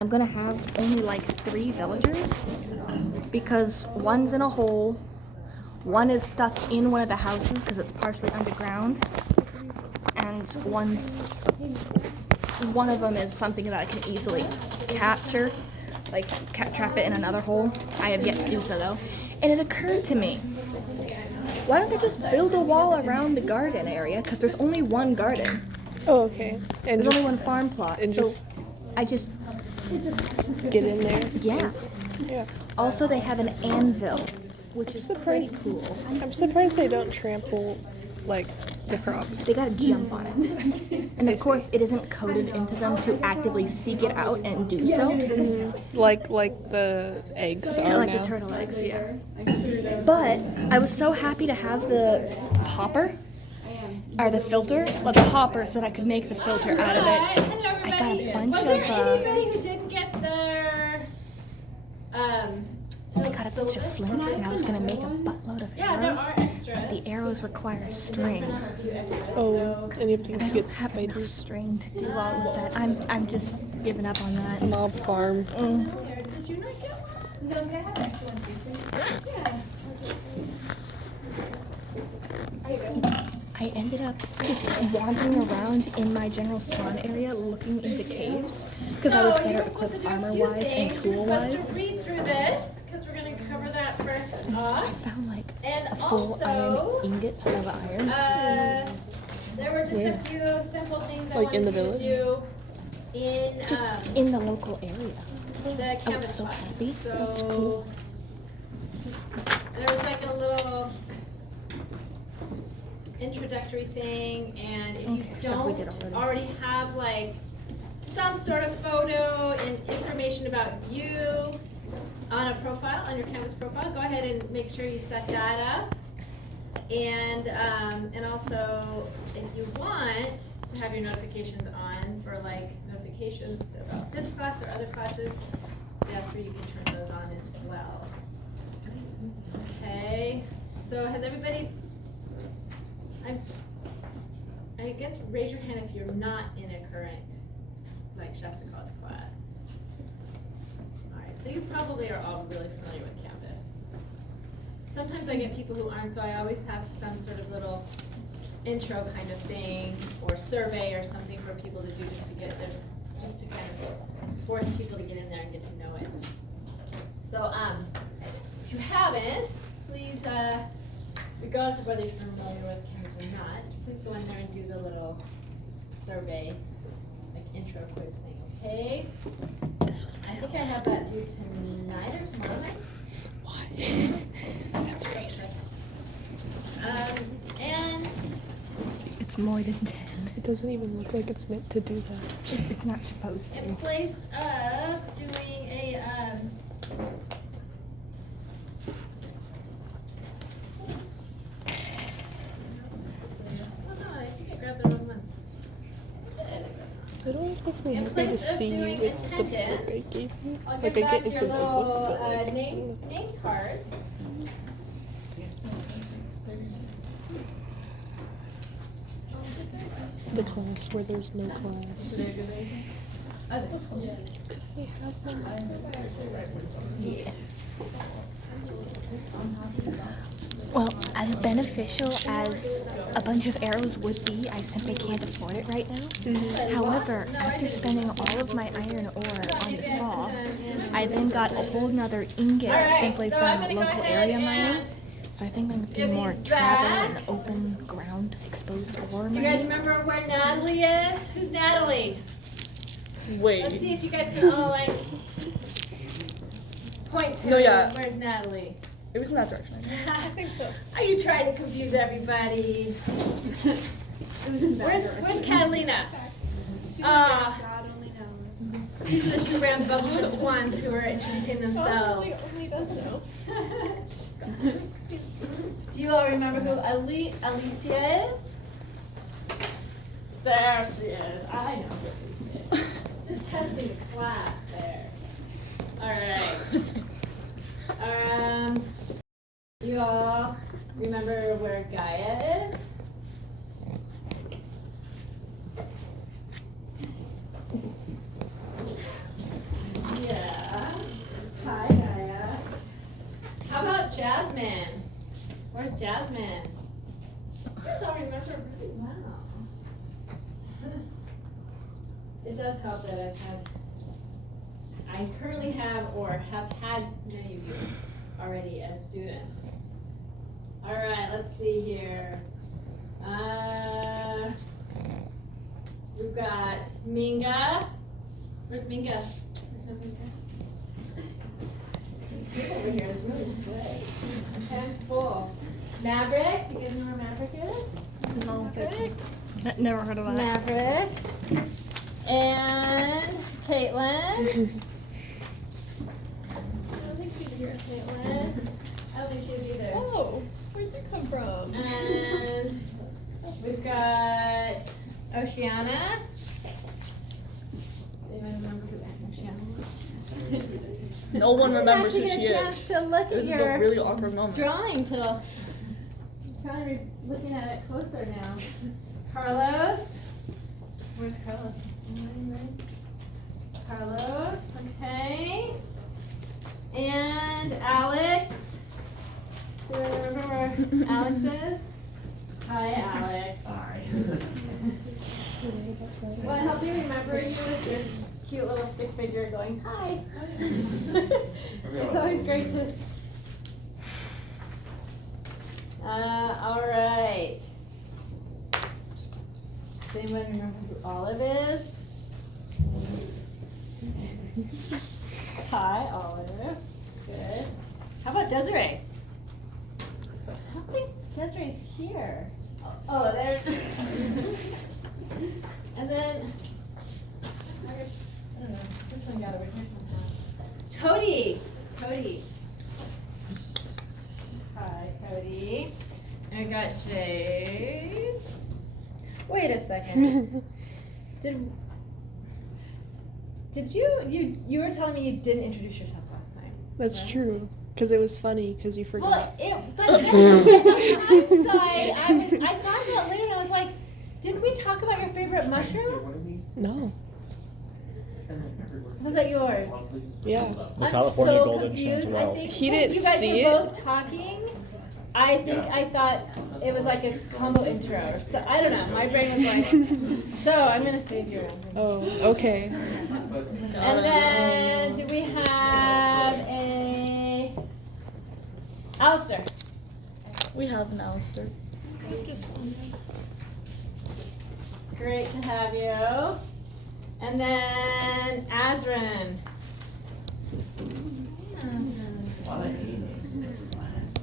I'm gonna have only like 3 villagers because one's in a hole, one is stuck in one of the houses because it's partially underground, and one of them is something that I can easily capture, like trap it in another hole. I have yet to do so though. And it occurred to me, why don't they just build a wall around the garden area? Because there's only one garden. Oh, okay. And there's only one farm plot. And so I just get in there. Yeah. Yeah. Also, they have an anvil, which is pretty cool. I'm surprised they don't trample like the crops. They gotta jump on it. And of course, it isn't coded into them to actively seek it out and do so. Mm-hmm. Like the eggs are like now. the turtle eggs, yeah. But I was so happy to have the hopper, or the filter, like the hopper, so that I could make the filter out of it. I got a bunch of anybody who didn't get their I got a bunch of flints, and I was gonna make a buttload of arrows. But the arrows require string. Oh, and you I don't have enough string to do all of that. I'm just giving up on that. Mob farm. Did you not get one? No, I have actually one. I ended up just wandering around in my general spawn area looking into caves because I was better equipped armor-wise and tool-wise. Read through this because we're going to cover that first off. I found like And a full also, iron ingot of iron. there were just a few simple things I Like wanted in the you to village? do in Just in the local area. the I was canvas so class. happy. So That's cool. there was like a little introductory thing, and if you stuff we don't did already have like some sort of photo and information about you on a profile, on your Canvas profile, go ahead and make sure you set that up. And also, if you want to have your notifications on for like notifications about this class or other classes, that's where you can turn those on as well. Okay, so has everybody, I guess raise your hand if you're not in a current, like, Shasta College class. Alright, so you probably are all really familiar with Canvas. Sometimes I get people who aren't, so I always have some sort of little intro kind of thing, or survey or something for people to do just to get there, just to kind of force people to get in there and get to know it. So, if you haven't, please, regardless of whether you're familiar with Canvas or not, please go in there and do the little survey, like intro quiz thing, okay? This was I think I have that due tonight or tomorrow night. Why? That's crazy. And It's more than 10. It doesn't even look like it's meant to do that. It's not supposed to. in place of doing a, oh no, I think I grabbed the wrong ones. It always makes me In happy to place of see you doing with the book I attendance, gave you. I'll Like give I back get it's your in a book, little but like name card. the class where there's no class. Could I have one? Yeah. Well, as beneficial as a bunch of arrows would be, I simply can't afford it right now. However, after spending all of my iron ore on the saw, I then got a whole nother ingot simply from local area mining. So I think I'm going to do more travel and open ground exposed ore You guys mining. remember where Natalie is? Who's Natalie? Wait. Let's see if you guys can all like point to. No, yeah. Where's Natalie? It was in that direction. I think so. Are you trying to confuse everybody? It was in that Where's Catalina? Ah, these are the two rambunctious ones who are introducing themselves. Only does know. Do you all remember who Alicia is? There she is. I know who Alicia is. Just testing the class there. Alright. You all remember where Gaia is? Jasmine? Where's Jasmine? You guys all remember really well. It does help that I currently have or have had many of you already as students. All right, let's see here. We've got Minga. Where's Minga? There's no Minga. This table over here is really split. Okay, cool. Maverick, you guys know where Maverick is? No, Maverick. never heard of that. Maverick. And Caitlin. I don't think she's here, Caitlin. I don't think she's either. Oh, where'd you come from? And we've got Oceana. Anyone remember who Oceana was? No one remembers who she I didn't actually get a chance is. to look This at is your a really awkward moment. drawing till probably looking at it closer now. Carlos. Where's Carlos? Carlos, okay. And Alex. Do you remember where Alex is? Hi, Alex. Hi. Will I help you remember you with your cute little stick figure going, hi. It's always great to. All right. Does anyone remember who Olive is? Hi, Olive. Good. How about Desiree? I don't think Desiree's here. Oh, there. And then, I don't know, this one got over here somehow. Cody. Cody. Hi, Cody. I got Jade. Wait a second. Did you were telling me you didn't introduce yourself last time? That's right? true. Because it was funny, because you forgot. Well, but on hindsight, I thought about it later and I was like, didn't we talk about your favorite mushroom? No. Was that yours? Yeah. The I'm California so golden confused. as well. I think He because didn't you guys see were it? both talking. I think I thought it was like a combo intro or so. I don't know. My brain was like, so I'm gonna save your answer. Oh, okay. And then do we have a Alistair? We have an Alistair. Great to have you. And then Azrin.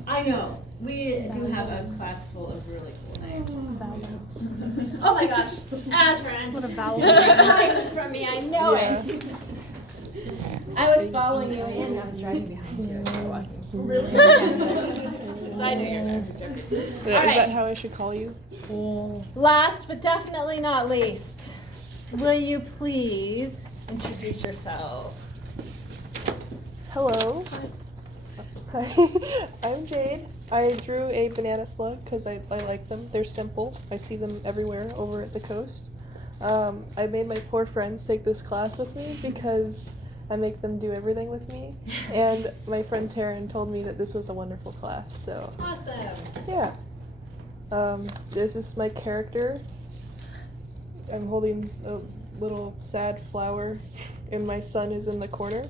I know. We do have a class full of really cool names. Oh my gosh, Azrin. What a vowel. You're hiding from me, I know Yeah. it. I was following you in, I was driving behind you. Really? I know you're not joking. Is Alright. that how I should call you? Last but definitely not least, will you please introduce yourself? Hello. Hi. I'm Jade. I drew a banana slug because I like them. They're simple. I see them everywhere over at the coast. I made my poor friends take this class with me because I make them do everything with me. And my friend Taryn told me that this was a wonderful class, so Awesome. yeah. This is my character. I'm holding a little sad flower, and my son is in the corner.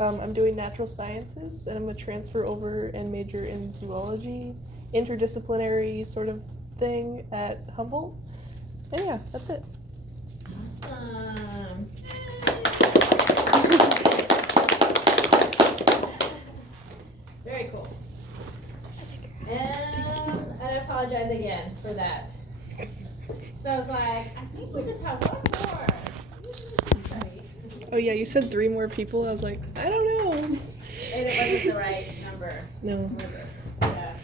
I'm doing natural sciences, and I'm gonna transfer over and major in zoology, interdisciplinary sort of thing at Humboldt. And yeah, that's it. Awesome. Very cool. And I apologize again for that. So I was like, I think we just have one more. Sorry. Oh yeah, you said 3 more people. I was like, I don't know. And it wasn't the right number. No. Was it? Yeah.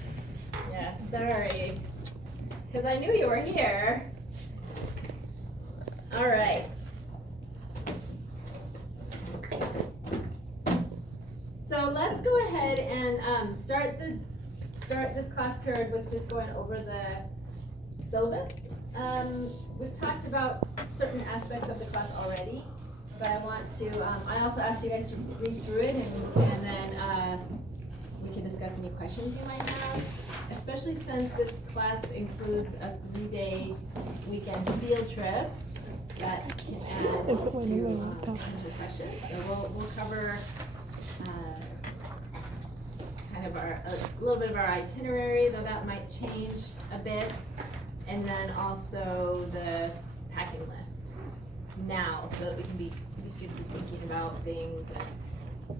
Yeah, sorry. Because I knew you were here. All right. So let's go ahead and start this class period with just going over the syllabus. We've talked about certain aspects of the class already, but I want to. I also asked you guys to read through it and then we can discuss any questions you might have, especially since this class includes a 3-day weekend field trip that can add I put my name on my to laptop. potential questions. So we'll cover kind of a little bit of our itinerary, though that might change a bit, and then also the packing list now, so that we can be thinking about things and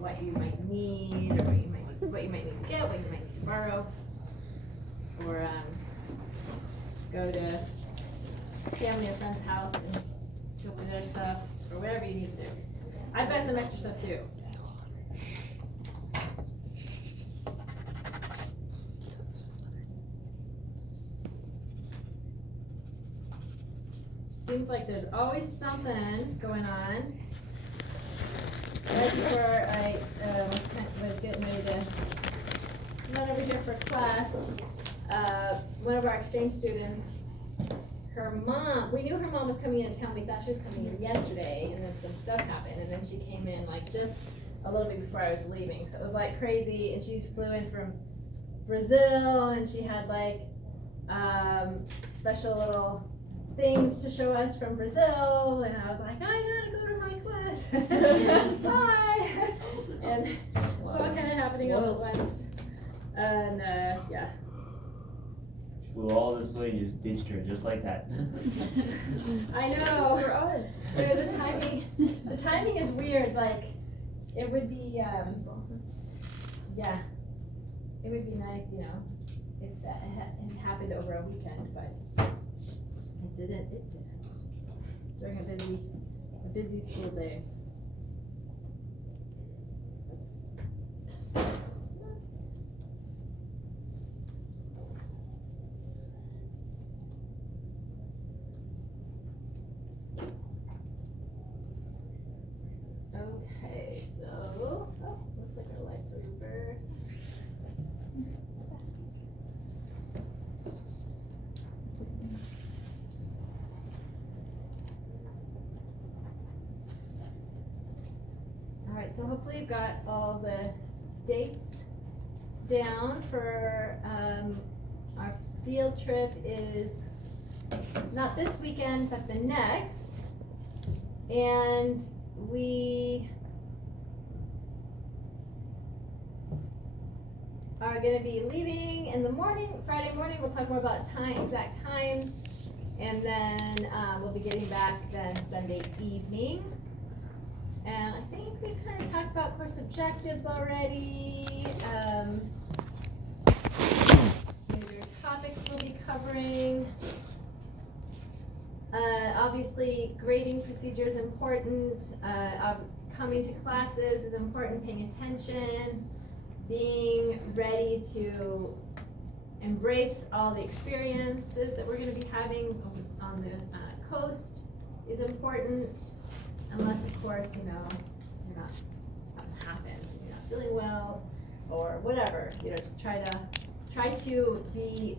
what you might need, or what you might need to get, what you might need to borrow, or go to family or friend's house and go through their stuff, or whatever you need to do. I've got some extra stuff too. Seems like there's always something going on. Right before I was getting ready to run over here for class, one of our exchange students, her mom, we knew her mom was coming in town. We thought she was coming in yesterday, and then some stuff happened, and then she came in like just a little bit before I was leaving. So it was like crazy, and she flew in from Brazil, and she had like special little things to show us from Brazil, and I was like, I gotta go to my class. Bye. And it's all kind of happening all at once. And yeah. Flew all this way, you just ditched her just like that. I know. You know, the timing is weird. Like, it would be, yeah, it would be nice, you know, if that had happened over a weekend, but it didn't. During a busy school day. Okay, so, looks like our lights are reversed. Alright, so hopefully you've got all the dates down for, our field trip is not this weekend, but the next. And we are gonna be leaving in the morning, Friday morning. We'll talk more about exact times. And then, we'll be getting back then Sunday evening. And I think we kind of talked about course objectives already. Major topics we'll be covering. Obviously, grading procedure is important. Coming to classes is important. Paying attention, being ready to embrace all the experiences that we're going to be having on the coast is important. Unless, of course, you know, something happens, you're not feeling well, or whatever. You know, just try to be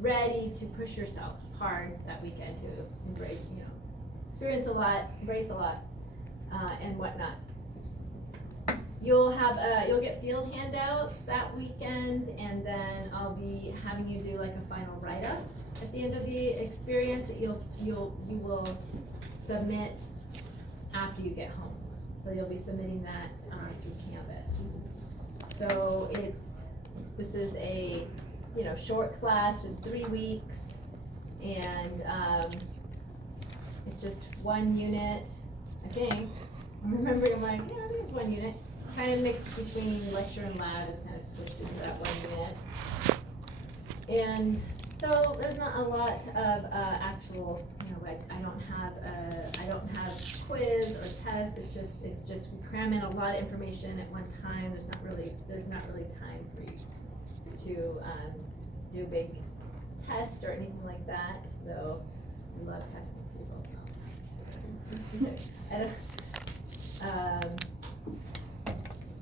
ready to push yourself hard that weekend to embrace, you know, experience a lot, embrace a lot, and whatnot. You'll get field handouts that weekend, and then I'll be having you do like a final write-up at the end of the experience that you will submit after you get home. So you'll be submitting that through Canvas. So this is a, you know, short class, just 3 weeks, and it's just 1 unit, I think. I'm remembering, I'm like, yeah, I think it's 1 unit. Kind of mixed between lecture and lab, is kind of switched into that 1 unit. And so there's not a lot of actual, you know, like I don't have quiz or test. It's just we cram in a lot of information at one time. There's not really time for you to do a big test or anything like that. Though I love testing people, so that's too.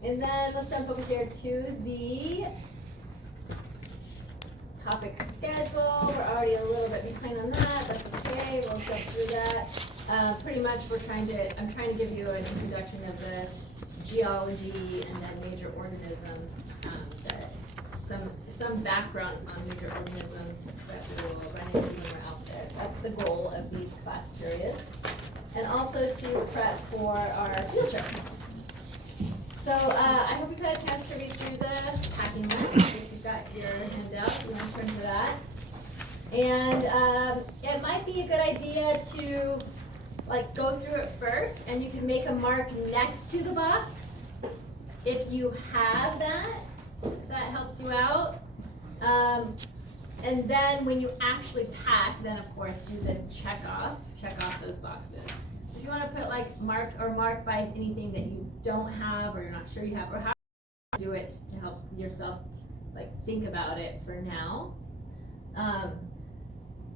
And then let's jump over here to the topic schedule. We're already a little bit behind on that. That's okay. We'll jump through that. pretty much I'm trying to give you an introduction of the geology and then major organisms, that some background on major organisms that we will run into when we're out there. That's the goal of these class periods. And also to prep for our field trip. So I hope you've had a chance to read through the packing list. If you've got your handout, you want to turn to that. And it might be a good idea to go through it first, and you can make a mark next to the box if you have that. If that helps you out. And then when you actually pack, then of course do the check off those boxes. If you want to put mark by anything that you don't have or you're not sure you have, or how to do it to help yourself think about it for now. But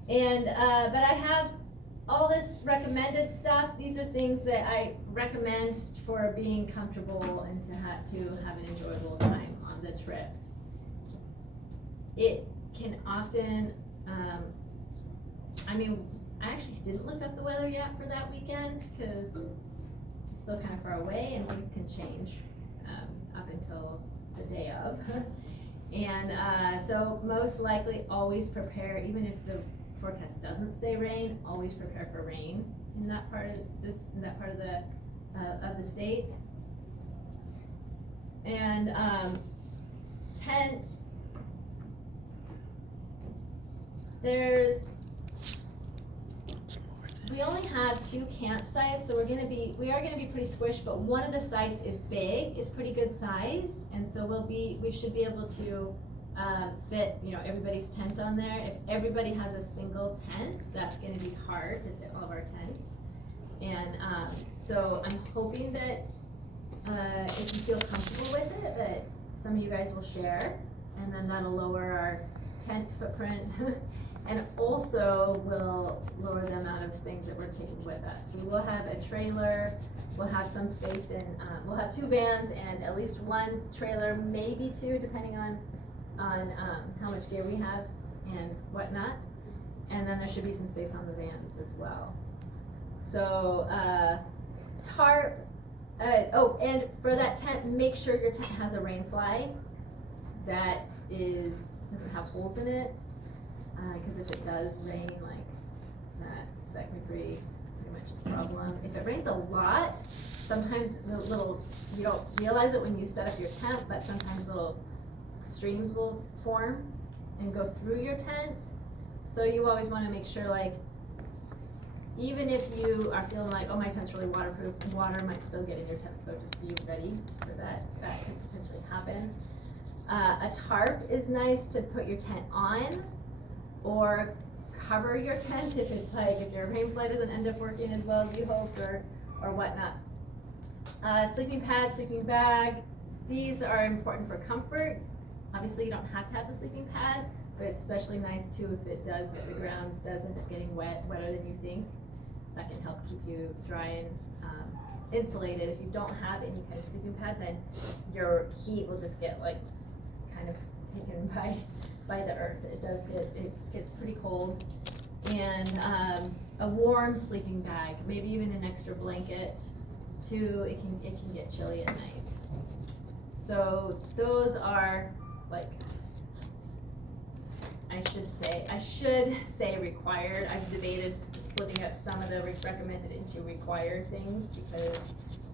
I have all this recommended stuff. These are things that I recommend for being comfortable and to have an enjoyable time on the trip. It can often, I actually didn't look up the weather yet for that weekend because it's still kind of far away and things can change up until the day of. And so most likely always prepare, even if the forecast doesn't say rain, always prepare for rain in that part of the state. And tent. We only have 2 campsites, so we are gonna be pretty squished, but one of the sites is big, it's pretty good sized, and so we should be able to fit, everybody's tent on there. If everybody has a single tent, that's gonna be hard to fit all of our tents. And so I'm hoping that if you feel comfortable with it, that some of you guys will share, and then that'll lower our tent footprint and also will lower the amount of things that we're taking with us. We will have a trailer, we'll have some space we'll have 2 vans and at least 1 trailer, maybe 2, depending on how much gear we have and whatnot. And then there should be some space on the vans as well. So tarp, and for that tent, make sure your tent has a rain fly that doesn't have holes in it, because if it does rain that can be pretty much a problem. If it rains a lot, sometimes you don't realize it when you set up your tent, but sometimes little streams will form and go through your tent. So you always want to make sure, even if you are feeling oh, my tent's really waterproof, water might still get in your tent, so just be ready for that. That could potentially happen. A tarp is nice to put your tent on or cover your tent if it's if your rain fly doesn't end up working as well as you hoped or whatnot. Sleeping pad, sleeping bag, these are important for comfort. Obviously you don't have to have the sleeping pad, but it's especially nice too if the ground does end up getting wetter than you think. That can help keep you dry and insulated. If you don't have any kind of sleeping pad, then your heat will just get kind of taken by the earth. It gets pretty cold. And a warm sleeping bag, maybe even an extra blanket too. It can get chilly at night. So those are I should say required. I've debated splitting up some of the recommended into required things because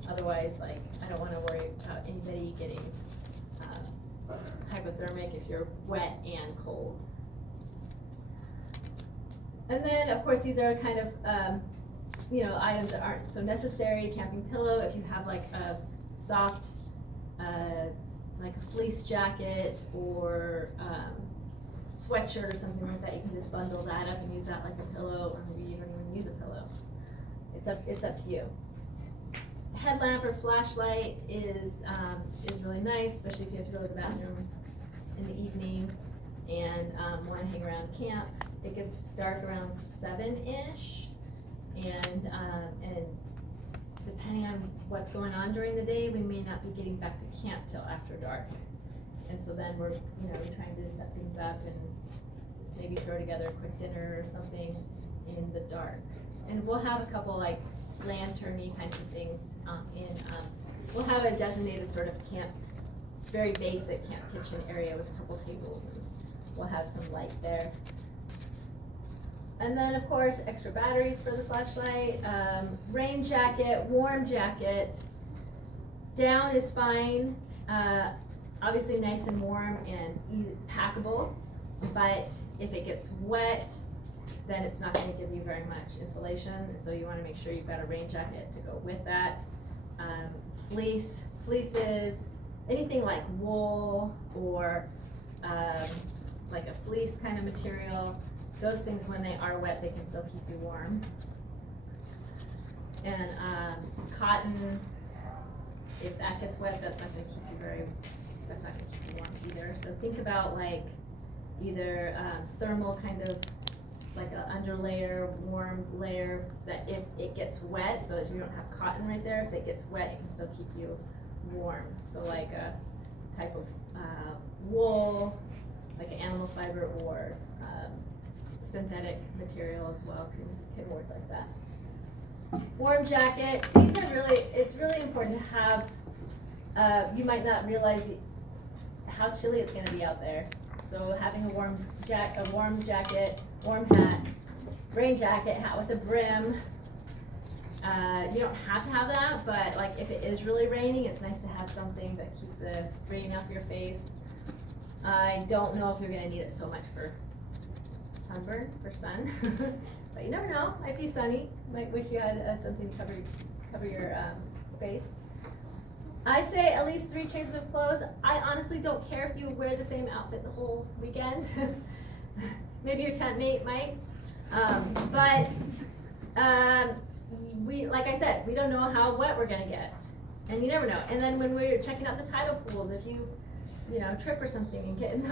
otherwise, I don't want to worry about anybody getting hypothermic if you're wet and cold. And then, of course, these are kind of items that aren't so necessary. Camping pillow, if you have a soft a fleece jacket or sweatshirt or something like that, you can just bundle that up and use that like a pillow, or maybe you don't even use a pillow. It's up to you. Headlamp or flashlight is really nice, especially if you have to go to the bathroom in the evening and want to hang around camp. It gets dark around 7-ish, and depending on what's going on during the day, we may not be getting back to camp till after dark. And so then we're trying to set things up and maybe throw together a quick dinner or something in the dark. and we'll have a couple like lantern-y kinds of things we'll have a designated sort of camp, very basic camp kitchen area with a couple tables, and we'll have some light there. And then of course, extra batteries for the flashlight, rain jacket, warm jacket. Down is fine, obviously nice and warm and packable, but if it gets wet, then it's not going to give you very much insulation, and so you want to make sure you've got a rain jacket to go with that. Fleeces, anything like wool or like a fleece kind of material, those things when they are wet, they can still keep you warm. And cotton, if that gets wet, that's not going to keep you warm either. So think about like either thermal kind of like an underlayer, warm layer, that if it gets wet, so that you don't have cotton right there, if it gets wet, it can still keep you warm. So like a type of wool, like an animal fiber, or synthetic material as well can work like that. Warm jacket, these are really, it's really important to have, you might not realize how chilly it's gonna be out there. So having a warm jacket, warm hat, rain jacket, hat with a brim. You don't have to have that, but like if it is really raining, it's nice to have something that keeps the rain off your face. I don't know if you're gonna need it so much for sunburn, for sun, but you never know, might be sunny. Might wish you had something to cover your face. I say at least 3 changes of clothes. I honestly don't care if you wear the same outfit the whole weekend. Maybe your tent mate might. We, like I said, we don't know how wet we're gonna get, and you never know. And then when we're checking out the tidal pools, if you trip or something and get in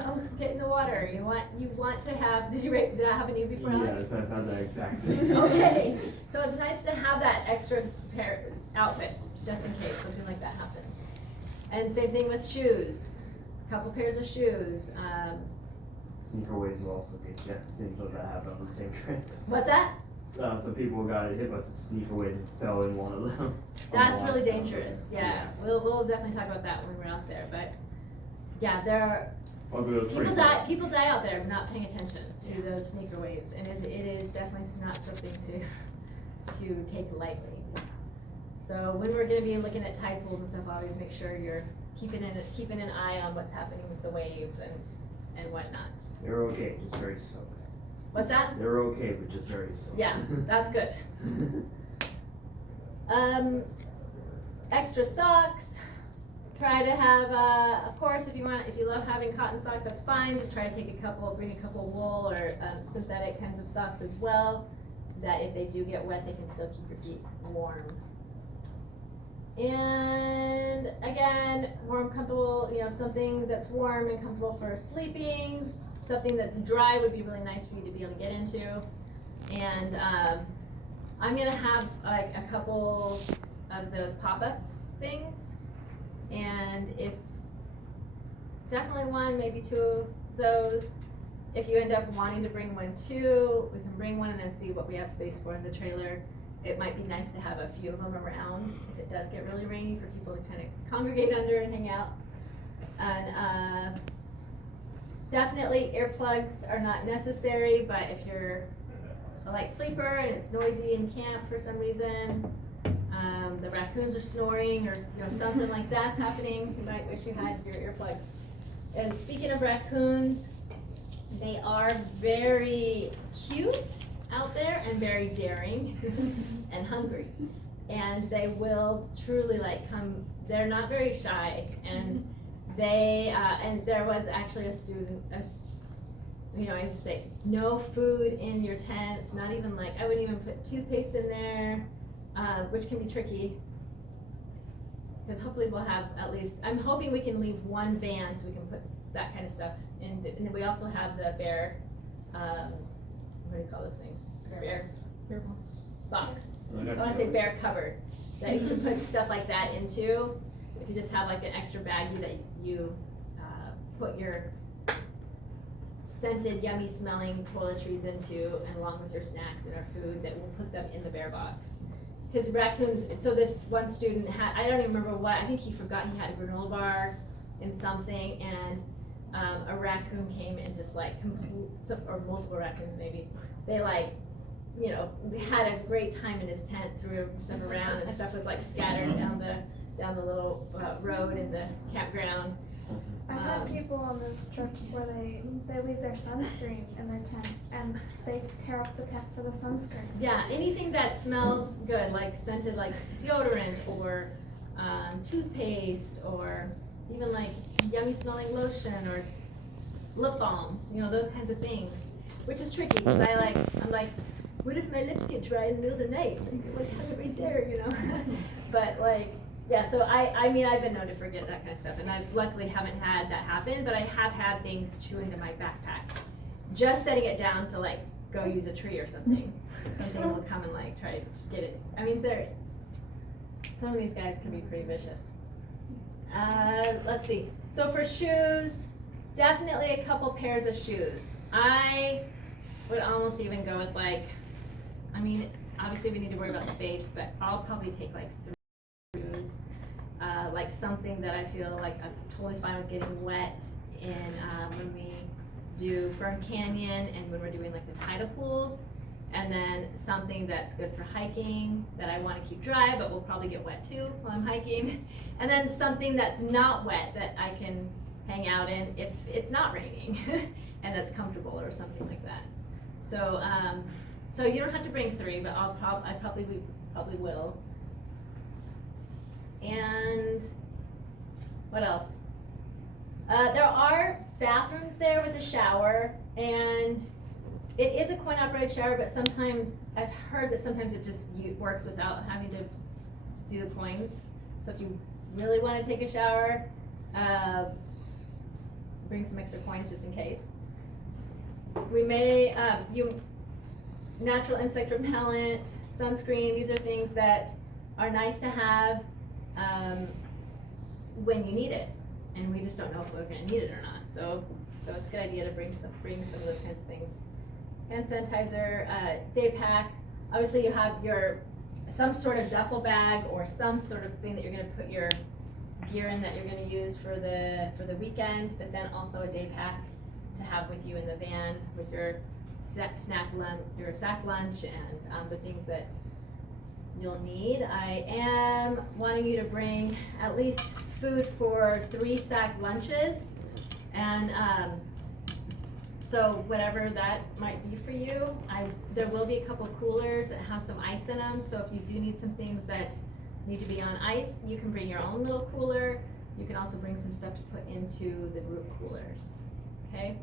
the water, you want to have. Did that happen to you before? Yes, I found that exactly. Okay, so it's nice to have that extra outfit just in case something like that happens. And same thing with shoes, a couple pairs of shoes. Sneaker waves will also get you. Seems like that happened on the same trip. What's that? Some people got hit by some sneaker waves and fell in one of them. That's really dangerous. Yeah, we'll definitely talk about that when we're out there. But yeah, there are people die out there not paying attention to those sneaker waves, and it is definitely not something to take lightly. So when we're going to be looking at tide pools and stuff, always make sure you're keeping an eye on what's happening with the waves and whatnot. They're okay, just very soaked. What's that? They're okay, but just very soaked. Yeah, that's good. Extra socks. Try to have, of course, if you love having cotton socks, that's fine. Just try to bring a couple wool or synthetic kinds of socks as well, that if they do get wet, they can still keep your feet warm. And again, warm, comfortable, something that's warm and comfortable for sleeping. Something that's dry would be really nice for you to be able to get into. And I'm gonna have like a couple of those pop-up things. And if definitely one, maybe 2 of those. If you end up wanting to bring one too, we can bring one and then see what we have space for in the trailer. It might be nice to have a few of them around if it does get really rainy, for people to kind of congregate under and hang out. And definitely earplugs are not necessary, but if you're a light sleeper and it's noisy in camp for some reason, the raccoons are snoring or something like that's happening, you might wish you had your earplugs. And speaking of raccoons, they are very cute out there and very daring and hungry, and they will truly come. They're not very shy, and and there was actually a student, I used to say no food in your tent. It's not even I wouldn't even put toothpaste in there, which can be tricky, because hopefully we'll have at least, I'm hoping we can leave one van so we can put that kind of stuff in. And we also have the bear, what do you call this thing? Bear box. I want to say bear cupboard, that you can put stuff like that into. If you just have an extra baggie that you put your scented, yummy smelling toiletries into, and along with your snacks and our food, that we'll put them in the bear box. Because raccoons, so this one student had, I don't even remember what, I think he forgot he had a granola bar in something, and a raccoon came and just like, or multiple raccoons maybe, they like, you know, had a great time in his tent, threw stuff around, and stuff was like scattered down the little road in the campground. I've had people on those trips where they leave their sunscreen in their tent and they tear up the tent for the sunscreen. Yeah, anything that smells good, like scented, like deodorant or toothpaste, or even like yummy smelling lotion or lip balm, you know, those kinds of things. Which is tricky because I'm like, what if my lips get dry in the middle of the night? Like, have it right there, you know? But like, yeah, so I mean, I've been known to forget that kind of stuff, and I luckily haven't had that happen, but I have had things chew into my backpack. Just setting it down to like go use a tree or something. Something will come and like try to get it. I mean, some of these guys can be pretty vicious. Let's see. So for shoes, definitely a couple pairs of shoes. I would almost even go with like, I mean, obviously we need to worry about space, but I'll probably take like 3 shoes. Like something that I feel like I'm totally fine with getting wet in when we do Fern Canyon and when we're doing like the tidal pools. And then something that's good for hiking that I want to keep dry, but will probably get wet too while I'm hiking. And then something that's not wet that I can hang out in if it's not raining and that's comfortable or something like that. So, so you don't have to bring 3, but I probably will. And what else? There are bathrooms there with a shower, and it is a coin-operated shower, but sometimes I've heard that sometimes it just works without having to do the coins. So if you really want to take a shower, bring some extra coins just in case. We may natural insect repellent, sunscreen. These are things that are nice to have when you need it, and we just don't know if we're going to need it or not. So it's a good idea to bring some of those kinds of things. Hand sanitizer, day pack. Obviously, you have some sort of duffel bag or some sort of thing that you're going to put your gear in that you're going to use for the weekend, but then also a day pack to have with you in the van with your sack lunch and the things that you'll need. I am wanting you to bring at least food for 3 sack lunches, and so whatever that might be for you. There will be a couple of coolers that have some ice in them, so if you do need some things that need to be on ice, you can bring your own little cooler. You can also bring some stuff to put into the group coolers, okay?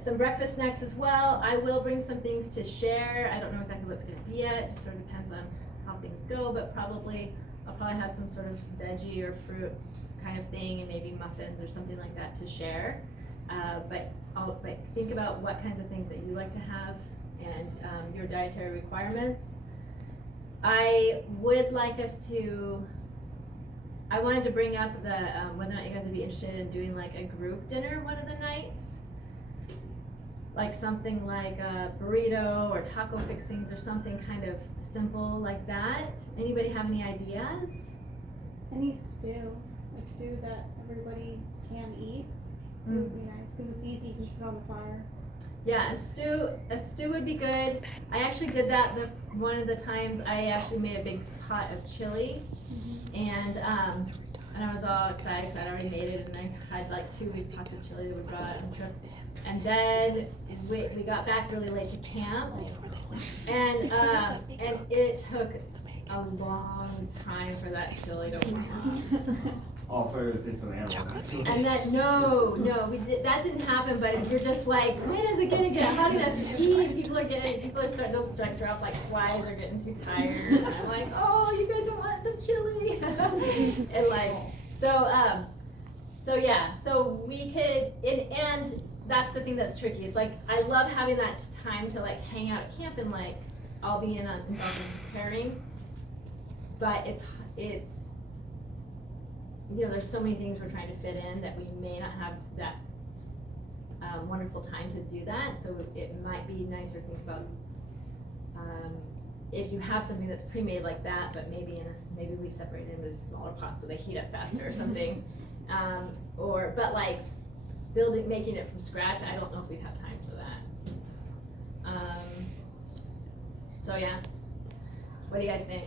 Some breakfast snacks as well. I will bring some things to share. I don't know exactly what it's going to be yet. It just sort of depends on how things go, but I'll probably have some sort of veggie or fruit kind of thing, and maybe muffins or something like that to share. But think about what kinds of things that you like to have and your dietary requirements. I would like us to. I wanted to bring up whether or not you guys would be interested in doing like a group dinner one of the nights. Like something like a burrito or taco fixings or something kind of simple like that. Anybody have any ideas? Any stew, a stew that everybody can eat would be nice because it's easy because you put it on the fire. Yeah, a stew would be good. I actually did that one of the times. I actually made a big pot of chili, and I was all excited because I'd already made it, and I had like 2 big pots of chili that we brought out on the trip. And then we got back really late to camp, and it took a long time for that chili to warm All for it was this one up. And that that didn't happen. But if you're just like, when is it gonna get hot enough to eat? People are starting to like drop like flies or getting too tired. And I'm like, oh, you guys want some chili? And like so yeah. So we could and that's the thing that's tricky. It's like I love having that time to like hang out at camp and like all be involved in preparing, but it's you know, there's so many things we're trying to fit in that we may not have that wonderful time to do that, so it might be nicer to think about if you have something that's pre-made like that, but maybe maybe we separate it into smaller pots so they heat up faster or something, but like making it from scratch, I don't know if we'd have time for that. So yeah, what do you guys think?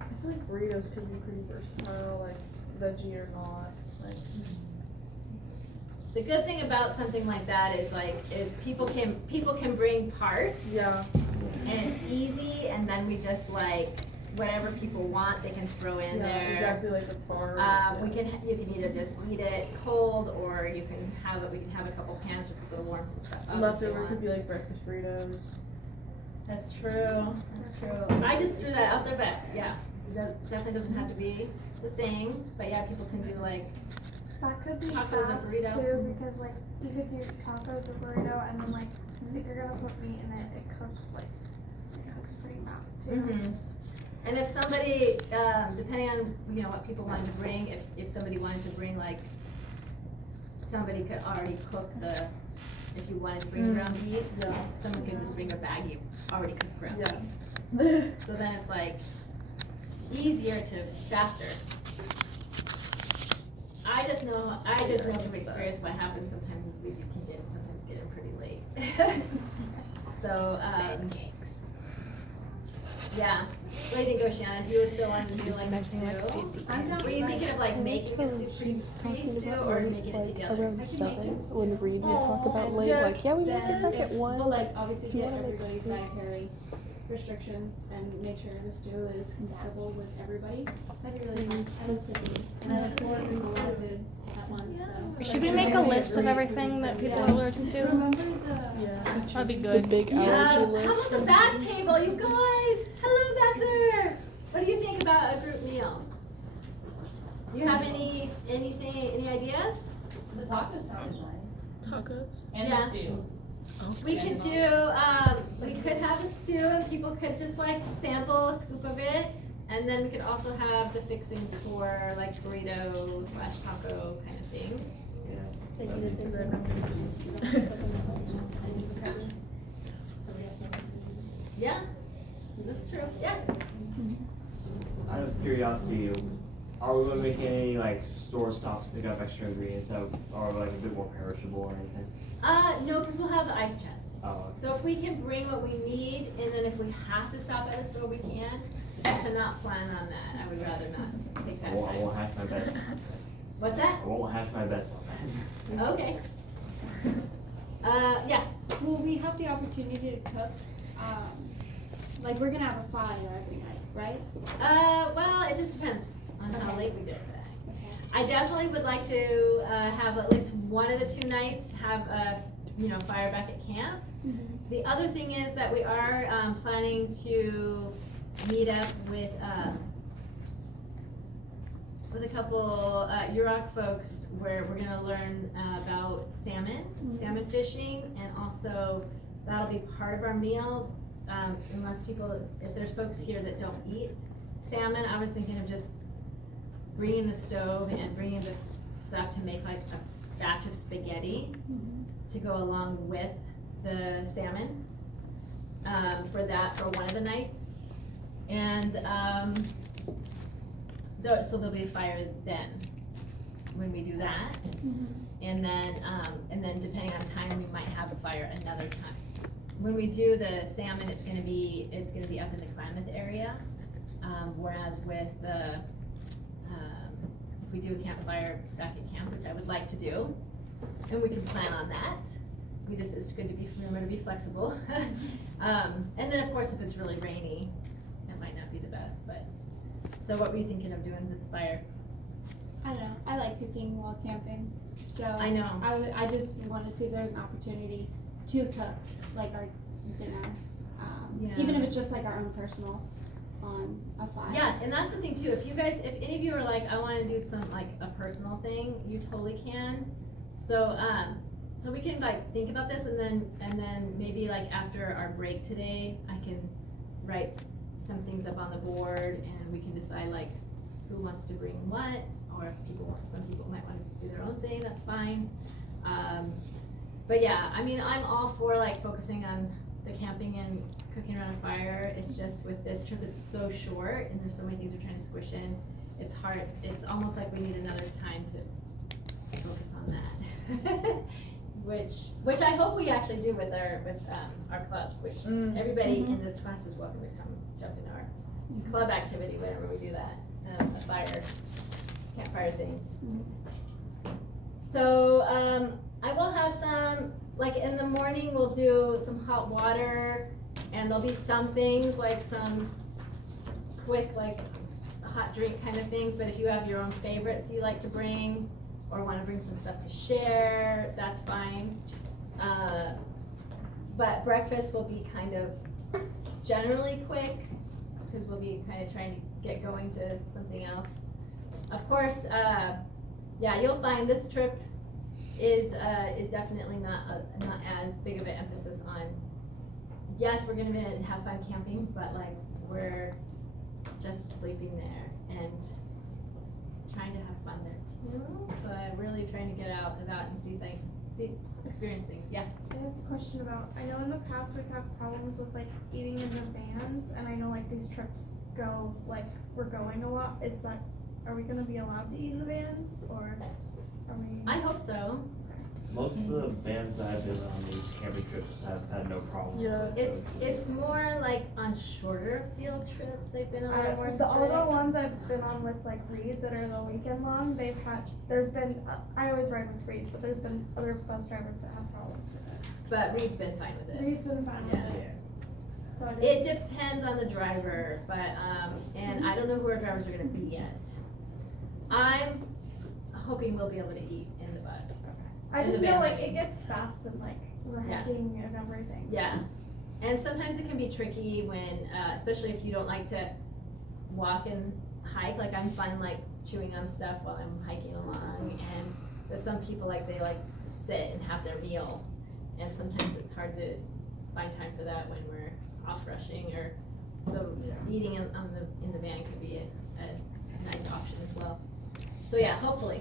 I feel like burritos could be pretty versatile, like veggie or not. Like, The good thing about something like that is people can bring parts. yeah. And it's easy, and then we just like whatever people want, they can throw in there. Exactly like a bar. You can either just eat it cold, or we can have a couple pans for people to warm some stuff up. Leftover could be like breakfast burritos. That's true. I just threw that out there, but yeah, that definitely doesn't have to be the thing. But yeah, people can do like That could be Tacos and fast burrito. too, because like you could do tacos or burrito, and then like if you're gonna put meat in it, it cooks pretty fast too. Mm-hmm. And if somebody, depending on, you know, what people wanted to bring, if somebody wanted to bring like, somebody could already cook if you wanted to bring ground beef, someone could just bring a baggie of already cooked ground beef. So then it's like easier faster. I just know from experience what happens sometimes is we can sometimes get in pretty late. So, yeah. What do you think, Oceana? Do you still want to do like a stew? Were you thinking of like making a stew pre-stew or making it together? Around 7 when Reed would talk about late, like, yeah, we might get back at 1. We'll like obviously Do you get wanna make everybody's stew? dietary restrictions and make sure the stew is compatible with everybody. That'd be really fun. I love cooking, and I like more than all of it at once, so. Should we make a list of everything that people are allergic to? Remember the. That'd be The good. big allergy How list. about the back table, you guys? Hello back there. What do you think about a group meal? Do you have any ideas? The tacos sounded nice. Tacos. And Yeah. the stew. We could we could have a stew and people could just like sample a scoop of it. And then we could also have the fixings for like burrito / taco kind of things. Yeah, that's true, yeah. Out of curiosity, are we gonna make any like store stops to pick up extra ingredients that are like a bit more perishable or anything? No, because we'll have the ice chests. Oh, So if we can bring what we need, and then if we have to stop at a store, we can. But to not plan on that, I would rather not take I that won't time. hash my bets. What's that? I won't hash my bets on that. Okay. Yeah. Will we have the opportunity to cook? Like we're gonna have a fire every night, right? Well, it just depends on how late we get that. Okay. I definitely would like to have at least one of the 2 nights have a fire back at camp. The other thing is that we are planning to meet up with a couple Yurok folks where we're gonna learn about salmon fishing, and also that'll be part of our meal. If there's folks here that don't eat salmon, I was thinking of just bringing the stove and bringing the stuff to make like a batch of spaghetti to go along with the salmon for one of the nights. And so there'll be a fire then when we do that. And then depending on time, we might have a fire another time. When we do the salmon, it's gonna be up in the Klamath area, whereas with if we do a campfire back at camp, which I would like to do, and we can plan on that. It's good to remember to be flexible. And then of course, if it's really rainy, that might not be the best. But so, what were you thinking of doing with the fire? I don't know. I like cooking while camping, so I know. I just want to see if there's an opportunity to cook like our dinner, even if it's just like our own personal on a fire. Yeah, and that's the thing too. If any of you are like, I want to do some like a personal thing, you totally can. So so we can like think about this, and then maybe like after our break today, I can write some things up on the board, and we can decide like who wants to bring what, or if some people might want to just do their own thing, that's fine. But yeah, I mean, I'm all for like focusing on the camping and cooking around a fire. It's just with this trip, it's so short and there's so many things we're trying to squish in. It's hard, it's almost like we need another time to focus on that. Which I hope we actually do with our club, which everybody in this class is welcome to come jump in our club activity whenever we do that, a campfire thing. So I will have some, like in the morning we'll do some hot water, and there'll be some things like some quick like hot drink kind of things, but if you have your own favorites you like to bring or want to bring some stuff to share, that's fine. But breakfast will be kind of generally quick because we'll be kind of trying to get going to something else. Of course, yeah, you'll find this trip is definitely not as big of an emphasis on, yes, we're gonna have fun camping, but like we're just sleeping there and trying to have fun there too, but really trying to get out and about and see things, experience things. Yeah. I have a question about, I know in the past we've had problems with like eating in the vans, and I know like these trips go, like we're going a lot, are we gonna be allowed to eat in the vans, or are we? I hope so. Most of the vans that I've been on these camping trips have had no problem. Yeah. It's more like on shorter field trips they've been a little more strict. All the ones I've been on with like Reed that are the weekend long, there's been, I always ride with Reed, but there's been other bus drivers that have problems with it. But Reed's been fine with it. Reed's been fine with Yeah. it. So I It depends on the driver, but, and I don't know who our drivers are gonna be yet. I'm hoping we'll be able to eat in the bus. I in just the feel van. like it gets fast and like we're Yeah. hiking and everything. Yeah, and sometimes it can be tricky when, especially if you don't like to walk and hike, like I'm fine like chewing on stuff while I'm hiking along, and but some people they like sit and have their meal, and sometimes it's hard to find time for that when we're off rushing, or so eating in the van could be a nice option as well. So yeah, hopefully.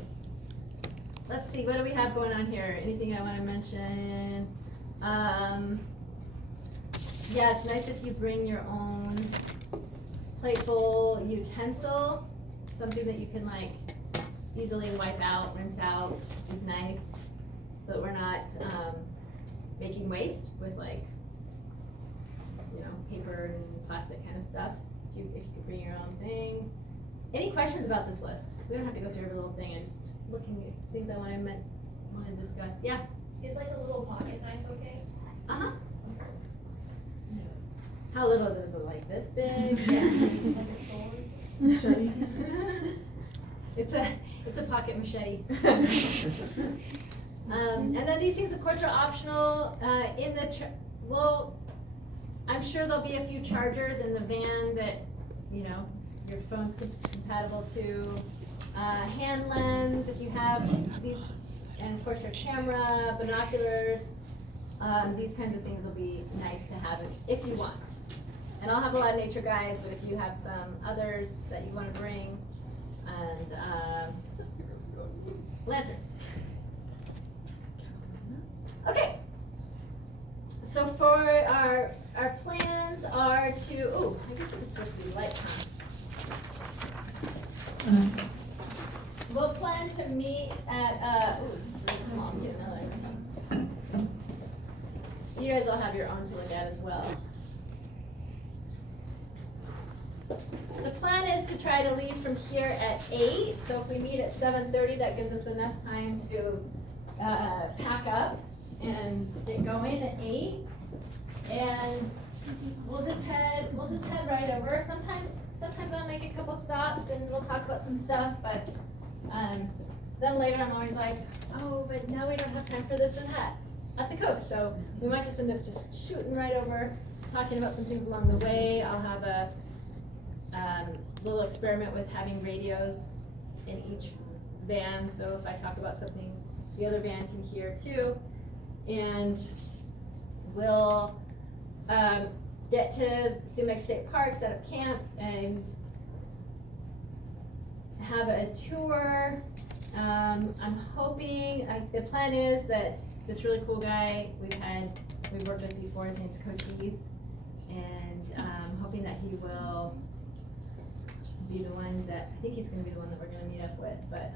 Let's see, what do we have going on here? Anything I want to mention? Yeah, it's nice if you bring your own plate bowl utensil, something that you can like easily wipe out, rinse out is nice, so that we're not making waste with like, paper and plastic kind of stuff. If you could bring your own thing. Any questions about this list? We don't have to go through every little thing. I'm just looking at things I want to discuss. Yeah. Is like a little pocket knife okay? Uh-huh. How little is it? Is it like this big? Like a sword? It's a pocket machete. And then these things, of course, are optional. I'm sure there'll be a few chargers in the van that, your phone's compatible to. Hand lens, if you have these, and of course your camera, binoculars, these kinds of things will be nice to have if you want. And I'll have a lot of nature guides, but if you have some others that you want to bring, and lantern. Okay. So for our plans are to, I guess we could switch these lights on. We'll plan to meet at, it's really small too, now that I think. You guys all have your own to look at as well. The plan is to try to leave from here at 8, so if we meet at 7:30, that gives us enough time to pack up and get going at 8. And we'll just head right over. Sometimes I'll make a couple stops and we'll talk about some stuff, but then later I'm always like, oh, but now we don't have time for this or that at the coast. So we might just end up just shooting right over, talking about some things along the way. I'll have a little experiment with having radios in each van, so if I talk about something, the other van can hear too. And we'll get to Sumac State Park, set up camp, and have a tour. I'm hoping, the plan is that this really cool guy we've worked with before, his name's Coach Ease, and I'm hoping that he will be the one that, I think he's gonna be the one that we're gonna meet up with, but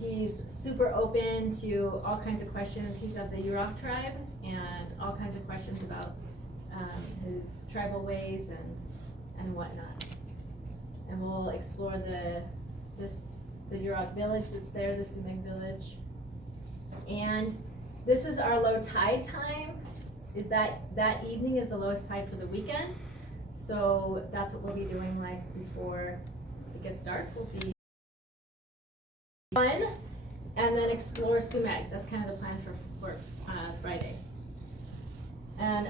he's super open to all kinds of questions. He's of the Yurok tribe, and all kinds of questions about his tribal ways and whatnot. And we'll explore the Yurok village that's there, the Sumeng village. And this is our low tide time, is that evening is the lowest tide for the weekend. So that's what we'll be doing like before it gets dark. We'll be fun, and then explore Sumek. That's kind of the plan for Friday. And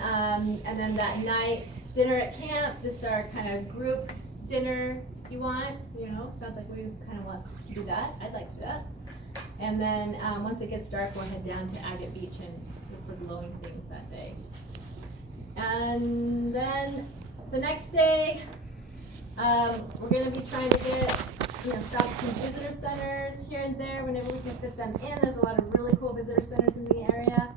then that night, dinner at camp. This is our kind of group dinner you want, sounds like we kind of want to do that. I'd like to do that. And then once it gets dark, we'll head down to Agate Beach and look for glowing things that day. And then the next day, we're going to be trying to get, stop some visitor centers here and there whenever we can fit them in. There's a lot of really cool visitor centers in the area.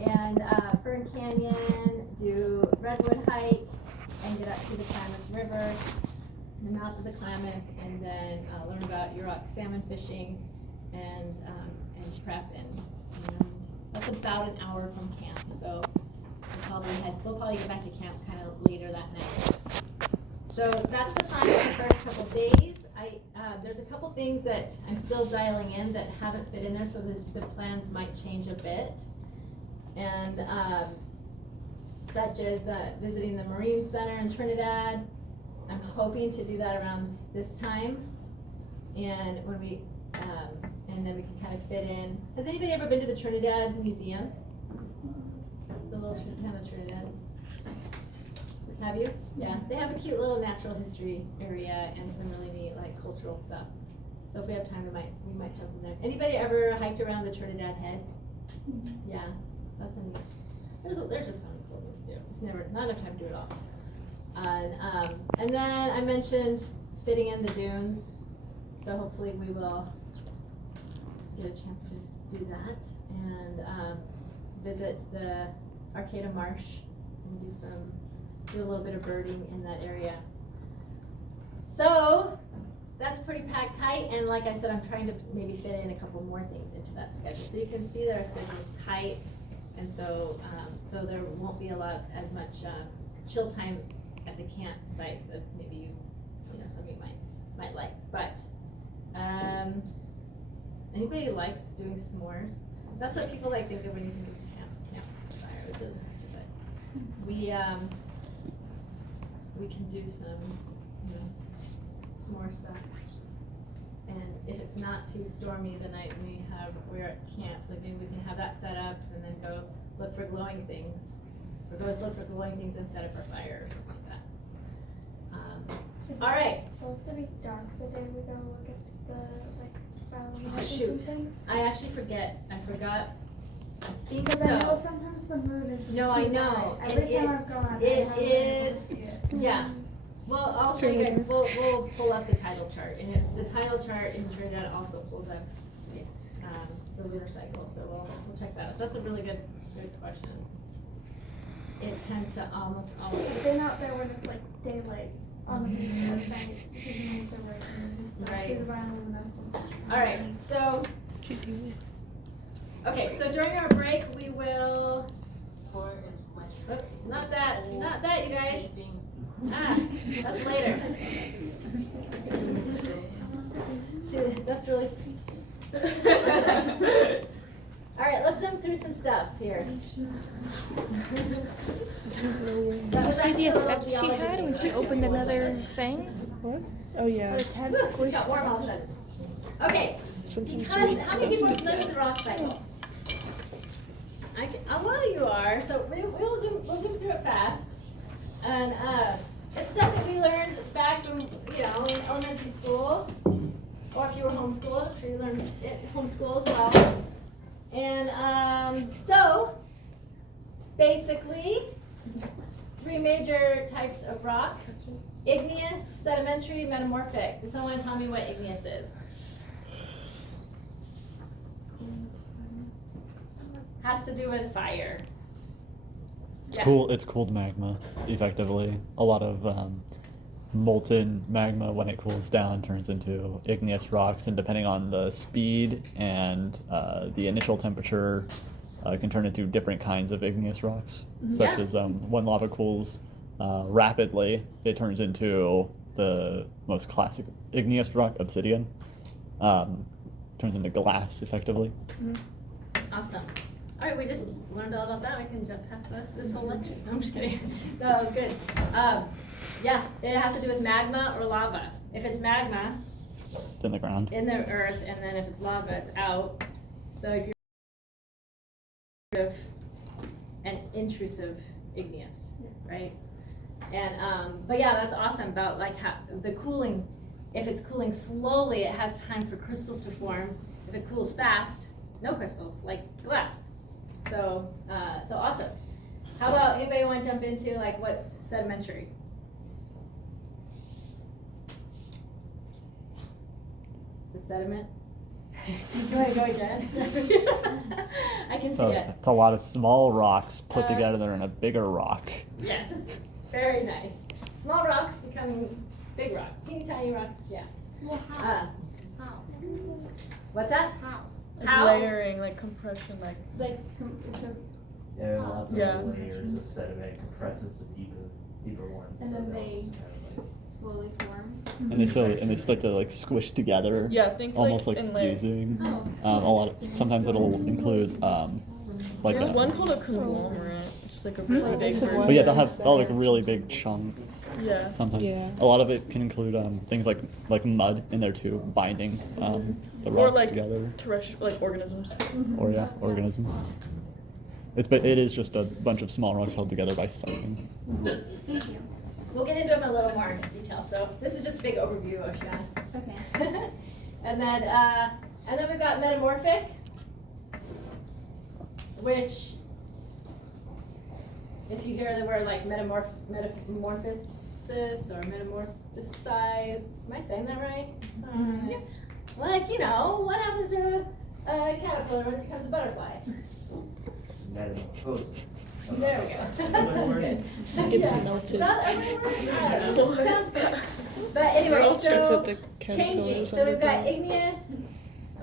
And Fern Canyon, do Redwood hike, and get up to the Klamath River, the mouth of the Klamath, and then learn about Yurok salmon fishing and prep. And that's about an hour from camp. So we'll probably get back to camp kind of later that night. So that's the plan for the first couple days. There's a couple things that I'm still dialing in that haven't fit in there, so the plans might change a bit. And such as visiting the Marine Center in Trinidad. I'm hoping to do that around this time. And when and then we can kind of fit in. Has anybody ever been to the Trinidad Museum? The little town of Trinidad. Have you? Yeah, they have a cute little natural history area and some really neat cultural stuff. So if we have time, we might jump in there. Anybody ever hiked around the Trinidad Head? Yeah, that's neat. There's just so many cool things to do. Just not enough time to do it all. And then I mentioned fitting in the dunes. So hopefully we will get a chance to do that and visit the Arcata Marsh and do a little bit of birding in that area. So that's pretty packed tight, and like I said, I'm trying to maybe fit in a couple more things into that schedule. So you can see that our schedule is tight, and so there won't be as much chill time at the campsites as maybe some of you might like. But anybody likes doing s'mores? That's what people think of when you think of campfire. But we can do some s'more stuff. And if it's not too stormy the night we're at camp, maybe we can have that set up and then go look for glowing things. Or go look for glowing things and set up our fire or something like that. All right. It's supposed to be dark the day we go look at the Shoot. and things. I actually forget. I forgot. I think Because so. I know sometimes the mood is just No, I too know. bright. Every time I've gone, I It haven't been able is. to see it. Yeah. Well, I'll show you guys. We'll pull up the tidal chart, and the tidal chart in Trinidad also pulls up the lunar cycle. So we'll check that out. That's a really good question. It tends to almost always. I've been out there when it's like daylight on the beach at night because the moon's so bright and you just don't see the bioluminescence. All right. So. Okay. So during our break, we will. Oops, not that, you guys. That's later. That's really. All right, let's zoom through some stuff here. Did you see the effect she had when she opened another thing? What? Oh yeah. The tab Just squished got warm all of a sudden. Okay, because how many people have lived the rock cycle? A lot of you are, so we'll zoom through it fast. And it's stuff that we learned back in elementary school, or if you were homeschooled, I'm sure you learned it homeschool as well. And so basically, three major types of rock: igneous, sedimentary, metamorphic. Does someone tell me what igneous is? Has to do with fire. It's cool. It's cooled magma, effectively. A lot of molten magma, when it cools down, turns into igneous rocks, and depending on the speed and the initial temperature, can turn into different kinds of igneous rocks. Such as when lava cools rapidly, it turns into the most classic igneous rock, obsidian. Turns into glass, effectively. Awesome. All right, we just learned all about that. We can jump past this whole lecture. No, I'm just kidding. No, that was good. Yeah, it has to do with magma or lava. If it's magma, It's in the ground. in the earth, and then if it's lava, it's out. So if you're an intrusive igneous, right? And but yeah, that's awesome about like how the cooling. If it's cooling slowly, it has time for crystals to form. If it cools fast, no crystals, like glass. So so awesome. How about anybody want to jump into like what's sedimentary? The sediment. Go ahead, go again. I can see So it. it's a lot of small rocks put together in a bigger rock. Yes, very nice. Small rocks becoming big rock, teeny tiny rocks. Yeah. Well, Uh, how? what's that? How? Like How? layering, like compression, like Like It's a, Yeah, lots of Yeah. layers of sediment compresses the deeper ones. And so then they'll they- just kind of like- Slowly form. And they start to like squish together. yeah, think Almost like in layers. fusing. Oh. A lot of, sometimes it'll include like There's a, one called a conglomerate, which is like a really big version. but yeah, they'll have like really big chunks. Yeah. Sometimes Yeah. a lot of it can include things like mud in there too, binding the Or rocks like together. terrestrial, like organisms. Or yeah, organisms. It is just a bunch of small rocks held together by suction. thank you. We'll get into them a little more in detail. So this is just a big overview, Ocean. Okay. and then we've got metamorphic, which, if you hear the word like metamorphosis or metamorphosize, am I saying that right? Like, you know, what happens to a caterpillar when it becomes a butterfly? Metamorphosis. There we go. That's good. Gets Yeah. melted. Is that a right word? I don't know. Sounds good. But anyway, It all starts so with the changing. caterpillars So we've got underground. igneous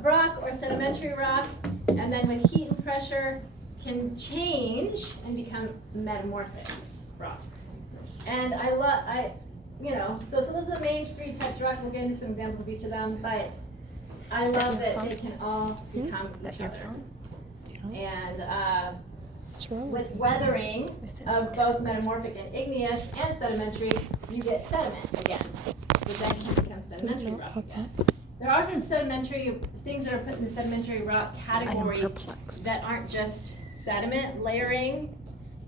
rock or sedimentary rock, and then with heat and pressure can change and become metamorphic rock. And those are the main three types of rock. We'll get into some examples of each of them, but I love that they can all become each other. And with weathering of both metamorphic and igneous and sedimentary, you get sediment again, which then can become sedimentary rock again. There are some sedimentary things that are put in the sedimentary rock category that aren't just sediment layering.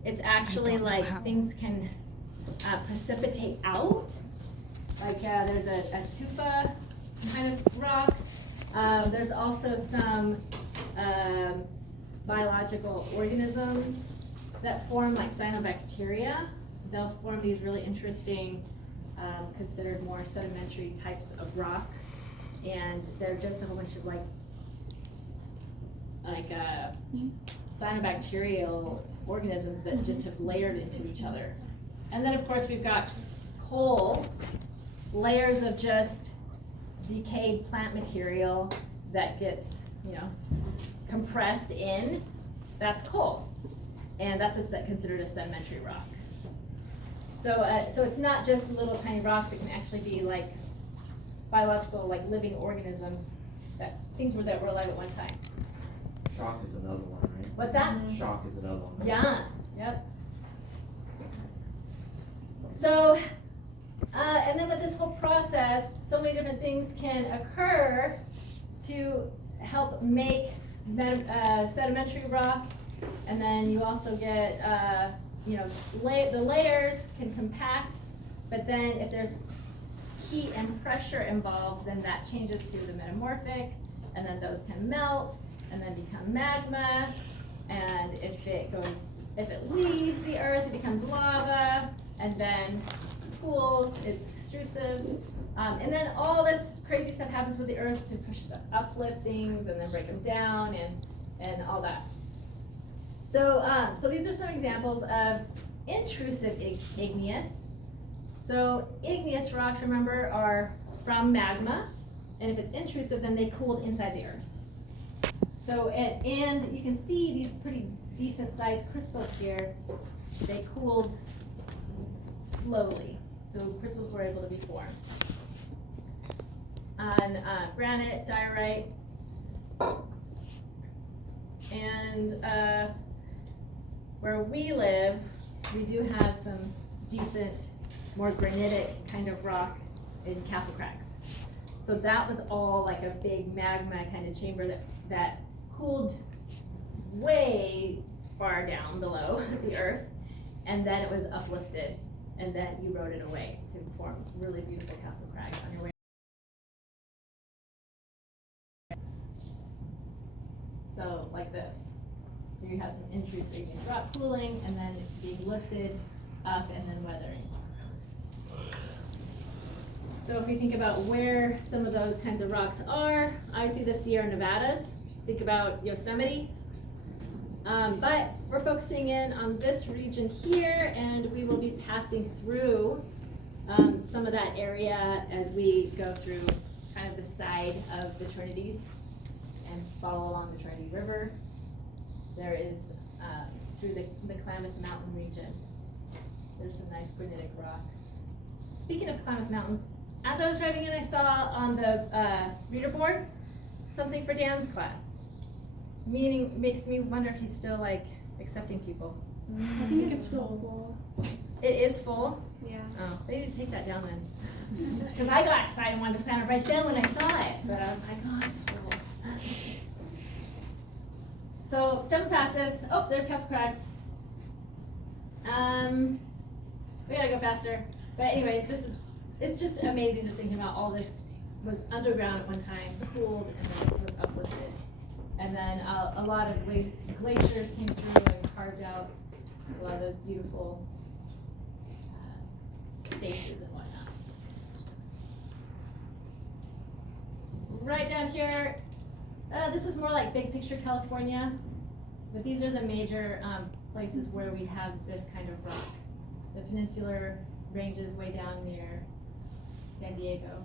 It's actually like things can precipitate out. Like there's a tufa kind of rock. There's also some biological organisms that form, like cyanobacteria. They'll form these really interesting, considered more sedimentary types of rock, and they're just a whole bunch of like cyanobacterial organisms that just have layered into each other. And then of course we've got coal, layers of just decayed plant material that gets, compressed in. That's coal, and that's considered a sedimentary rock. So it's not just little tiny rocks. It can actually be like biological, like living organisms, things that were alive at one time. Shock is another one, right? What's that? Shock is another one. Yeah. Yep. So, and then with this whole process, so many different things can occur to help make sedimentary rock, and then you also get, the layers can compact, but then if there's heat and pressure involved, then that changes to the metamorphic, and then those can melt and then become magma, and if it goes If it leaves the earth, it becomes lava, and then cools, it's extrusive. And then all this crazy stuff happens with the earth to push stuff, uplift things, and then break them down, and all that. So, so these are some examples of intrusive igneous. So igneous rocks, remember, are from magma, and if it's intrusive, then they cooled inside the earth. So, and you can see these pretty decent sized crystals here, they cooled slowly, so crystals were able to be formed. On granite, diorite, and where we live, we do have some decent, more granitic kind of rock in Castle Crags. So that was all like a big magma kind of chamber that cooled way far down below the earth, and then it was uplifted, and then you rode it away to form really beautiful Castle Crags on your way. So like this, here you have some intrusive rock cooling, and then being lifted up, and then weathering. So if we think about where some of those kinds of rocks are, obviously the Sierra Nevadas, think about Yosemite. But we're focusing in on this region here, and we will be passing through some of that area as we go through kind of the side of the Trinities and follow along the Trinity River. There is, through the Klamath Mountain region, there's some nice granitic rocks. Speaking of Klamath Mountains, as I was driving in, I saw on the reader board something for Dan's class. Meaning, makes me wonder if he's still like accepting people. I think it's full. It is full? Yeah. Oh, they didn't take that down then. Because I got excited and wanted to sign up right then when I saw it, but I was like, oh, it's full. So, jump past this. Oh, there's Castle Crags. We gotta go faster. But anyways, it's just amazing just thinking about all this was underground at one time, cooled, and then it was uplifted. And then a lot of glaciers came through and carved out a lot of those beautiful faces and whatnot. Right down here, this is more like big picture California, but these are the major places where we have this kind of rock. The peninsular ranges way down near San Diego,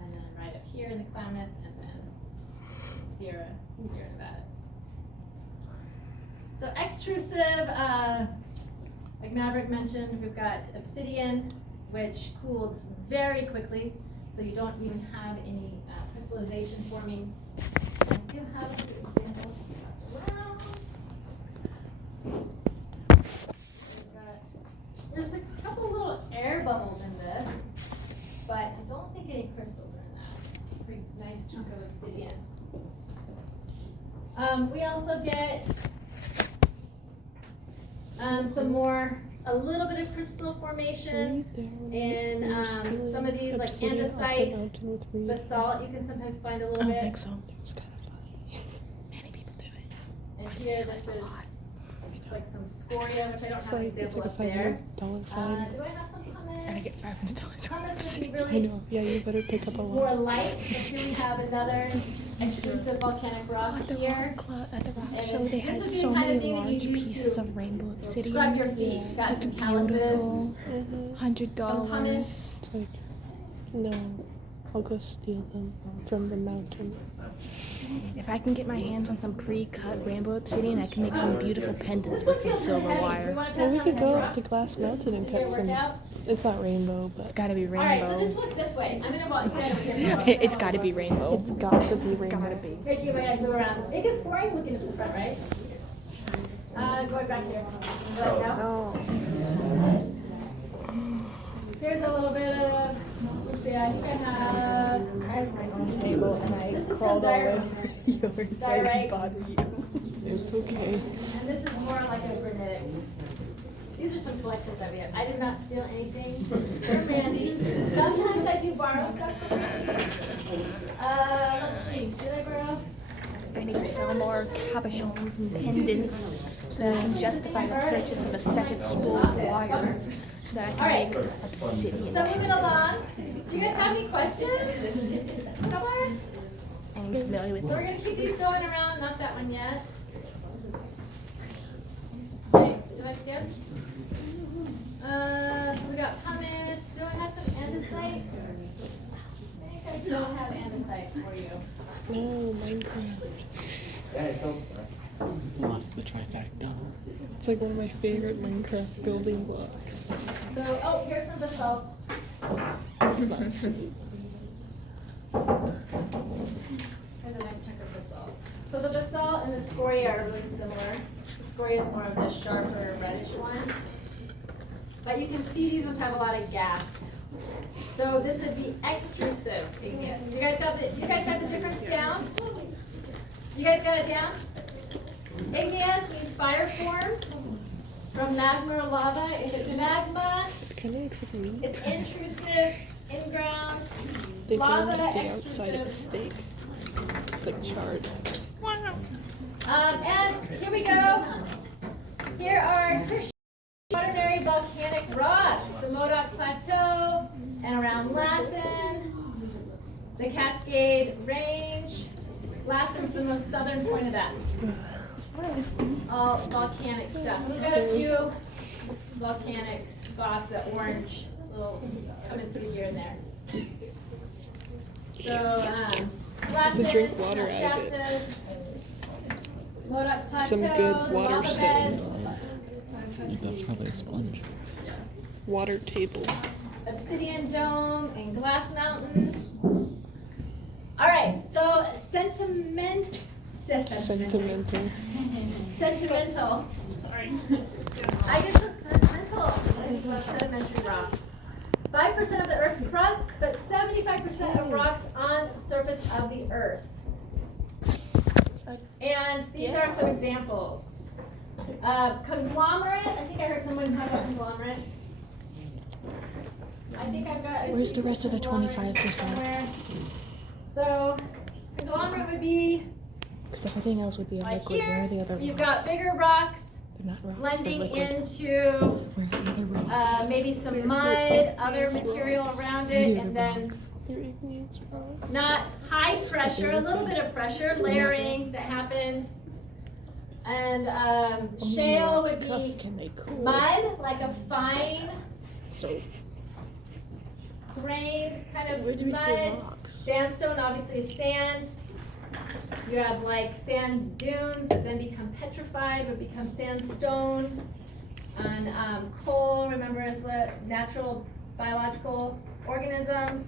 and then right up here in the Klamath, and then Sierra Nevada. So extrusive, like Maverick mentioned, we've got obsidian, which cooled very quickly, so you don't even have any crystallization forming. I do have some examples to pass around. There's a couple little air bubbles in this, but I don't think any crystals are in that. Pretty nice chunk of obsidian. We also get a little bit of crystal formation in some of these, like andesite, basalt. You can sometimes find a little bit. I think so. It was kind of funny. Many people do it. And here, this is like some scoria, which I don't have an It's example like a up there. $500 fine. Do I have some comments? And I get $500 Comments would be I really know. Yeah, you better pick up a more lot. light. So here we have another extrusive volcanic rock At the here. at the rock And show, this they would had be so the kind of many thing that you large use pieces to of rainbow obsidian. Scrub your feet. You've got some calluses. Beautiful. Mm-hmm. $100. It's like, no, I'll go steal them from the mountain. If I can get my hands on some pre-cut rainbow obsidian, I can make some beautiful pendants with some silver wire. Well, we could go up to Glass Mountain and cut some. It's not rainbow, but It's gotta be Alright, so just rainbow. look this way. I'm gonna walk here. It's gotta be rainbow. it's got to be It's rainbow. gotta be. Great, you guys go around. It gets boring looking at the front, right? Going back here. Right now. No. Here's a little bit of, let's see, I think I have my own table and I This is crawled some all diorite. over yours. I Diorite. just bother you. It's okay. And this is more like a granitic. These are some collections that we have. I did not steal anything from Mandy. Sometimes I do borrow stuff from Mandy. Let's see, did I borrow? I need to sell more cabochons and pendants. so that I can justify the purchase of a second spool of wire so that I can Alright. make obsidian. So moving along, do you guys have any questions so far? I'm familiar with So we're this. gonna keep these going around, not that one yet. Okay, did I skip? So we got pumice, do I have some andesite? I think I don't have andesite for you. Oh, Minecraft. Lost the trifecta. It's like one of my favorite Minecraft building blocks. So, oh, here's some basalt. It's not sweet. Here's a nice chunk of basalt. So the basalt and the scoria are really similar. The scoria is more of the sharper reddish one. But you can see these ones have a lot of gas. So this would be extrusive igneous. You guys got the difference down? You guys got it down? Igneous means fire formed from magma or lava. If it's magma, It kind of looks like meat. it's intrusive, in ground. They lava, burned the outside of a extrusive. steak. It's like charred. And here we go. Here are tertiary quaternary volcanic rocks. The Modoc Plateau and around Lassen, the Cascade Range. Lassen's the most southern point of that. All volcanic stuff. We've got a few volcanic spots, that orange little coming through here and there. So, Lassen, drink water out of it. Shasta, Modoc Plateau, Some good water lava stone. beds, That's probably a sponge. Water table. Obsidian Dome, and Glass Mountain. All right, so sentimental. Sentimental. Sentimental. Sorry. I get so sentimental when I think about sedimentary rocks. 5% of the Earth's crust, but 75% of rocks on the surface of the Earth. And these are some examples. Conglomerate. I think I heard someone talk about conglomerate. I think I've got. Where's the rest of the conglomerate 25%? somewhere. So conglomerate would be Because everything else would be a like liquid. Where here. are the other You've rocks? got bigger rocks They're not rocks, blending they're liquid. into Where are the other rocks? maybe some mud, other material around Where are it, the and other then rocks? They're igneous rocks. not high pressure, a little bit of pressure, So not layering that happened. And Only shale rocks would crust be can they cool. mud, like a fine So grained kind of where do we see mud. rocks? Sandstone obviously is sand. You have like sand dunes that then become petrified, would become sandstone. And coal, remember, is the natural biological organisms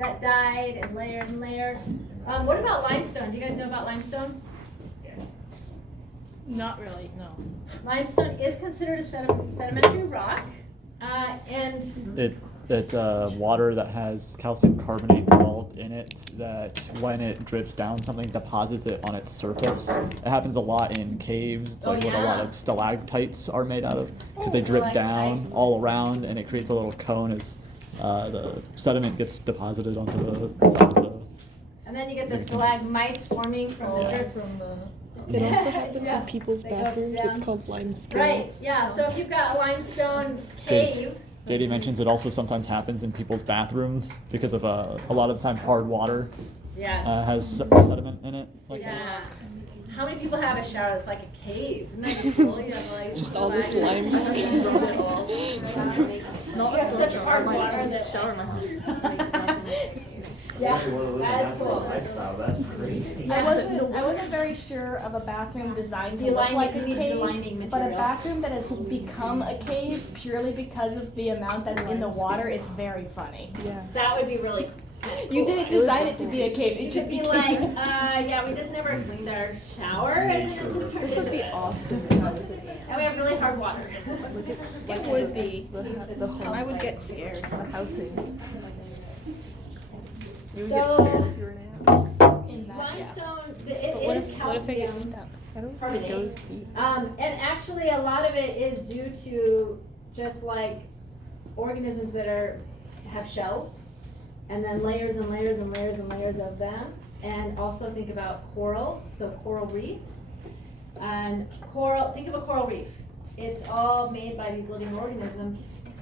that died and layered and layered. What about limestone? Do you guys know about limestone? Not really, no. Limestone is considered a sedimentary rock. And It's water that has calcium carbonate dissolved in it that when it drips down something deposits it on its surface. It happens a lot in caves. It's like what a lot yeah. of stalactites are made out of because they drip down Stalactites. all around and it creates a little cone as the sediment gets deposited onto the side of the. and then you get the stalagmites forming from the drips. It also happens Yeah. in people's They go bathrooms. It's down. called limestone. Right, yeah, so if you've got a limestone cave, JD mentions it also sometimes happens in people's bathrooms because of a lot of the time hard water yes. has sediment in it. Like Yeah. How many people have a shower that's like a cave? Isn't that cool? You have like Just all this stalagmites. limestone. You have such hard water that. Yeah, that is cool. That's crazy. I wasn't very sure of a bathroom designed to The look like alignment a needs cave, aligning but a material. bathroom that has become a cave purely because of the amount that's in the water is very funny. Yeah. That would be really. You didn't design it to be a cave, You it just could be became. like, yeah, we just never cleaned our shower and then it just turned This would into be this. awesome. And we have really hard water. It would be. The whole I would get scared. the housing. You would So- get scared if you were an ant. Limestone, But it what is if I get calcium. stuck? I don't think Carbonate. it goes deep. And actually, a lot of it is due to just like organisms that have shells, and then layers and layers and layers and layers of them. And also think about corals, so coral reefs. And coral, think of a coral reef. It's all made by these living organisms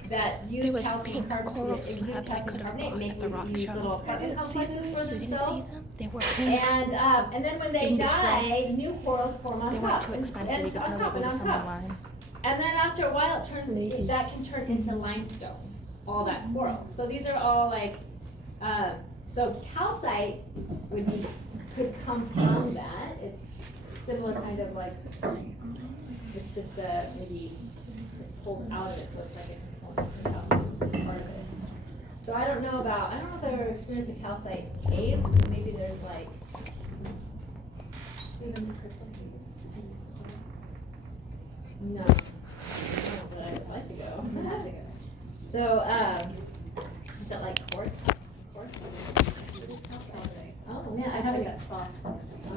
that use There was calcium pink coral carbonate, exude slabs I calcium could have carbonate, bought make at the rock these show. little I apartment didn't see complexes them. for You didn't see themselves. them? They were pink. And then when they English die, new corals form on They top. weren't too expensive. You And could on probably top and order on some top. online. And then after a while, that can turn into limestone, all that coral. So these are all like, so calcite could come from that. It's similar kind of like, it's just maybe it's pulled out of it, so it's like a component of calcium, it's part of it. So I don't know if I've ever experienced a calcite cave. Maybe there's like, no. I don't know, but I'd like to go. I have to go. So, is that like quartz? Oh, man, I haven't got soft.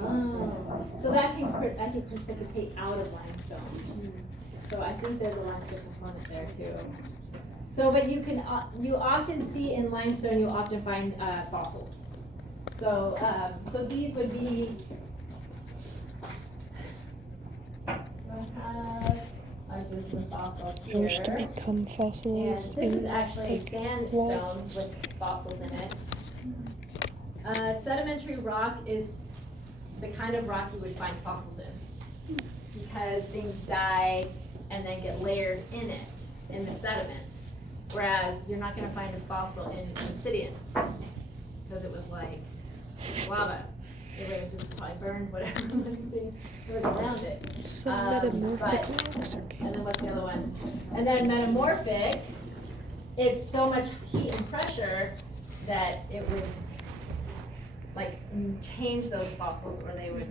Oh, so that can precipitate out of limestone. So I think there's a limestone component there too. So, but you often see in limestone, you often find fossils. So, so these would be, this is a fossil First to here. become And fossilized this is in actually walls. sandstone with fossils in it. Sedimentary rock is the kind of rock you would find fossils in, because things die and then get layered in it, in the sediment. Whereas you're not gonna find a fossil in obsidian, because it was like lava. It was just probably burned, whatever, everything was around it. Some but- metamorphic rocks are And then what's the other one? And then metamorphic, it's so much heat and pressure that it would like change those fossils, or they would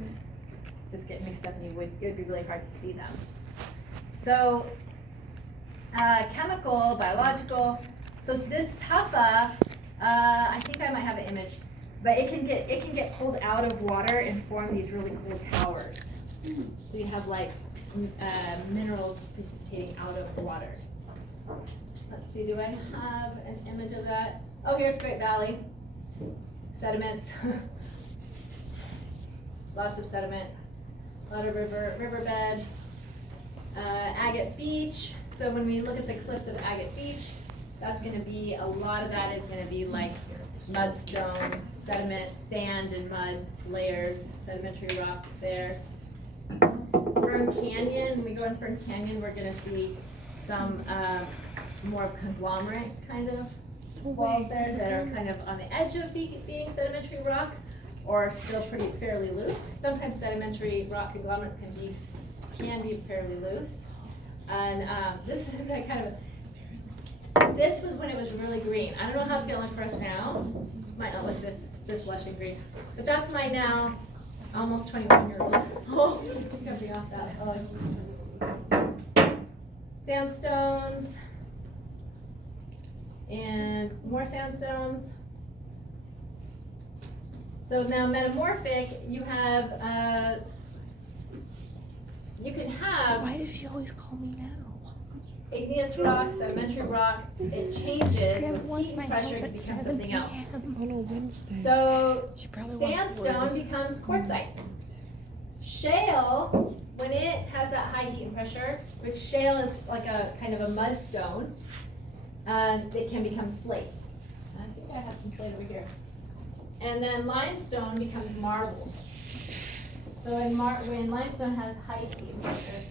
just get mixed up and it would be really hard to see them. So chemical, biological, so this tufa, I think I might have an image, but it can get pulled out of water and form these really cool towers. So you have like minerals precipitating out of the water. Let's see, do I have an image of that? Oh, here's Great Valley. Sediments. Lots of sediment. A lot of riverbed. Agate Beach. So when we look at the cliffs of Agate Beach, that's gonna be, a lot of that is gonna be like mudstone, sediment, sand and mud layers, sedimentary rock there. Fern Canyon, when we go in Fern Canyon, we're gonna see some more conglomerate kind of walls there that are kind of on the edge of being sedimentary rock, or still fairly loose. Sometimes sedimentary rock conglomerates can be fairly loose. And this is that kind of, this was when it was really green. I don't know how it's gonna look for us now. Might not look this lush and green, but that's my now almost 21-year-old. Oh, jumping off that. Sandstones. And more sandstones. So now metamorphic, you have, you can have Why does she always call me now? igneous rock, sedimentary rock, it changes Grandma with wants heat my and pressure, help it at becomes 7 something else. p.m. On a Wednesday. So She probably wants sandstone wood. becomes quartzite. Shale, when it has that high heat and pressure, which shale is like a kind of a mudstone, it can become slate. I think I have some slate over here. And then limestone becomes marble. So when limestone has high heat and pressure,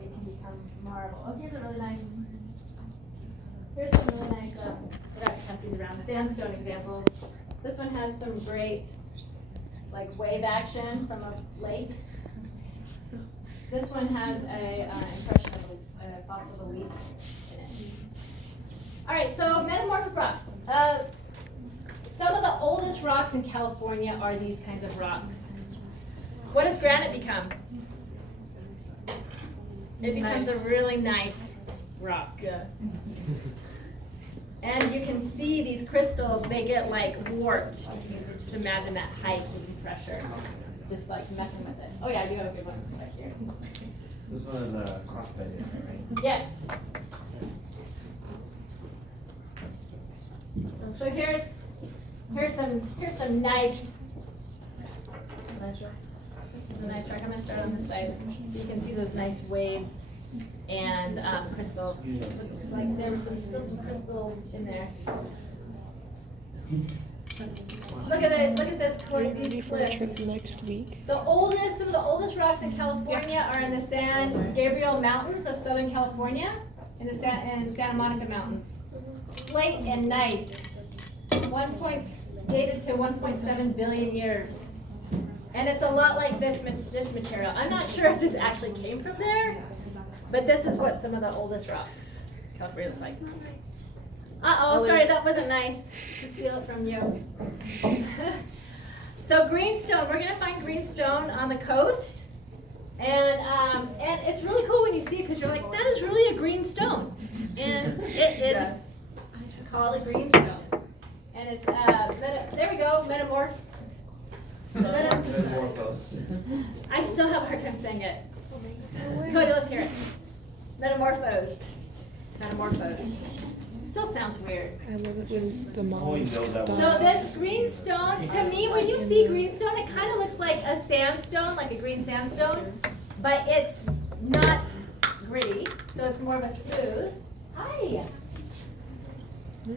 it can become marble. Oh, here's a really nice, here's some really nice, I have these around, sandstone examples. This one has some great, like wave action from a lake. This one has a impression of a fossil leaf in it. All right, so metamorphic rocks. Some of the oldest rocks in California are these kinds of rocks. What does granite become? It becomes a really nice rock. Yeah. And you can see these crystals, they get like warped. You can just imagine that high heat and pressure, just like messing with it. Oh yeah, I do have a good one right here. This one is a crossbed, right? Yes. So here's some nice. This is is a nice rock. I'm gonna start on this side. You can see those nice waves and crystal. Like there was still some crystals in there. Look at it. Look at this. Are you ready for a cliffs. trip next week? Some of the oldest rocks in California are in the San Gabriel Mountains of Southern California, in the Santa Monica Mountains. Slate and gneiss, dated to 1.7 billion years. And it's a lot like this material. I'm not sure if this actually came from there, but this is what some of the oldest rocks in California look like. Uh-oh, sorry, that wasn't nice to steal it from you. So greenstone, we're gonna find greenstone on the coast. And it's really cool when you see it because you're like, that is really a green stone. And it is called a greenstone. And it's, there we go, metamorph. Metamorphose. I still have a hard time saying it. Cody, let's hear it. Metamorphosed. Metamorphosed. Still sounds weird. I love it when the mom Oh, you is know that one. So this greenstone, to me, when you see greenstone, it kind of looks like a sandstone, like a green sandstone, but it's not gritty, so it's more of a smooth. Hi. Do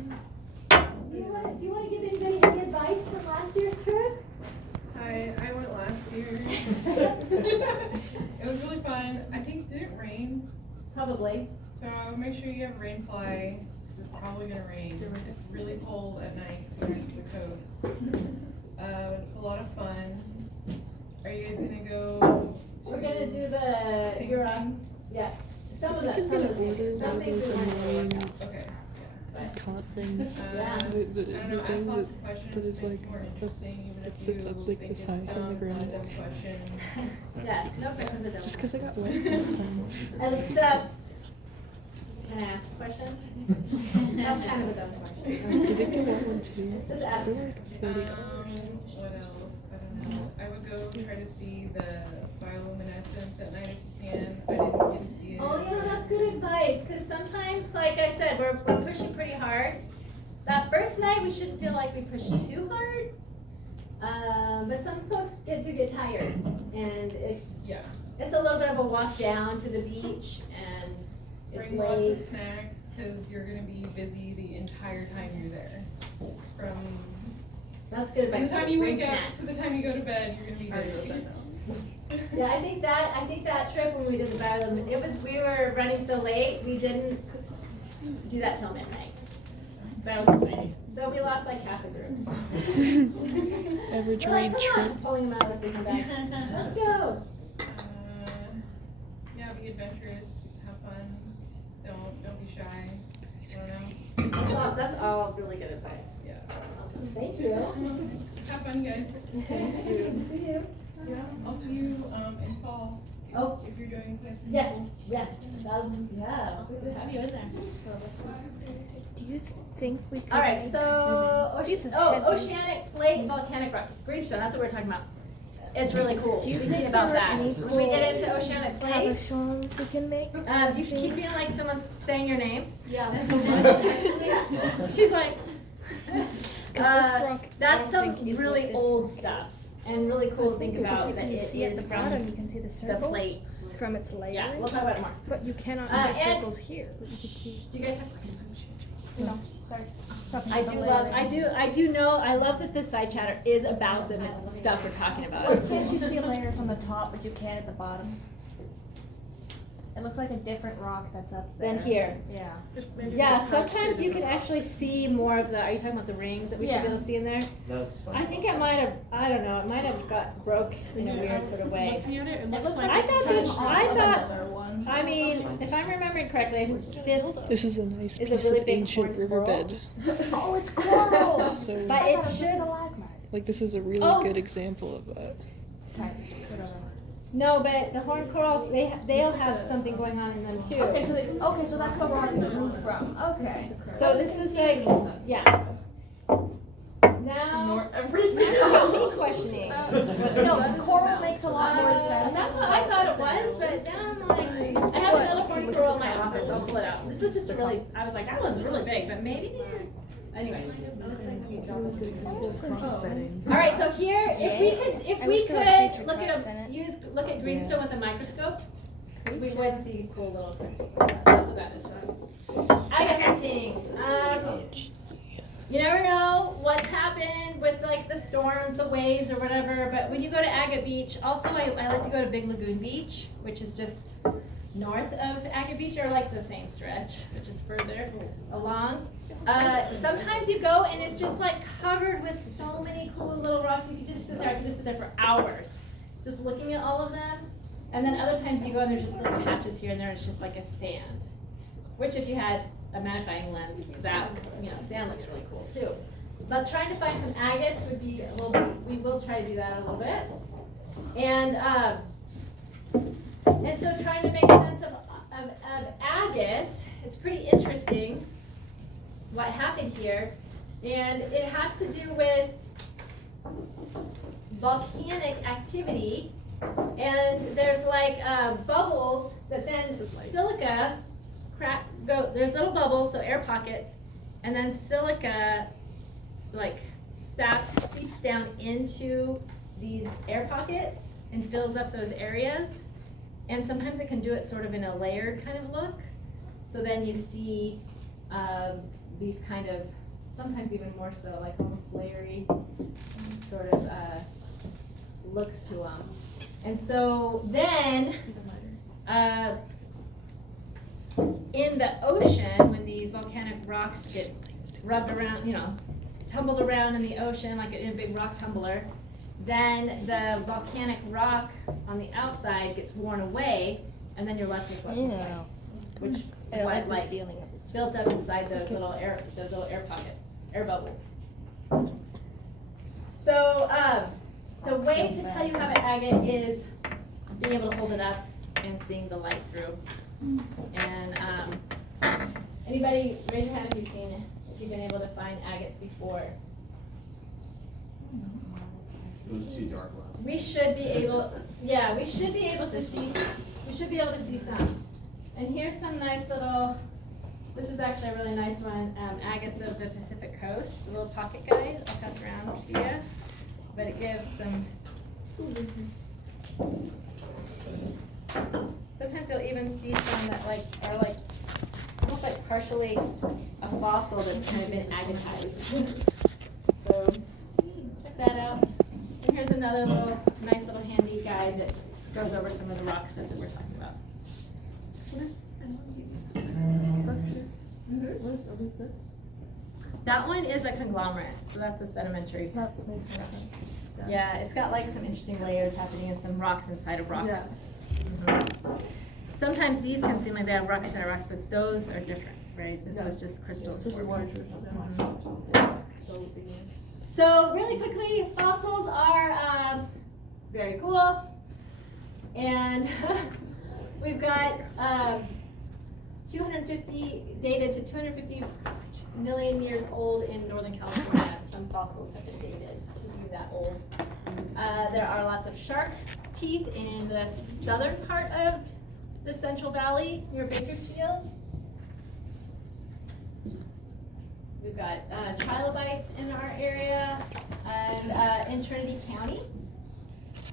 you want to give anybody any advice from last year's trip? Hi, I went last year. It was really fun. I think, did it rain? Probably. So make sure you have rain fly, 'cause it's probably gonna rain. It's really cold at night compared to the coast. It's a lot of fun. Are you guys gonna go? We're gonna do the, you're yeah. Some of the, some of the, some things we weren't gonna work out. Okay, caught things. Yeah. I The don't know, ask thing lots of questions, that is makes like it more interesting, even it if sits you up like think it's beside from the dumb, ground. dumb question. Yeah, no questions are dumb. Just because I got wet this time. Except, can I ask a question? That's kind of a dumb question. Did they get that one too? Just ask. They're like $40. What else? I don't know. I would go try to see the bioluminescence at night if you can. I didn't get to see it. Oh, yeah, that's good advice, because sometimes, like I said, we're pushing pretty hard. That first night, we shouldn't feel like we pushed too hard. But some folks do get tired, and Yeah. it's a little bit of a walk down to the beach, and it's Bring lots late. of snacks, because you're gonna be busy the entire time you're there. From That's good the advice. time you Bring wake up snacks. to the time you go to bed, you're gonna be busy. Yeah, I think that trip when we did the battle, we were running so late, we didn't do that till midnight. That was exciting. So we lost like half a group. Average We're like, raid come on, trip. pulling them out as they come back. Let's go. Yeah, be adventurous, have fun, don't be shy. I don't know. Well, that's all really good advice. Yeah. Awesome. Thank you. Have fun, guys. Thank you. See you. Yeah, I'll see you in fall. Oh. If you're doing this. Yes, yes. Yeah, we have you in there. Do you think we could? All right, so Jesus, heavy. oceanic plate volcanic rock, greenstone. That's what we're talking about. It's really cool. Do you Thinking think about there are that? any When we cool get into oceanic plates, cabochons we can make? do you keep feeling like someone's saying your name? Yeah. She's like, 'Cause this rock, I that's don't some think is really what this old rock is. stuff, and really cool to think Because about you that can it see at is the bottom, from you can see the the circles plates. from its layering. Yeah, we'll talk about it more. But you cannot And- see circles here. But you can see. Do you guys have? No, sorry. I do love, I do know, I love that this side chatter is about the stuff we're talking about. Why can't you see layers on the top, but you can at the bottom? It looks like a different rock that's up there. Than here. Yeah. Yeah, sometimes you can actually see more of the, are you talking about the rings that we should be able to see in there? That's fun. I think it might have, I don't know, it might have got broke in a weird sort of way. Looking at it, it looks looks like I it's thought this, touched I on thought, another one. I mean, if I'm remembering correctly, I think This is a nice Is a piece really of big ancient horned coral. riverbed. Oh, it's coral. So, but it should, like, this is a really Oh. good example of that. no, but the horned corals, they'll have something going on in them too. Okay, so that's where we're on the group from. Okay. So this is like, yeah. Now, everything. now me questioning. No, coral makes a lot more sense. That's what I thought it was, but now I'm like, I have another horned coral in my office, I'll pull it out. This was just a really, I was like, that was really big, but maybe, anyways. Setting. All right, so here, if we I wish there were future look talks at in it. look at greenstone with a microscope, we would see cool little crystals like that. That's what that is from. Agate hunting. You never know what's happened with like the storms, the waves, or whatever. But when you go to Agate Beach, also I like to go to Big Lagoon Beach, which is just north of Agate Beach, or like the same stretch, which is further along. Sometimes you go and it's just like covered with so many cool little rocks. You can just sit there. I can just sit there for hours, just looking at all of them. And then other times you go and there's just little patches here and there. And it's just like a sand, which if you had a magnifying lens, that sand looks really cool too. But trying to find some agates would be a little bit. We will try to do that a little bit. And so trying to make sense of agates, it's pretty interesting what happened here. And it has to do with volcanic activity. And there's like bubbles that then silica there's little bubbles, so air pockets, and then silica like seeps down into these air pockets and fills up those areas. And sometimes it can do it sort of in a layered kind of look. So then you see these kind of, sometimes even more so, like almost layery sort of looks to them. And so then in the ocean, when these volcanic rocks get rubbed around, tumbled around in the ocean like in a big rock tumbler, then the volcanic rock on the outside gets worn away, and then you're left with what's inside, which I don't what like the feeling of it. built up inside those little air pockets, air bubbles. So the way to tell you have an agate is being able to hold it up and seeing the light through. And anybody, raise your hand if you've seen it, if you've been able to find agates before. It was too dark last. We should be able, we should be able to see some. And here's some nice little, this is actually a really nice one, agates of the Pacific Coast, a little pocket guide, I'll pass around to you. But it gives some, sometimes you'll even see some that are almost like partially a fossil that's kind of been agatized. So check that out. And here's another nice little handy guide that goes over some of the rock stuff that we're talking about. What is this? That one is a conglomerate, so that's a sedimentary. That makes sense. Yeah, it's got like some interesting layers happening and some rocks inside of rocks. Yeah. Mhm. Sometimes these can seem like they have rocks inside of rocks, but those are different, right? This was just crystals. Just forming. larger. So really quickly, fossils are very cool. And we've got dated to 250 million years old in Northern California. Some fossils have been dated to be that old. There are lots of shark's teeth in the southern part of the Central Valley near Bakersfield. We've got trilobites in our area, and in Trinity County,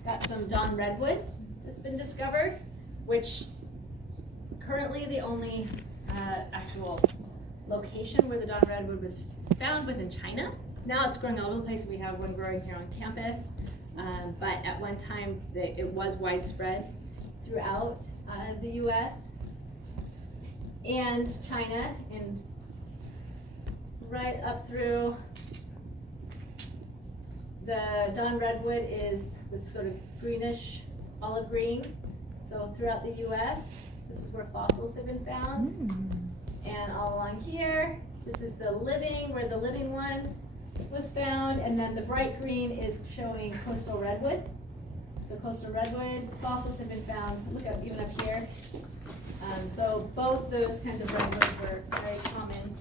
got some Dawn redwood that's been discovered, which currently the only actual location where the Dawn redwood was found was in China. Now it's growing all over the place. We have one growing here on campus, but at one time it was widespread throughout the U.S. and China, and right up through the Dawn redwood is this sort of greenish olive green. So throughout the U.S., this is where fossils have been found. And all along here, this is the living, where the living one was found, and then the bright green is showing coastal redwood. So coastal redwoods fossils have been found, look up, even up here. So both those kinds of redwoods were very common.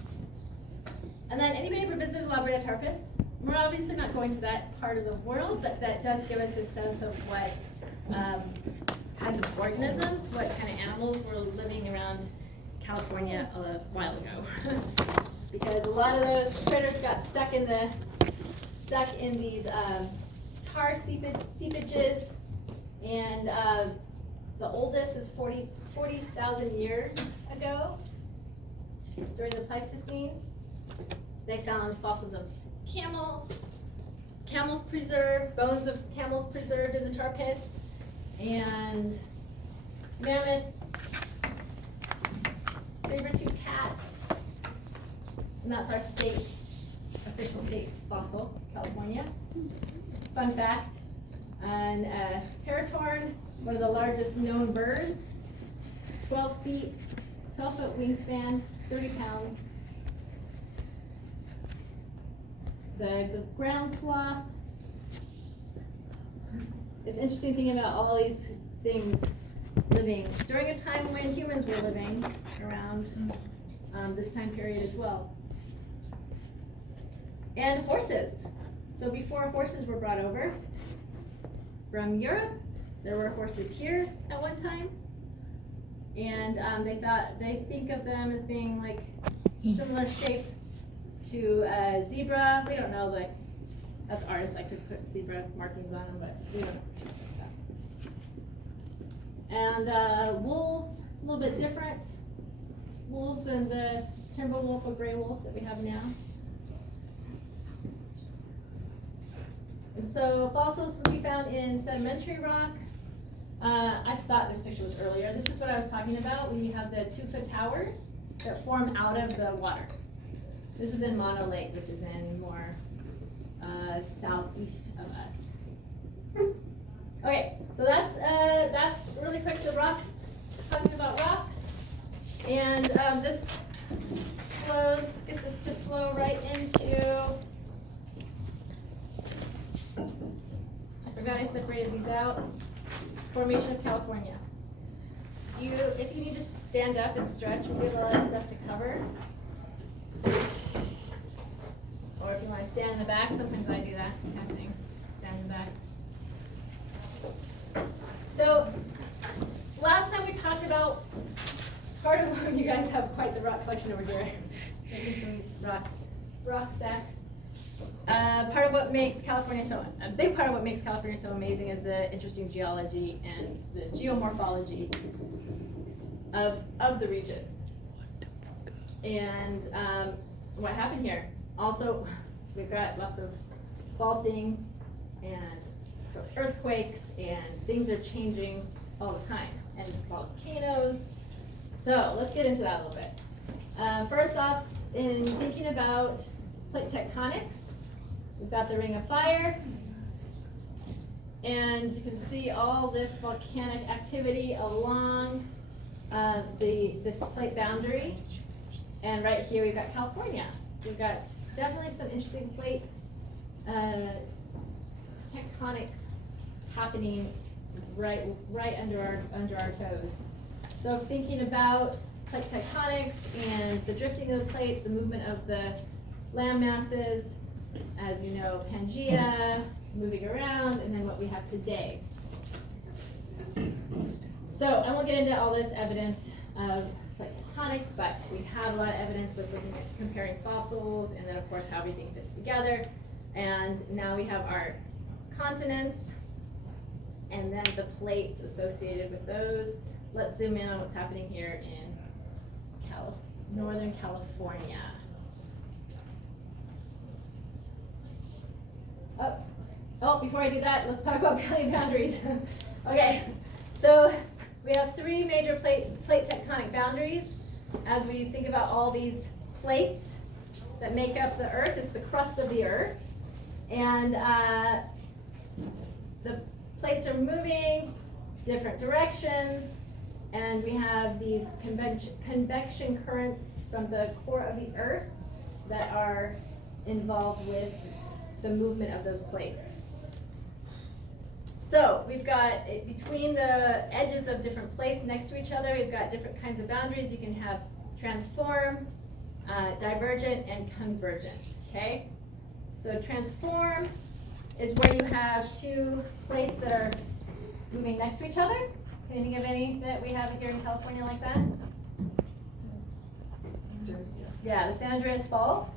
And then anybody ever visited La Brea tar pits? We're obviously not going to that part of the world, but that does give us a sense of what kinds of organisms, what kind of animals were living around California a while ago. because a lot of those critters got stuck in these tar seepages, and the oldest is 40,000 years ago, during the Pleistocene. They found fossils of camels preserved, bones of camels preserved in the tar pits, and mammoth, saber-toothed cats, and that's our official state fossil, California. Fun fact, and Teratorn, one of the largest known birds, 12-foot wingspan, 30 pounds. The ground sloth. It's interesting thinking about all these things living during a time when humans were living around this time period as well. And horses. So before horses were brought over from Europe, there were horses here at one time. And they think of them as being like similar shape to a zebra. We don't know, like, that's artists like to put zebra markings on them, but we don't know. And wolves, a little bit different. Wolves than the timber wolf or gray wolf that we have now. And so fossils will be found in sedimentary rock. I thought this picture was earlier. This is what I was talking about when you have the tufa towers that form out of the water. This is in Mono Lake, which is in more southeast of us. Okay, so that's really quick the rocks, talking about rocks. And this gets us to flow right into, I forgot I separated these out, formation of California. If you need to stand up and stretch, we have a lot of stuff to cover. Or if you want to stand in the back, sometimes I do that kind of thing, stand in the back. So, last time we talked about part of what you guys have quite the rock collection over here, making some rock stacks. Part of what makes California a big part of what makes California so amazing is the interesting geology and the geomorphology of the region. And what happened here? Also, we've got lots of faulting and so earthquakes, and things are changing all the time, and volcanoes. So let's get into that a little bit. First off, in thinking about plate tectonics, we've got the Ring of Fire, and you can see all this volcanic activity along this plate boundary. And right here we've got California. So we've got definitely some interesting plate tectonics happening right under our toes. So thinking about plate tectonics and the drifting of the plates, the movement of the land masses, as you know, Pangea, moving around, and then what we have today. So I won't get into all this evidence of plate tectonics, but we have a lot of evidence with looking at comparing fossils, and then of course how everything fits together. And now we have our continents, and then the plates associated with those. Let's zoom in on what's happening here in Northern California. Oh, before I do that, let's talk about boundaries. Okay, so we have three major plate tectonic boundaries. As we think about all these plates that make up the Earth, it's the crust of the Earth. And the plates are moving different directions, and we have these convection currents from the core of the Earth that are involved with the movement of those plates. So we've got, between the edges of different plates next to each other, we've got different kinds of boundaries. You can have transform, divergent, and convergent, okay? So transform is where you have two plates that are moving next to each other. Can you think of any that we have here in California like that? Yeah, the San Andreas Fault.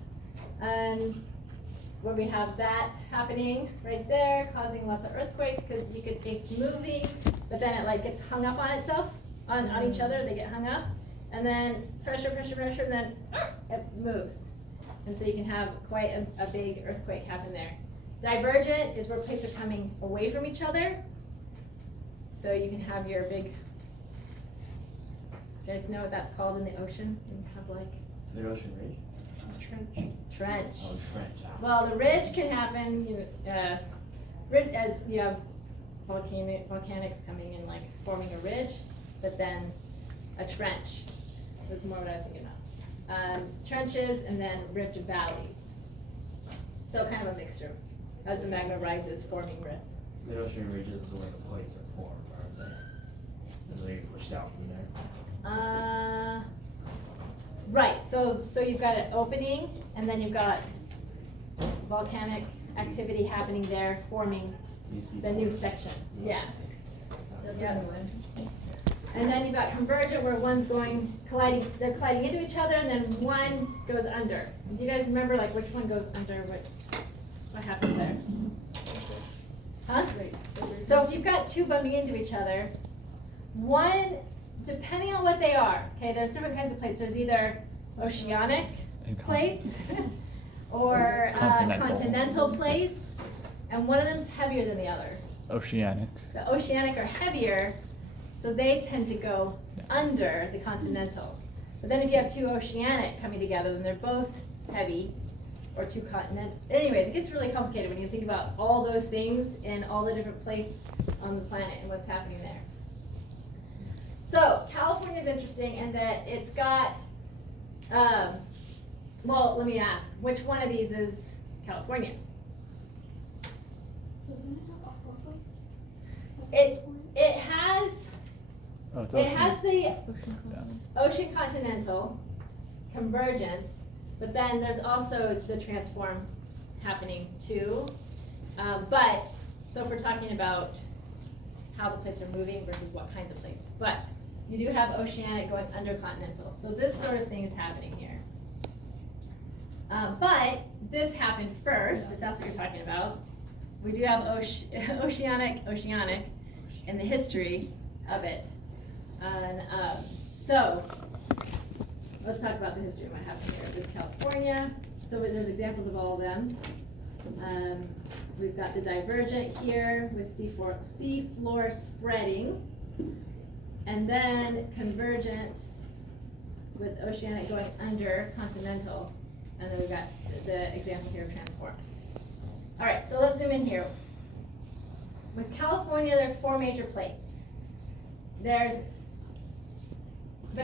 Where we have that happening right there, causing lots of earthquakes because it's moving, but then it like gets hung up on itself, on each other. They get hung up, and then pressure, and then it moves, and so you can have quite a big earthquake happen there. Divergent is where plates are coming away from each other, so you can have your big. You guys know what that's called in the ocean? You have like The ocean ridge? trench. Oh, trench. Well, the ridge can happen, as you have volcanics coming in, like forming a ridge, but then a trench. That's more what I was thinking of. Trenches and then rift valleys. So kind of a mixture as the magma rises, forming rifts. The ocean ridges is where the plates are formed, aren't they? Is where you push down from there. Right, so you've got an opening, and then you've got volcanic activity happening there, forming the new section. Yeah. Yep. And then you've got convergent, where one's colliding into each other, and then one goes under. Do you guys remember like which one goes under? What happens there? Huh? So if you've got two bumping into each other, one, depending on what they are, okay, there's different kinds of plates. There's either oceanic plates or continental plates, and one of them's heavier than the other. Oceanic. The oceanic are heavier, so they tend to go under the continental. But then if you have two oceanic coming together, then they're both heavy, or two continental. Anyways, it gets really complicated when you think about all those things and all the different plates on the planet and what's happening there. So California is interesting in that it's got, well, let me ask, which one of these is California? It has the ocean continental convergence, but then there's also the transform happening too. So if we're talking about how the plates are moving versus what kinds of plates, but you do have oceanic going under continental. So this sort of thing is happening here. But this happened first, if that's what you're talking about. We do have oceanic in the history of it. And so let's talk about the history of what happened here. This is California. So there's examples of all of them. We've got the divergent here with seafloor spreading, and then convergent with oceanic going under continental, and then we've got the example here of transform. All right, so let's zoom in here. With California, there's 4 major plates. But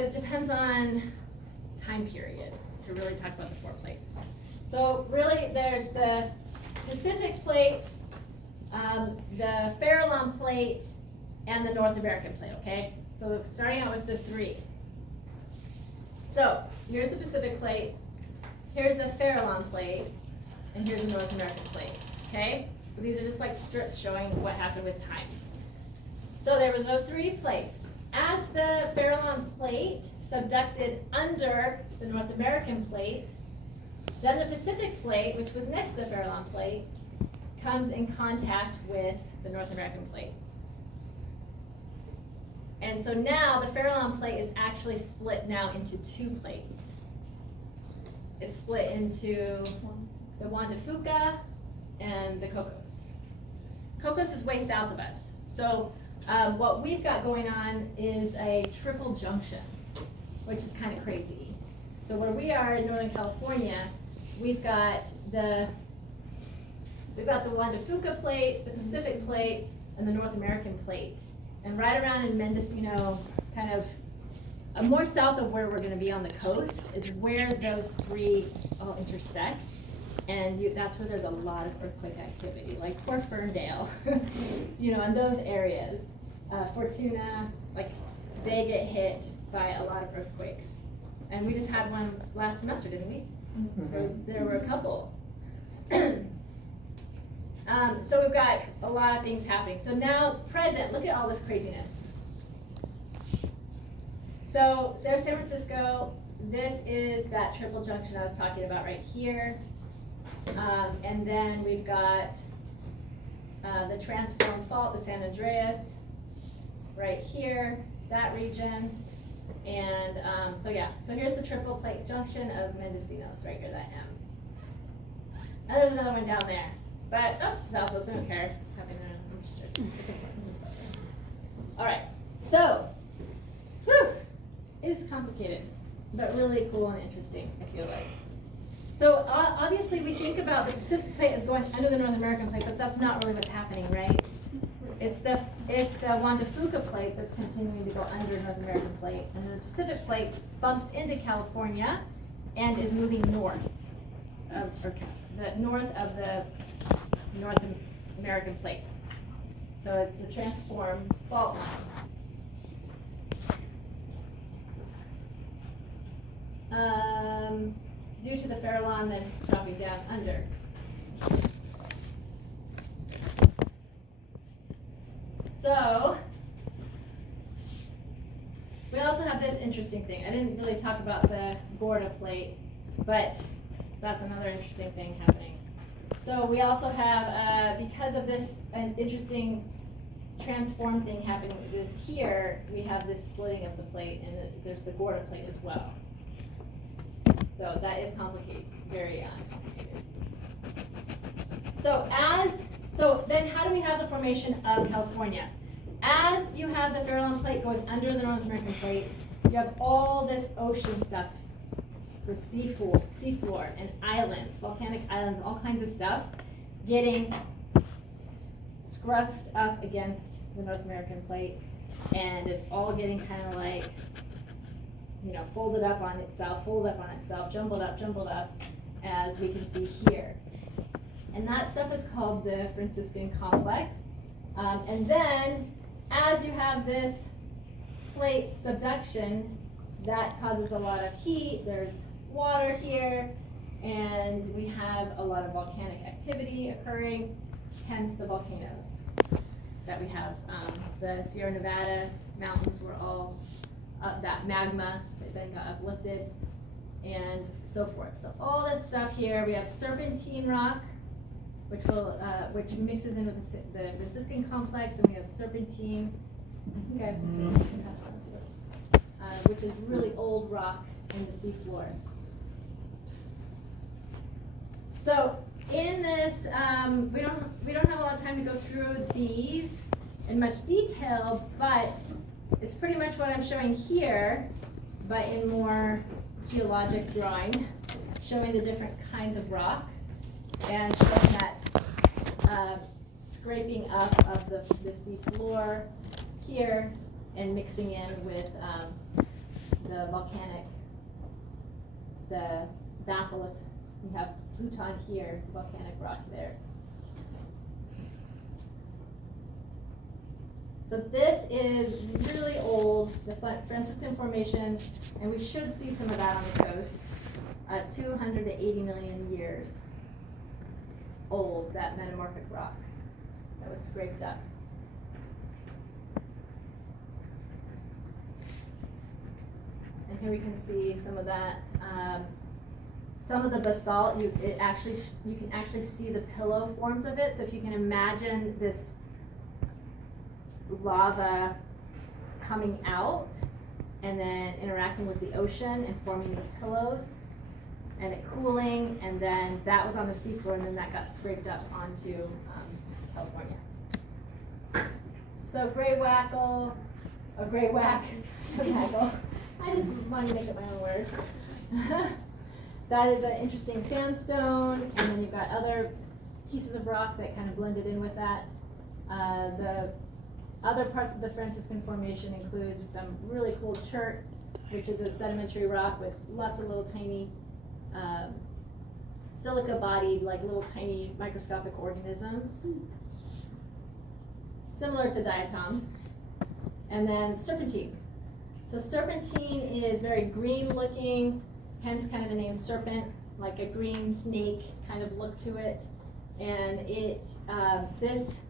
it depends on time period to really talk about the 4 plates. So really, there's the Pacific plate, the Farallon plate, and the North American plate, okay? So starting out with the 3. So here's the Pacific plate, here's the Farallon plate, and here's the North American plate, okay? So these are just like strips showing what happened with time. So there was those 3 plates. As the Farallon plate subducted under the North American plate, then the Pacific plate, which was next to the Farallon plate, comes in contact with the North American plate. And so now the Farallon plate is actually split now into 2 plates. It's split into the Juan de Fuca and the Cocos. Cocos is way south of us. So what we've got going on is a triple junction, which is kind of crazy. So where we are in Northern California, we've got the Juan de Fuca plate, the Pacific plate, and the North American plate. And right around in Mendocino, kind of more south of where we're going to be on the coast, is where those 3 all intersect. And that's where there's a lot of earthquake activity, like Port Ferndale, in those areas. Fortuna, like they get hit by a lot of earthquakes. And we just had one last semester, didn't we? Mm-hmm. There were a couple. So we've got a lot of things happening. So now, present, look at all this craziness. So there's San Francisco, this is that triple junction I was talking about right here. And then we've got the transform fault, the San Andreas, right here, that region. And so yeah, so here's the triple plate junction of Mendocinos, right here, that M. And there's another one down there, but that's south, we don't care. It's happening around, it's important. All right, so, whew, it is complicated, but really cool and interesting, I feel like. So obviously we think about the Pacific plate as going under the North American plate, but that's not really what's happening, right? It's the Juan de Fuca plate that's continuing to go under North American plate, and the Pacific plate bumps into California and is moving north of the North American plate. So it's the transform fault line. Due to the Farallon then dropping down under. So, we also have this interesting thing. I didn't really talk about the Gorda plate, but that's another interesting thing happening. So we also have, because of this an interesting transform thing happening with here, we have this splitting of the plate, and there's the Gorda plate as well. So that is complicated, very complicated. So then how do we have the formation of California? As you have the Farallon plate going under the North American plate, you have all this ocean stuff, the seafloor and islands, volcanic islands, all kinds of stuff, getting scruffed up against the North American plate, and it's all getting kind of like, you know, folded up on itself, jumbled up, as we can see here. And that stuff is called the Franciscan complex. And then, as you have this plate subduction, that causes a lot of heat. There's water here, and we have a lot of volcanic activity occurring, hence the volcanoes that we have. The Sierra Nevada mountains were all that magma that then got uplifted, and so forth. So all this stuff here, we have serpentine rock, which mixes in with the Franciscan complex, and we have serpentine. I think I have some serpentine, which is really old rock in the seafloor. So in this, we don't have a lot of time to go through these in much detail, but it's pretty much what I'm showing here, but in more geologic drawing, showing the different kinds of rock, and showing that scraping up of the sea floor here, and mixing in with the volcanic, the batholith. We have Pluton here, volcanic rock there. So this is really old, the Franciscan Formation, and we should see some of that on the coast. 280 million years old, that metamorphic rock that was scraped up. And here we can see some of that. Some of the basalt, you can actually see the pillow forms of it. So if you can imagine this lava coming out and then interacting with the ocean and forming these pillows, and it cooling, and then that was on the seafloor, and then that got scraped up onto California. So gray whackle, or gray whack, whackle. I just wanted to make up my own word. That is an interesting sandstone, and then you've got other pieces of rock that kind of blended in with that. The other parts of the Franciscan Formation include some really cool chert, which is a sedimentary rock with lots of little tiny silica-bodied, like little tiny microscopic organisms, similar to diatoms. And then serpentine. So serpentine is very green-looking, hence kind of the name serpent, like a green snake kind of look to it. And it this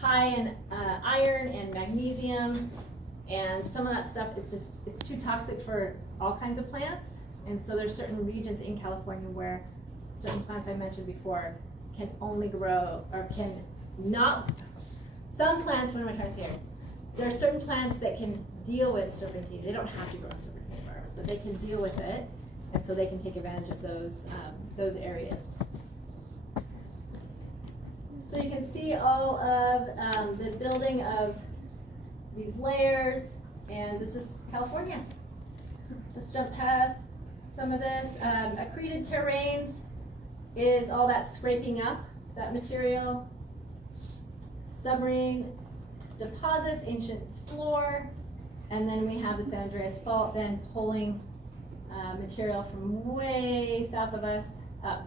high in iron and magnesium, and some of that stuff is just, it's too toxic for all kinds of plants. And so there's certain regions in California where certain plants I mentioned before can only grow, or can not, some plants, what am I trying to say here? There are certain plants that can deal with serpentine. They don't have to grow in serpentine environments, but they can deal with it, and so they can take advantage of those areas. So you can see all of the building of these layers, and this is California. Let's jump past some of this. Accreted terrains is all that scraping up that material. Submarine deposits, ancient floor, and then we have the San Andreas Fault then pulling material from way south of us up,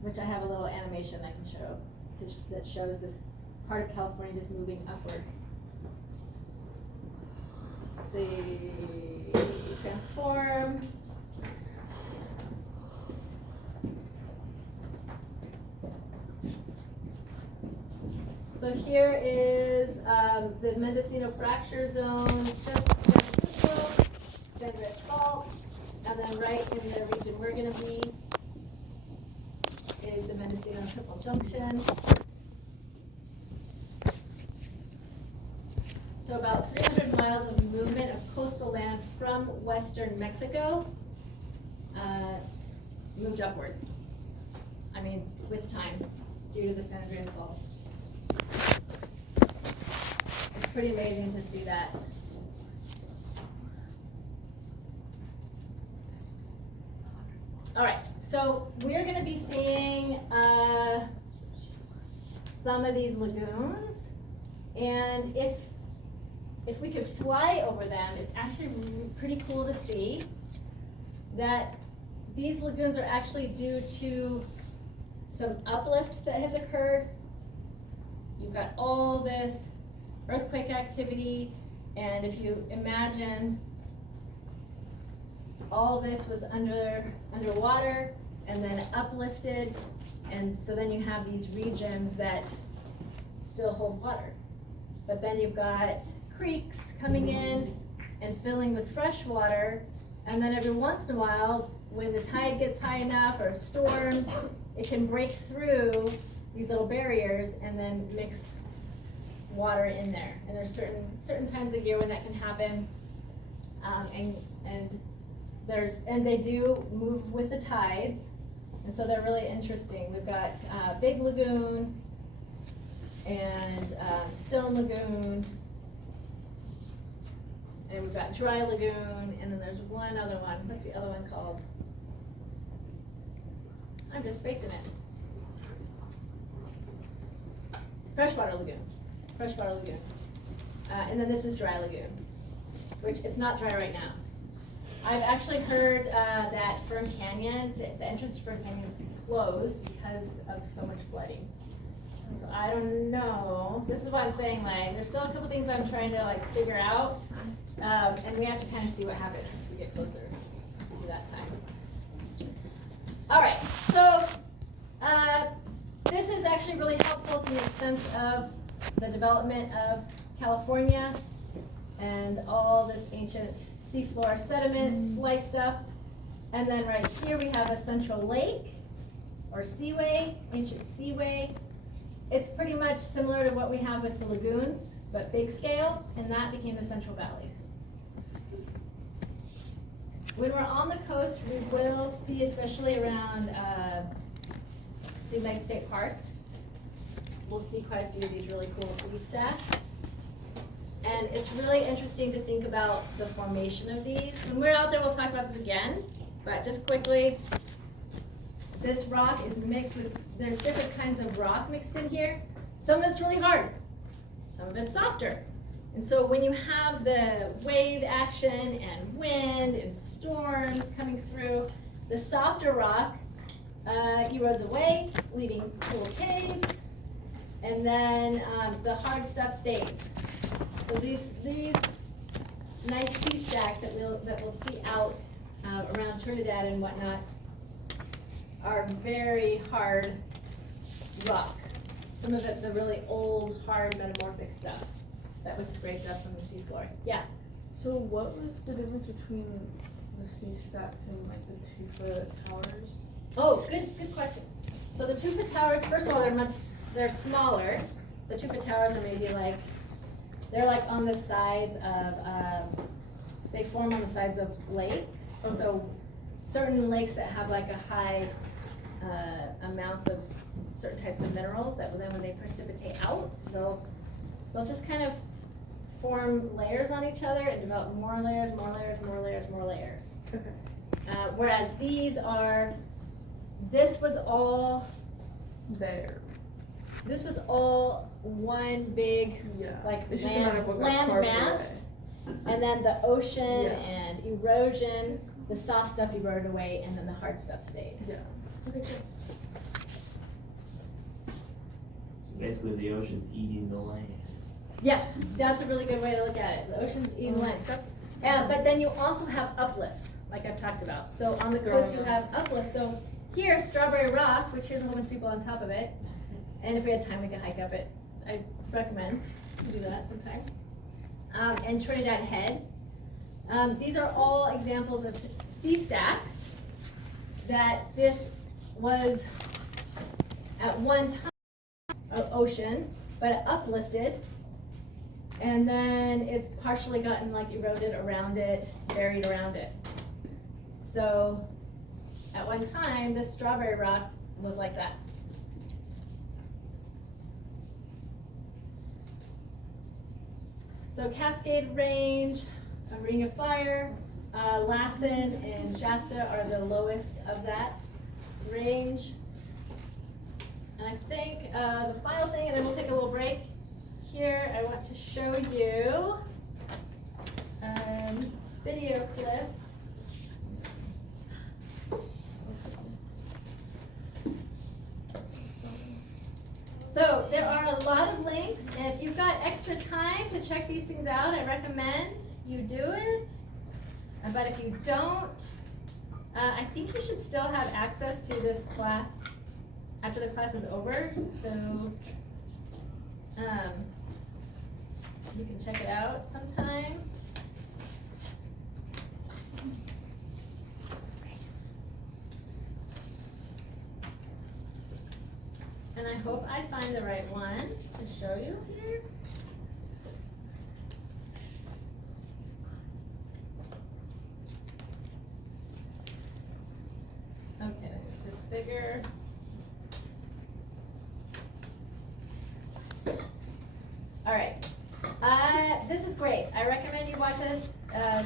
which I have a little animation I can show that shows this part of California just moving upward. Let's see, transform. So here is the Mendocino Fracture Zone, just San Francisco, San Andreas Fault, and then right in the region we're going to be is the Mendocino Triple Junction. So about 300 miles of movement of coastal land from western Mexico moved upward. I mean, with time, due to the San Andreas Fault. It's pretty amazing to see that. All right, so we're going to be seeing some of these lagoons, and if we could fly over them, it's actually pretty cool to see that these lagoons are actually due to some uplift that has occurred. You've got all this earthquake activity, and if you imagine all this was underwater and then uplifted, and so then you have these regions that still hold water. But then you've got creeks coming in and filling with fresh water, and then every once in a while, when the tide gets high enough or storms, it can break through these little barriers and then mix water in there. And there's certain times of year when that can happen, and they do move with the tides, and so they're really interesting. We've got Big Lagoon and Stone Lagoon, and we've got Dry Lagoon, and then there's one other one. What's the other one called? I'm just spacing it. Freshwater Lagoon. Freshwater Lagoon. And then this is Dry Lagoon, which it's not dry right now. I've actually heard that Fern Canyon, the entrance to Fern Canyon is closed because of so much flooding. So I don't know. This is why I'm saying, like, there's still a couple things I'm trying to like figure out, and we have to kind of see what happens as we get closer to that time. All right, so this is actually really helpful to make sense of the development of California and all this ancient seafloor sediment sliced up. And then right here we have a central lake or seaway, ancient seaway. It's pretty much similar to what we have with the lagoons, but big scale, and that became the Central Valley. When we're on the coast, we will see, especially around Sioux Lake State Park, we'll see quite a few of these really cool sea stacks. And it's really interesting to think about the formation of these. When we're out there, we'll talk about this again, but just quickly, this rock is mixed with, there's different kinds of rock mixed in here. Some of it's really hard, some of it's softer. And so when you have the wave action and wind and storms coming through, the softer rock erodes away, leaving cool caves, and then the hard stuff stays. So these nice sea stacks that we'll see out around Trinidad and whatnot are very hard rock. Some of it, the really old, hard, metamorphic stuff that was scraped up from the seafloor. Yeah? So what was the difference between the sea stacks and like the 2-foot towers? Oh, good question. So the 2-foot towers, first of all, they're smaller. The 2-foot towers are maybe like, they're like on the sides of, they form on the sides of lakes. Okay. So certain lakes that have like a high amounts of certain types of minerals, that then when they precipitate out, they'll just kind of form layers on each other and develop more layers, more layers, more layers, more layers. Okay. Whereas this was all one big like It's just a matter of what got land carved mass, away. and then the ocean Yeah. and erosion, the soft stuff eroded away, and then the hard stuff stayed. Yeah. Okay, cool. Basically, the ocean's eating the land. Yeah, that's a really good way to look at it. The ocean's eating land. But then you also have uplift, like I've talked about. So on the coast you have uplift. So here, Strawberry Rock, which here's a whole bunch of people on top of it. And if we had time, we could hike up it. I recommend we do that sometime. And Trinidad Head. These are all examples of sea stacks that this was at one time ocean, but it uplifted, and then it's partially gotten like eroded around it, buried around it. So at one time, this Strawberry Rock was like that. So Cascade Range, a Ring of Fire, Lassen and Shasta are the lowest of that range. And I think the final thing, and then we'll take a little break. Here, I want to show you video clip. So there are a lot of links, and if you've got extra time to check these things out, I recommend you do it. But if you don't, I think you should still have access to this class after the class is over, so you can check it out sometime. And I hope I find the right one to show you here. Okay, it's bigger. All right, this is great. I recommend you watch this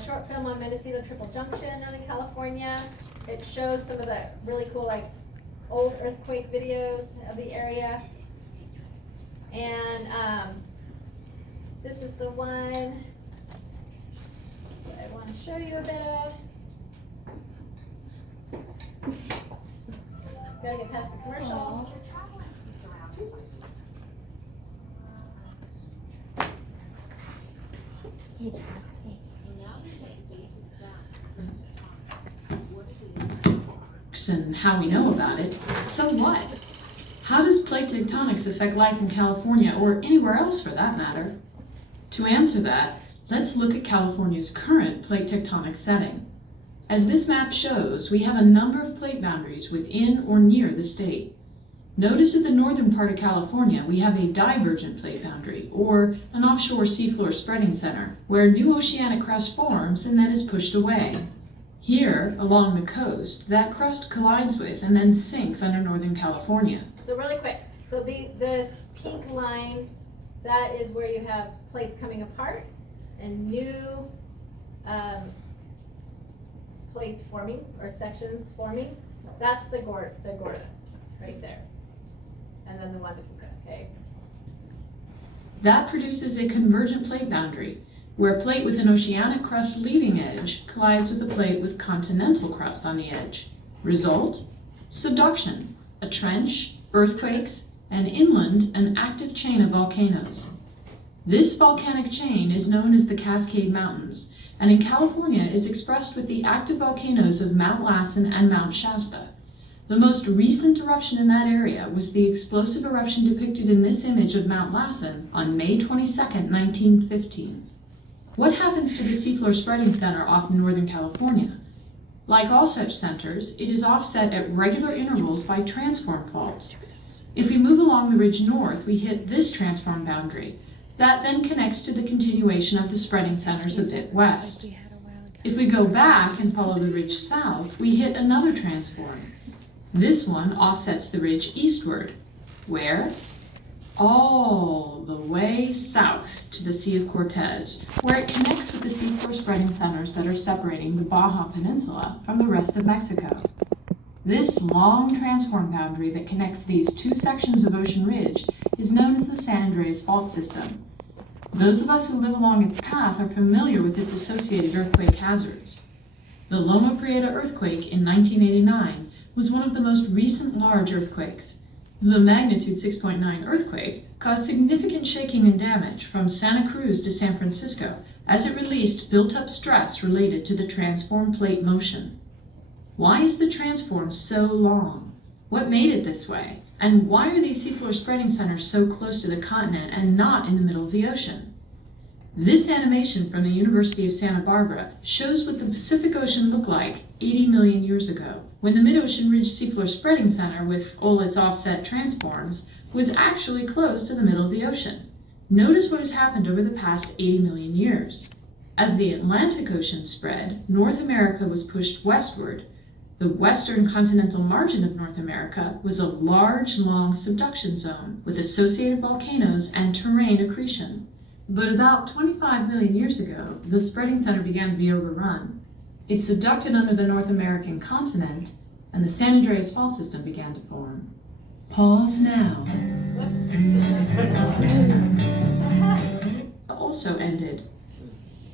short film on Mendocino Triple Junction, Northern California. It shows some of the really cool like old earthquake videos of the area. And this is the one that I want to show you a bit of. Gotta get past the commercial. And how we know about it, so what? How does plate tectonics affect life in California, or anywhere else for that matter? To answer that, let's look at California's current plate tectonic setting. As this map shows, we have a number of plate boundaries within or near the state. Notice at the northern part of California, we have a divergent plate boundary, or an offshore seafloor spreading center, where new oceanic crust forms and then is pushed away. Here, along the coast, that crust collides with and then sinks under Northern California. So really quick, so this pink line, that is where you have plates coming apart and new plates forming, or sections forming. That's the Gorda, right there. And then the one, okay. That produces a convergent plate boundary, where a plate with an oceanic crust leading edge collides with a plate with continental crust on the edge. Result? Subduction, a trench, earthquakes, and inland an active chain of volcanoes. This volcanic chain is known as the Cascade Mountains, and in California is expressed with the active volcanoes of Mount Lassen and Mount Shasta. The most recent eruption in that area was the explosive eruption depicted in this image of Mount Lassen on May 22, 1915. What happens to the seafloor spreading center off in Northern California? Like all such centers, it is offset at regular intervals by transform faults. If we move along the ridge north, we hit this transform boundary. That then connects to the continuation of the spreading centers a bit west. If we go back and follow the ridge south, we hit another transform. This one offsets the ridge eastward. Where? All the way south to the Sea of Cortez, where it connects with the seafloor spreading centers that are separating the Baja Peninsula from the rest of Mexico. This long transform boundary that connects these two sections of Ocean Ridge is known as the San Andreas Fault System. Those of us who live along its path are familiar with its associated earthquake hazards. The Loma Prieta earthquake in 1989 was one of the most recent large earthquakes. The magnitude 6.9 earthquake caused significant shaking and damage from Santa Cruz to San Francisco as it released built-up stress related to the transform plate motion. Why is the transform so long? What made it this way? And why are these seafloor spreading centers so close to the continent and not in the middle of the ocean? This animation from the University of Santa Barbara shows what the Pacific Ocean looked like 80 million years ago, when the Mid-Ocean Ridge Seafloor Spreading Center, with all its offset transforms, was actually close to the middle of the ocean. Notice what has happened over the past 80 million years. As the Atlantic Ocean spread, North America was pushed westward. The western continental margin of North America was a large, long subduction zone with associated volcanoes and terrain accretion. But about 25 million years ago, the spreading center began to be overrun. It subducted under the North American continent, and the San Andreas Fault System began to form. Pause now. Also ended.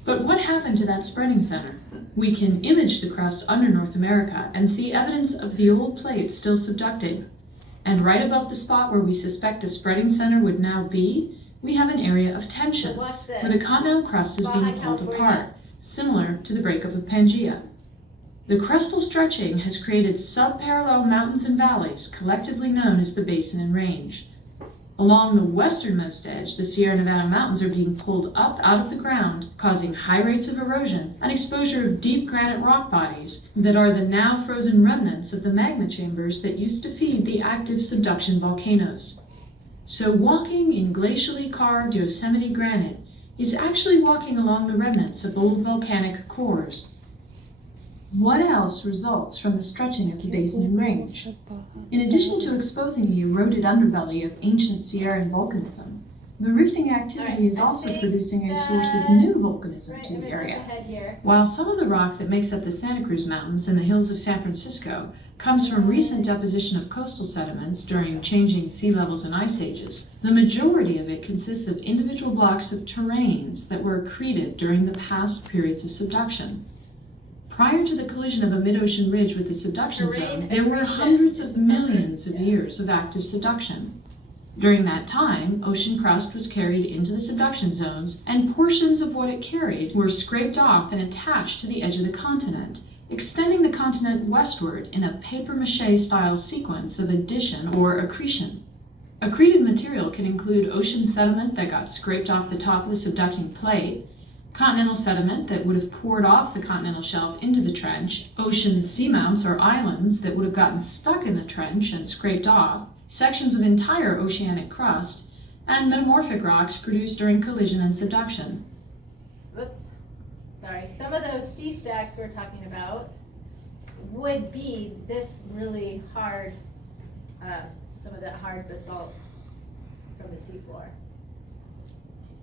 But what happened to that spreading center? We can image the crust under North America and see evidence of the old plate still subducting. And right above the spot where we suspect the spreading center would now be, we have an area of tension, where the continental crust is being pulled apart, similar to the breakup of Pangaea. The crustal stretching has created subparallel mountains and valleys, collectively known as the Basin and Range. Along the westernmost edge, the Sierra Nevada mountains are being pulled up out of the ground, causing high rates of erosion and exposure of deep granite rock bodies that are the now frozen remnants of the magma chambers that used to feed the active subduction volcanoes. So walking in glacially carved Yosemite granite is actually walking along the remnants of old volcanic cores. What else results from the stretching of the Basin and Range? In addition to exposing the eroded underbelly of ancient Sierran volcanism, the rifting activity is also producing a source of new volcanism to the area. While some of the rock that makes up the Santa Cruz Mountains and the hills of San Francisco comes from recent deposition of coastal sediments during changing sea levels and ice ages, the majority of it consists of individual blocks of terrains that were accreted during the past periods of subduction. Prior to the collision of a mid-ocean ridge with the subduction zone, there were hundreds of millions of years of active subduction. During that time, ocean crust was carried into the subduction zones, and portions of what it carried were scraped off and attached to the edge of the continent, extending the continent westward in a papier-mâché-style sequence of addition or accretion. Accreted material can include ocean sediment that got scraped off the top of the subducting plate, continental sediment that would have poured off the continental shelf into the trench, ocean seamounts or islands that would have gotten stuck in the trench and scraped off, sections of entire oceanic crust, and metamorphic rocks produced during collision and subduction. Whoops, sorry. Some of those sea stacks we're talking about would be this really hard, some of that hard basalt from the seafloor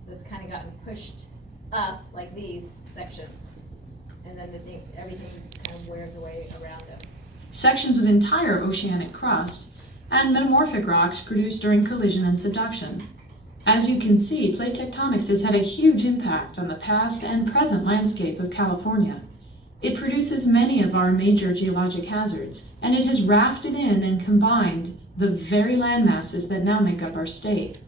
that's kind of gotten pushed up like these sections, and then everything kind of wears away around them. Sections of entire oceanic crust and metamorphic rocks produced during collision and subduction. As you can see, plate tectonics has had a huge impact on the past and present landscape of California. It produces many of our major geologic hazards, and it has rafted in and combined the very land masses that now make up our state.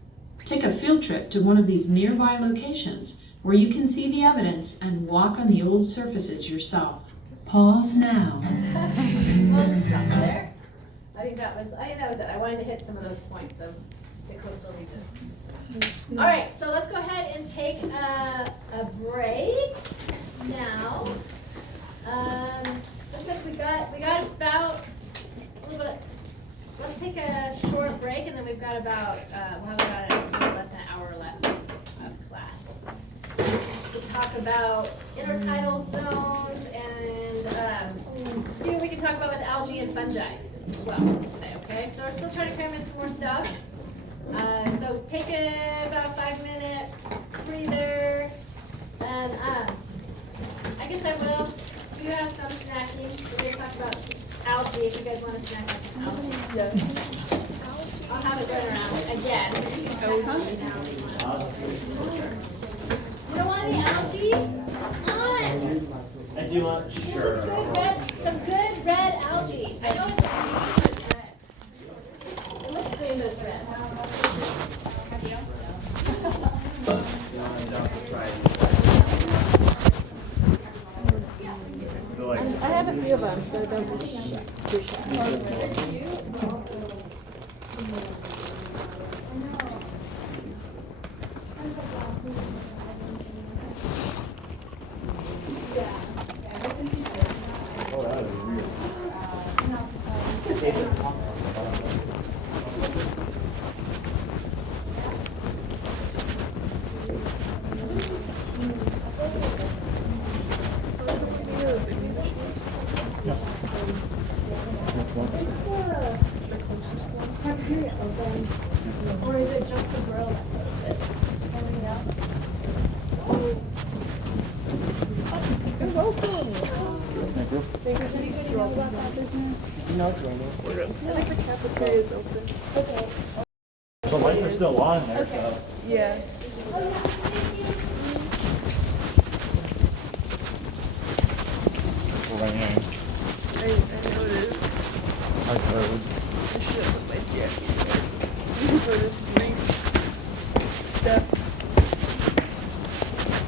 Take a field trip to one of these nearby locations where you can see the evidence and walk on the old surfaces yourself. Pause now. We'll just stop there. I think that was it. I wanted to hit some of those points of the coastal region. All right, so let's go ahead and take a break now. Looks like we got about a little bit. Let's take a short break, and then we've got about we'll have about a little less than an hour left of class. We'll talk about intertidal zones and see what we can talk about with algae and fungi as well today. Okay, so we're still trying to cram in some more stuff. So take about 5 minutes, breather, and I guess I will. You have some snacking. We're going to talk about algae if you guys want to snack on some algae. Yes. I'll have it run around again. You can snack on some algae. You don't want any algae? Come on! I do want, This sure. is good red, some good red algae. I know it's red. It looks green, but it's red. I have a few of them, so don't be too shy. Oh, that is weird. Or is it just the grill that closed it? You're welcome. Does anybody know about that business? I think the cafeteria is open. Okay. The lights are still on there, so. Yeah. Raining. I noticed. I heard. I should have put my jacket here for this brief step.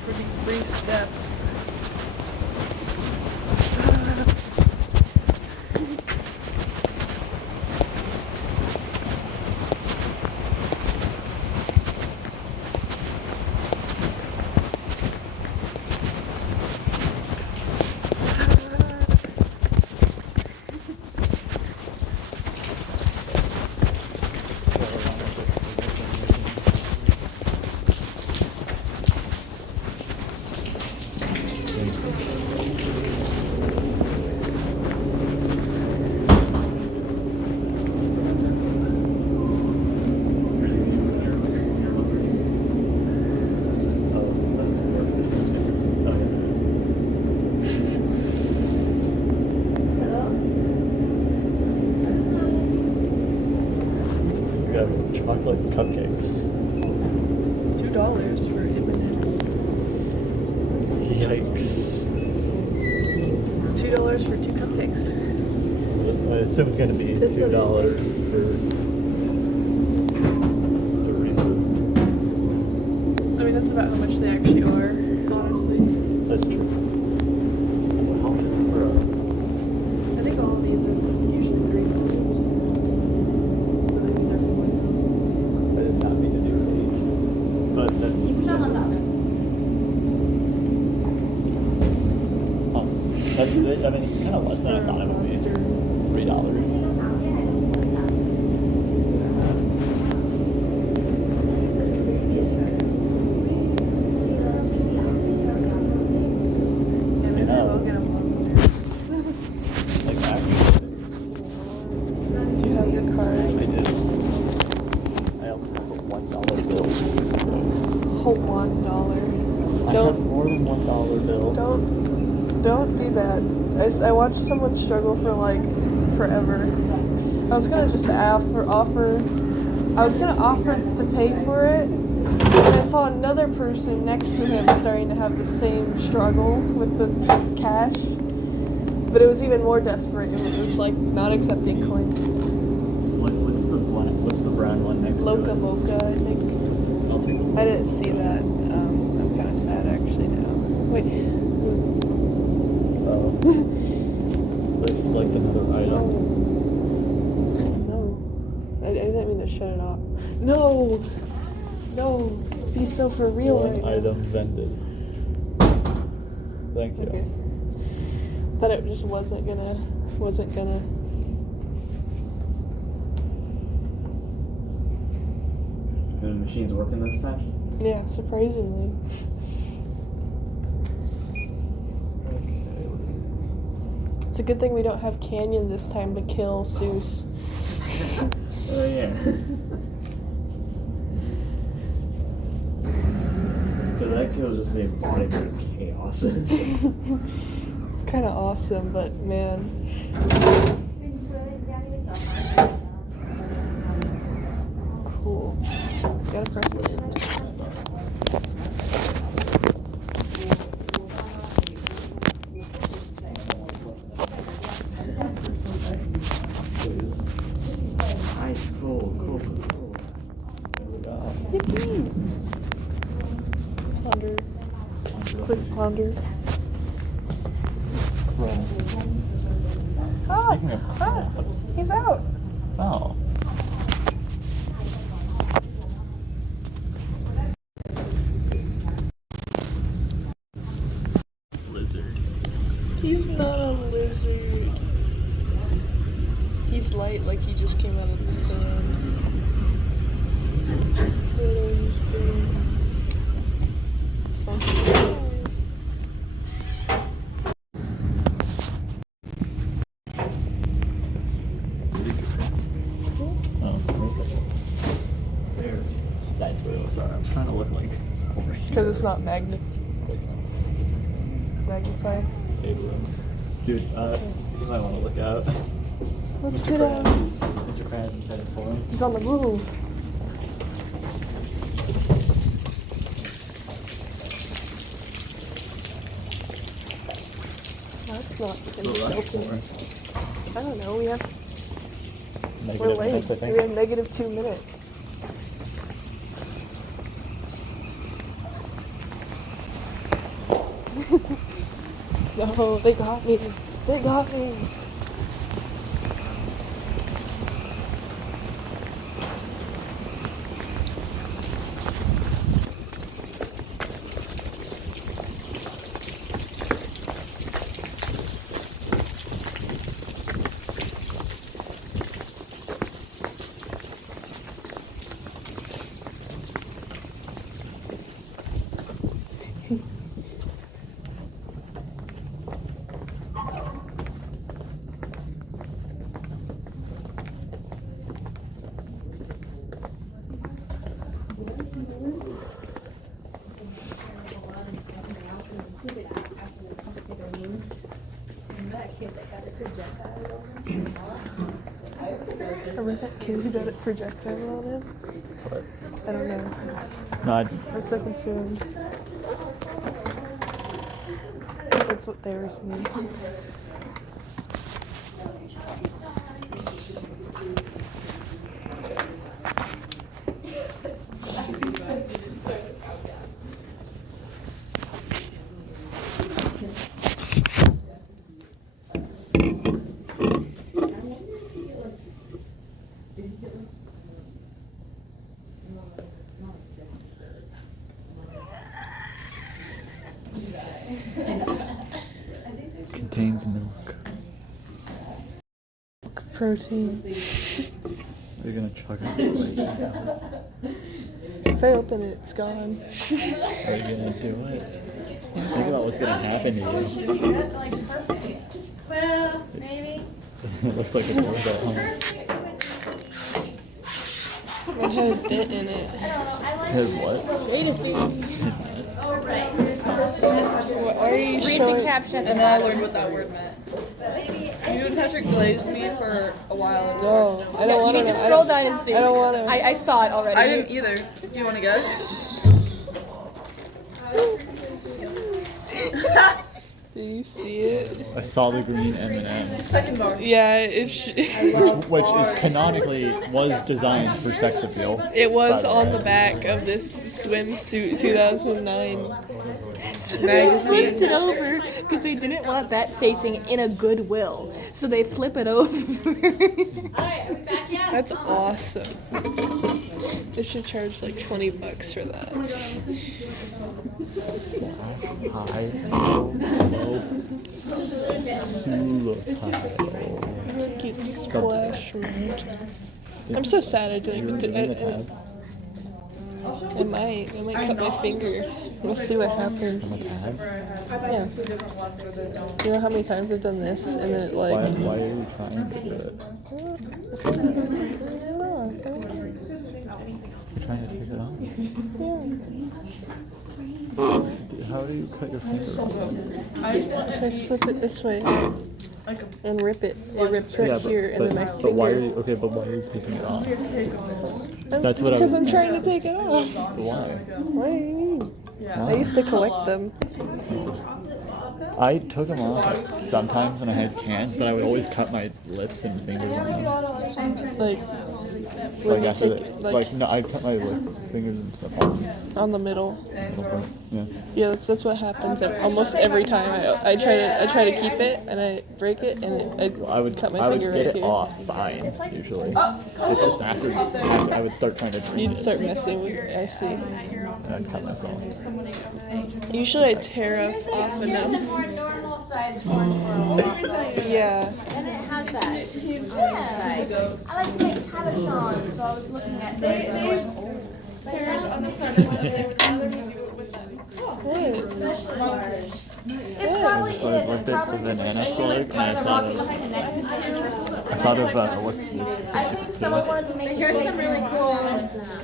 For these brief steps. We got chocolate cupcakes. $2 for M&Ms. Yikes. $2 for 2 cupcakes. I assume it's gonna be That's what it $2 for the Reese's. I mean, that's about how much they actually are, honestly. That's true. How many for I think all of these are usually $3. But I think they're $4 now. I did not mean to do these. But that's that's I mean it's kinda less than I thought it would be. Monster. $3. Yeah, maybe I will get a monster. Like actually. Do you have your card? I did. I also have a $1 bill. Oh, $1. I Don't- have more than $1 bill. Don't do that. I watched someone struggle for like forever. I was gonna just offer to pay for it, and I saw another person next to him starting to have the same struggle with the cash. But it was even more desperate. It was like not accepting coins. What's the brand one next Loca to it? Mocha, I think. I'll take I didn't see that. I'm kind of sad actually now. Wait. It's like another item. No. I didn't mean to shut it off. No! No! Be so for real One right now. item vended. Thank you. Okay. thought it just wasn't gonna. The machine's working this time? Yeah, surprisingly. Okay, let's It's a good thing we don't have Canyon this time to kill Seuss. Oh yeah. So that kills just the embodiment of chaos. It's kind of awesome, but man. Cool. Gotta press it. Nice, cool. Yippee! Ponder. Quick ponder. Speaking of crabs. He's out. Oh. Lizard. He's not a lizard. He's light like he just came out of the sand. He's green. Oh, there it is. That's where it was. Sorry, I'm trying to look like over here. Because it's not magnified. Dude, you might want to look out. Let's Mr. get out. Krabs. Mr. Krabs is headed for him. He's on the move. That's not Rush open. for. I don't know. We're Negative late. minutes, I think. We have negative 2 minutes. No, they got me. They got me. Remember that kid who got a projectile on him? What? I don't know. No, I'm so consumed. That's what they were saying. contains milk. Protein. Are you gonna chug it right now? If I open it, it's gone. Are you gonna do it? Think about what's gonna happen to you. Well, maybe. It looks like it's worth it, huh? It had a bit in it. Had what? Shade thing. Oh, right. What are you Read showing? the caption. And then I learned what that word meant. You and Patrick glazed me for a while. No, I don't want You need to scroll down and see. I don't want to. I saw it already. I didn't either. Do you want to guess? Did you see it? I saw the green M&M, Second bar. Yeah, it's. which is canonically was designed for sex appeal. It was by the on way. the back of this swimsuit 2009. So they flipped it over because they didn't want that facing in a Goodwill. So they flip it over. Alright, are we back yet? That's awesome. They should charge like $20 for that. Cute splash mound. I'm so sad I didn't get to. I might cut my finger. We'll see what happens. Yeah. You know how many times I've done this and then it like. Why are you trying to do it? You're trying to take it off? Yeah. How do you cut your finger off? Just flip it this way and rip it. It rips right here and then my finger. But why are you taking it off? That's what Because I'm trying to take it off. Why? What do you mean? I used to collect them. I took them off sometimes when I had cans, but I would always cut my lips and fingers on them. Like after no, I'd cut my lips, fingers into the bottom. on the middle. Yeah. Yeah, that's what happens almost every time. I try to keep it and I break it and I would cut my I would finger get right it here. off fine usually. It's just after I would start trying to. You'd start messing with it. I see. And I'd cut myself. Usually I tear off Here's a enough. more normal sized barnacle also. Yeah. And it has that. Yeah. I like to make cabochons, so I was looking at this. Parents on the premise that they would rather me do it with them. It probably So I is. looked It at probably the is. banana Maybe sword it's and one I of the thought rocks of connected to. what's I think someone wanted to make Here's some really cool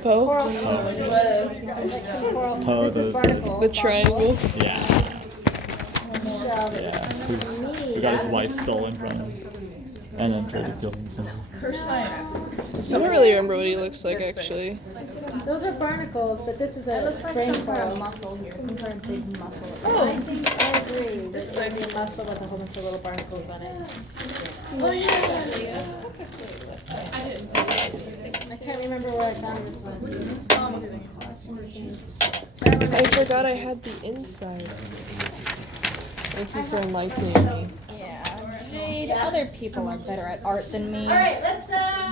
Bow? This is barnacle. The triangle. Yeah. He got his wife stolen from him. And then tried to kill himself. I don't really remember what he looks like actually. Those are barnacles, but this is a brain Some sort of coral. muscle here, some sort of big muscle. I think I agree. This might be a muscle with a whole bunch of little barnacles on it. Oh yeah. I can't remember where I found this one. I forgot I had the inside. Thank you for enlightening me. Yeah. Jade, other people are better at art than me. Alright, let's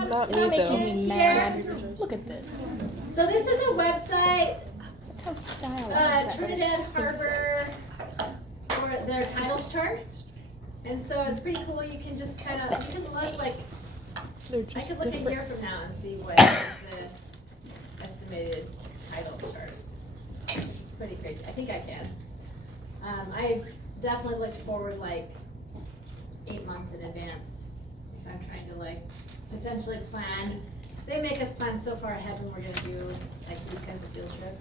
Not me You're making though. me mad. Look at this. So this is a website, Look how stylized. Trinidad Harbor, for their title chart. And so it's pretty cool. You can just kind of, you can look like, They're I just could look a different. year from now and see what is the estimated title chart. Which is pretty crazy. I think I can. I definitely looked forward like 8 months in advance if I'm trying to like potentially plan. They make us plan so far ahead when we're gonna do like these kinds of field trips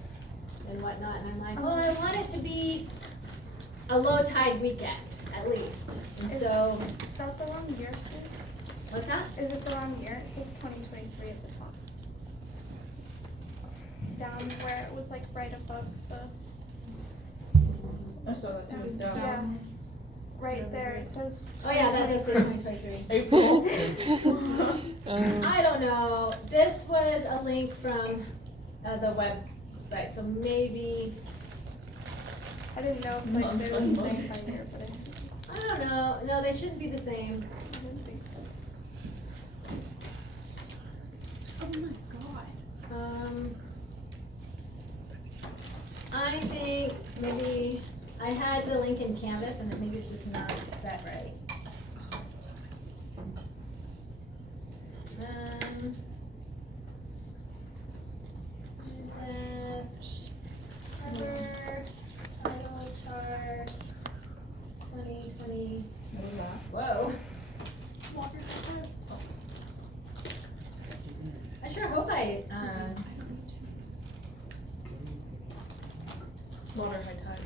and whatnot, and I'm like, well, I want it to be a low tide weekend at least. And so, Is that the wrong year, Sis? what's that? Is it the wrong year? It says 2023 at the top. Down where it was like right above the. Yeah. Right there, it says. Oh yeah, that does say 2023. April. I don't know. This was a link from the website, so maybe, I didn't know if like they were the same by year, but I don't know. No, they shouldn't be the same. I didn't think so. Oh my god. I think maybe I had the link in Canvas and maybe it's just not set right. Harbor, title chart, 2020. Whoa. I sure hope I, Water high tide.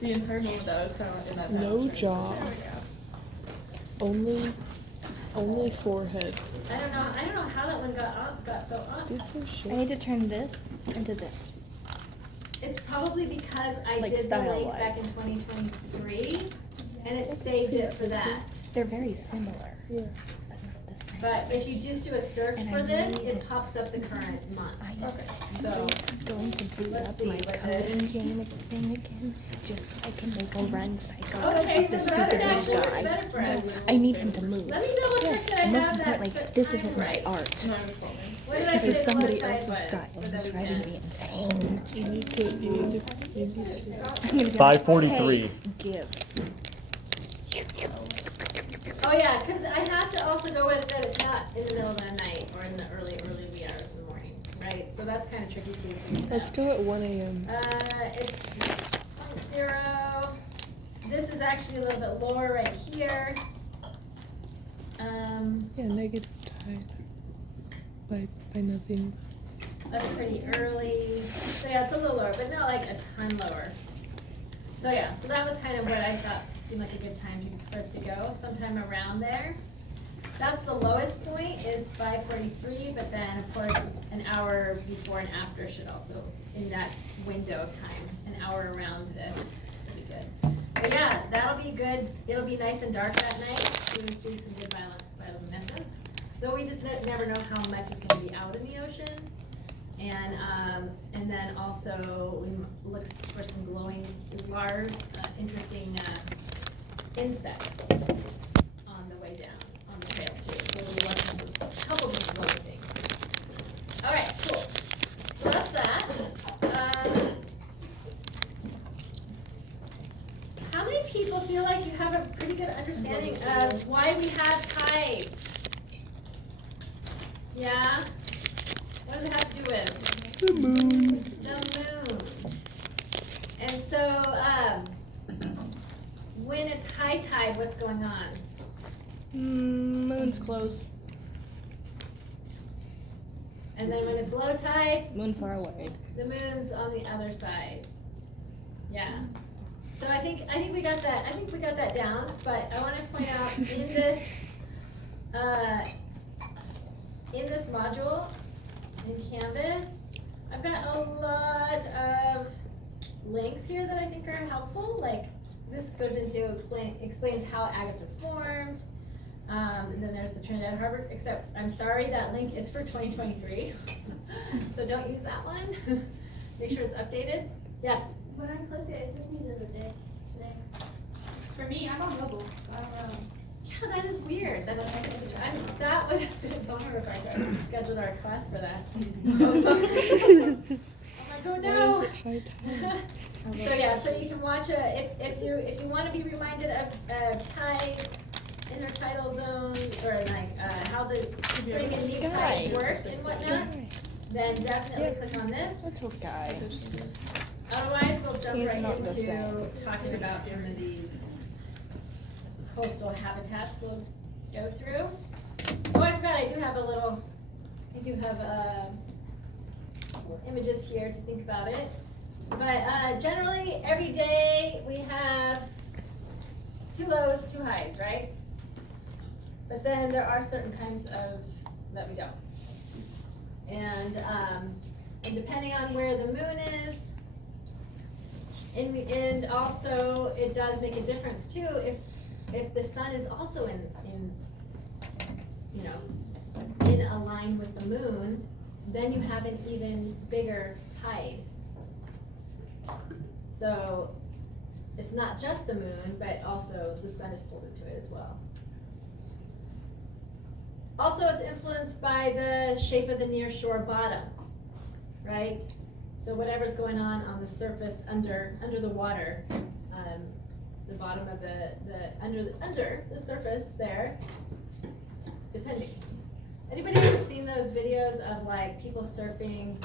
The entire moment that I was silent in that No time. jaw. Only forehead. I don't know how that one got so off. Did some I shit. need to turn this into this. It's probably because I Like did the link style-wise. back in 2023, and it saved it for that. They're very similar. Yeah. But not the same. But if you just do a search And I for this, need it pops up the current month. I am So, going to boot let's up see my what the- coding game thing again, just so I can make a run cycle Okay, of the so that stupid would actually little work guy. better for us. I need him to move. Let me double check that I And most have that importantly, set this time isn't my right. art. What did I This say is the somebody website else's was style. for the It's driving weekend? me insane. You need to. I'm gonna be like, 5:43. "Hey, give. Oh yeah, because I have to also go with that it's not in the middle of the night or in the early wee hours in the morning, right? So that's kind of tricky too for you. Let's go at 1 a.m. It's 0.0. This is actually a little bit lower right here. Yeah, negative tide. By nothing. That's pretty early. So yeah, it's a little lower, but not like a ton lower. So yeah, so that was kind of what I thought seemed like a good time for us to go, sometime around there. That's the lowest point is 5:43, but then of course an hour before and after should also, in that window of time, an hour around this would be good. But yeah, that'll be good. It'll be nice and dark that night. You'll see some good bioluminescence. Though we just never know how much is going to be out in the ocean. And then also we look for some glowing, large, interesting insects on the way down on the trail too. So we look for a couple different glowing things. All right, cool. So that's that. How many people feel like you have a pretty good understanding of why we have tides? Yeah? What does it have to do with? The moon. The moon. And so, when it's high tide, what's going on? Moon's close. And then when it's low tide, Moon far away. the moon's on the other side. Yeah. So I think we got that. I think we got that down. But I want to point out in this module in Canvas, I've got a lot of links here that I think are helpful. Like this goes into explains how agates are formed. And then there's the Trinidad Harbor, except I'm sorry, that link is for 2023. So don't use that one. Make sure it's updated. Yes? When I clicked it, it took me to the day today. For me, I'm on mobile. Yeah, that is weird. That would have been a bummer if I had scheduled our class for that. I'm like, oh no. Why is it high tide? So yeah, so you can watch if you want to be reminded of tide, intertidal zones, or like how the spring and neap tides work and whatnot, then definitely click on this. What's with guy? Otherwise, we'll jump He's right not the into same. talking about some of these coastal habitats we'll go through. Oh, I forgot, I do have images here to think about it. But generally, every day we have 2 lows, 2 highs, right? But then there are certain times that we don't. And depending on where the moon is, and also it does make a difference too if the sun is also in a line with the moon, then you have an even bigger tide. So it's not just the moon, but also the sun is pulled into it as well. Also, it's influenced by the shape of the near shore bottom, right? So whatever's going on the surface under the water, the bottom of under the surface there, depending. Anybody ever seen those videos of like people surfing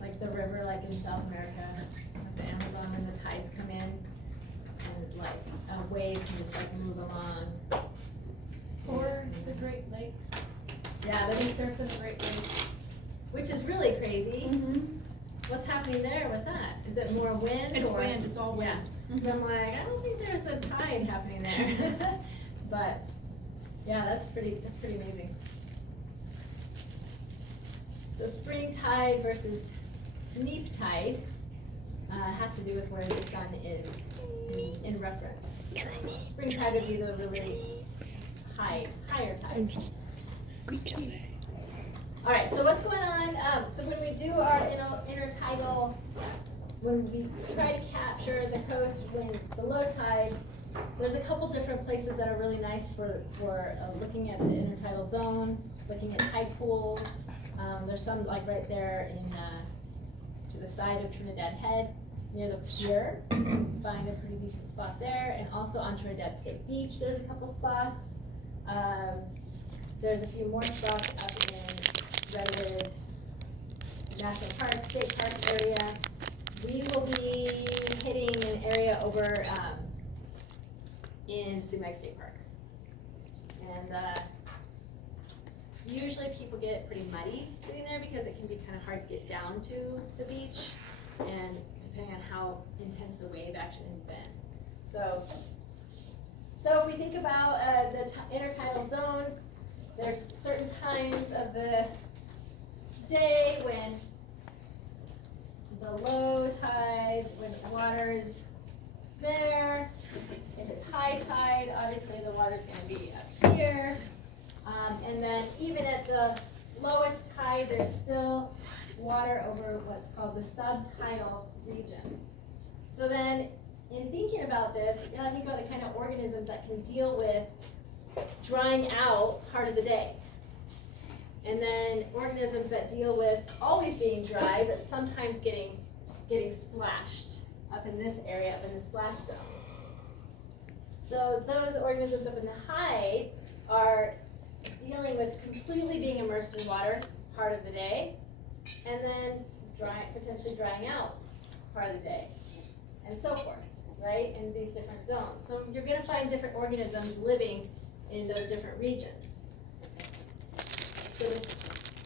like the river, like in South America, like the Amazon, when the tides come in, and like a wave can just like move along? Or the Great Lakes. Yeah, They surf in the Great Lakes. which is really crazy. Mm-hmm. What's happening there with that? Is it more wind? It's or? wind, it's all wind. Yeah. So I'm like, I don't think there's a tide happening there. But yeah, that's pretty amazing. So spring tide versus neap tide has to do with where the sun is in reference. Spring tide would be the really higher tide. All right, so what's going on? So when we do our intertidal, when we try to capture the coast when the low tide, there's a couple different places that are really nice for looking at the intertidal zone, looking at tide pools. There's some like right there in to the side of Trinidad Head near the pier. Find a pretty decent spot there, and also on Trinidad State Beach, there's a couple spots. There's a few more spots up in Redwood National Park, State Park area. We will be hitting an area over in Sumag State Park. And usually people get pretty muddy getting there because it can be kind of hard to get down to the beach, and depending on how intense the wave action has been. So if we think about the intertidal zone, there's certain times of the day when the low tide, when the water is there. If it's high tide, obviously the water's going to be up here. And then even at the lowest tide, there's still water over what's called the subtidal region. So then, in thinking about this, you gotta think about the kind of organisms that can deal with drying out part of the day. And then organisms that deal with always being dry, but sometimes getting splashed up in this area, up in the splash zone. So those organisms up in the high are dealing with completely being immersed in water part of the day, and then potentially drying out part of the day, and so forth, right, in these different zones. So you're going to find different organisms living in those different regions. So this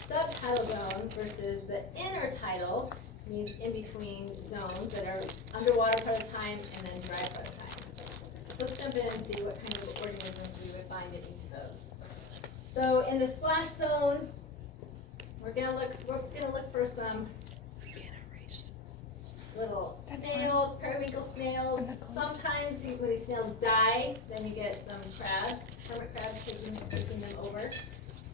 subtidal zone versus the intertidal means in between zones that are underwater part of the time and then dry part of the time. So let's jump in and see what kind of organisms we would find in each of those. So in the splash zone, we're gonna look for some little snails, periwinkle snails. Sometimes when these snails die, then you get some crabs, hermit crabs taking them over.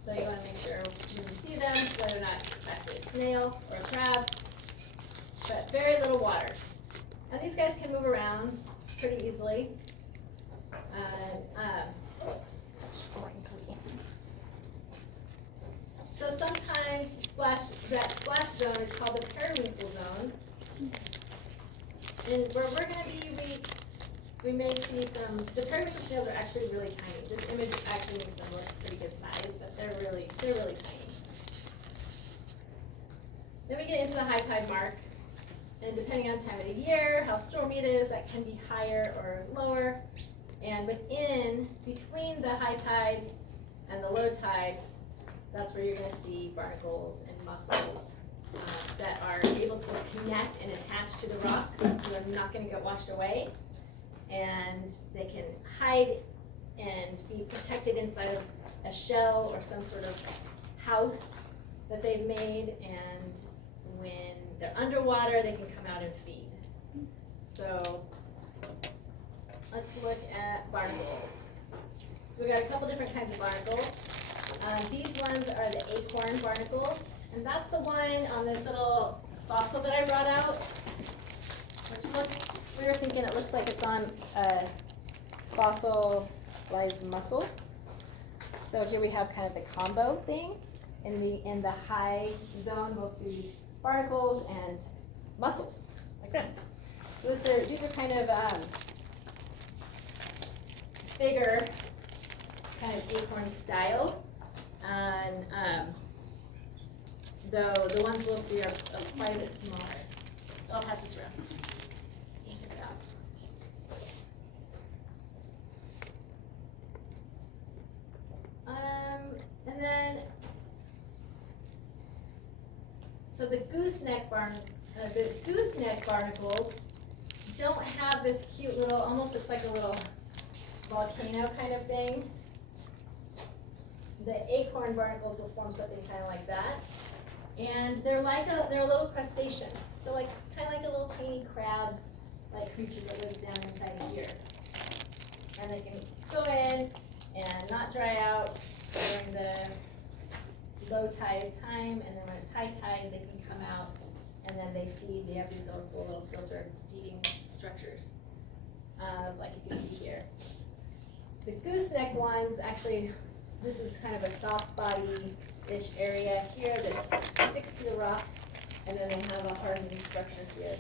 So you want to make sure when you see them, whether or not it's actually a snail or a crab. But very little water. And these guys can move around pretty easily. So sometimes that splash zone is called the periwinkle zone. And where we're going to be, we may see the periwinkle snails are actually really tiny. This image actually makes them look pretty good size, but they're really tiny. Then we get into the high tide mark, and depending on time of the year, how stormy it is, that can be higher or lower. And between the high tide and the low tide, that's where you're going to see barnacles and mussels that are able to connect and attach to the rock, so they're not going to get washed away. And they can hide and be protected inside of a shell or some sort of house that they've made, and when they're underwater, they can come out and feed. So let's look at barnacles. So we got a couple different kinds of barnacles. These ones are the acorn barnacles, and that's the one on this little fossil that I brought out, which we were thinking it looks like it's on a fossilized mussel. So here we have kind of the combo thing. In the high zone, we'll see barnacles and mussels, like this. So these are kind of bigger, kind of acorn style. And though the ones we'll see are quite a bit smaller. I'll pass this around. Check it out. And then, so the gooseneck barnacles don't have this cute little, almost looks like a little volcano kind of thing. The acorn barnacles will form something kind of like that, and they're a little crustacean, so kind of like a little tiny crab-like creature that lives down inside of here, and they can go in and not dry out during the low tide time, and then when it's high tide, they can come out, and then they feed. They have these little cool little filter feeding structures, like you can see here. The gooseneck ones, actually, this is kind of a soft body-ish area here that sticks to the rock, and then they have a hardening structure here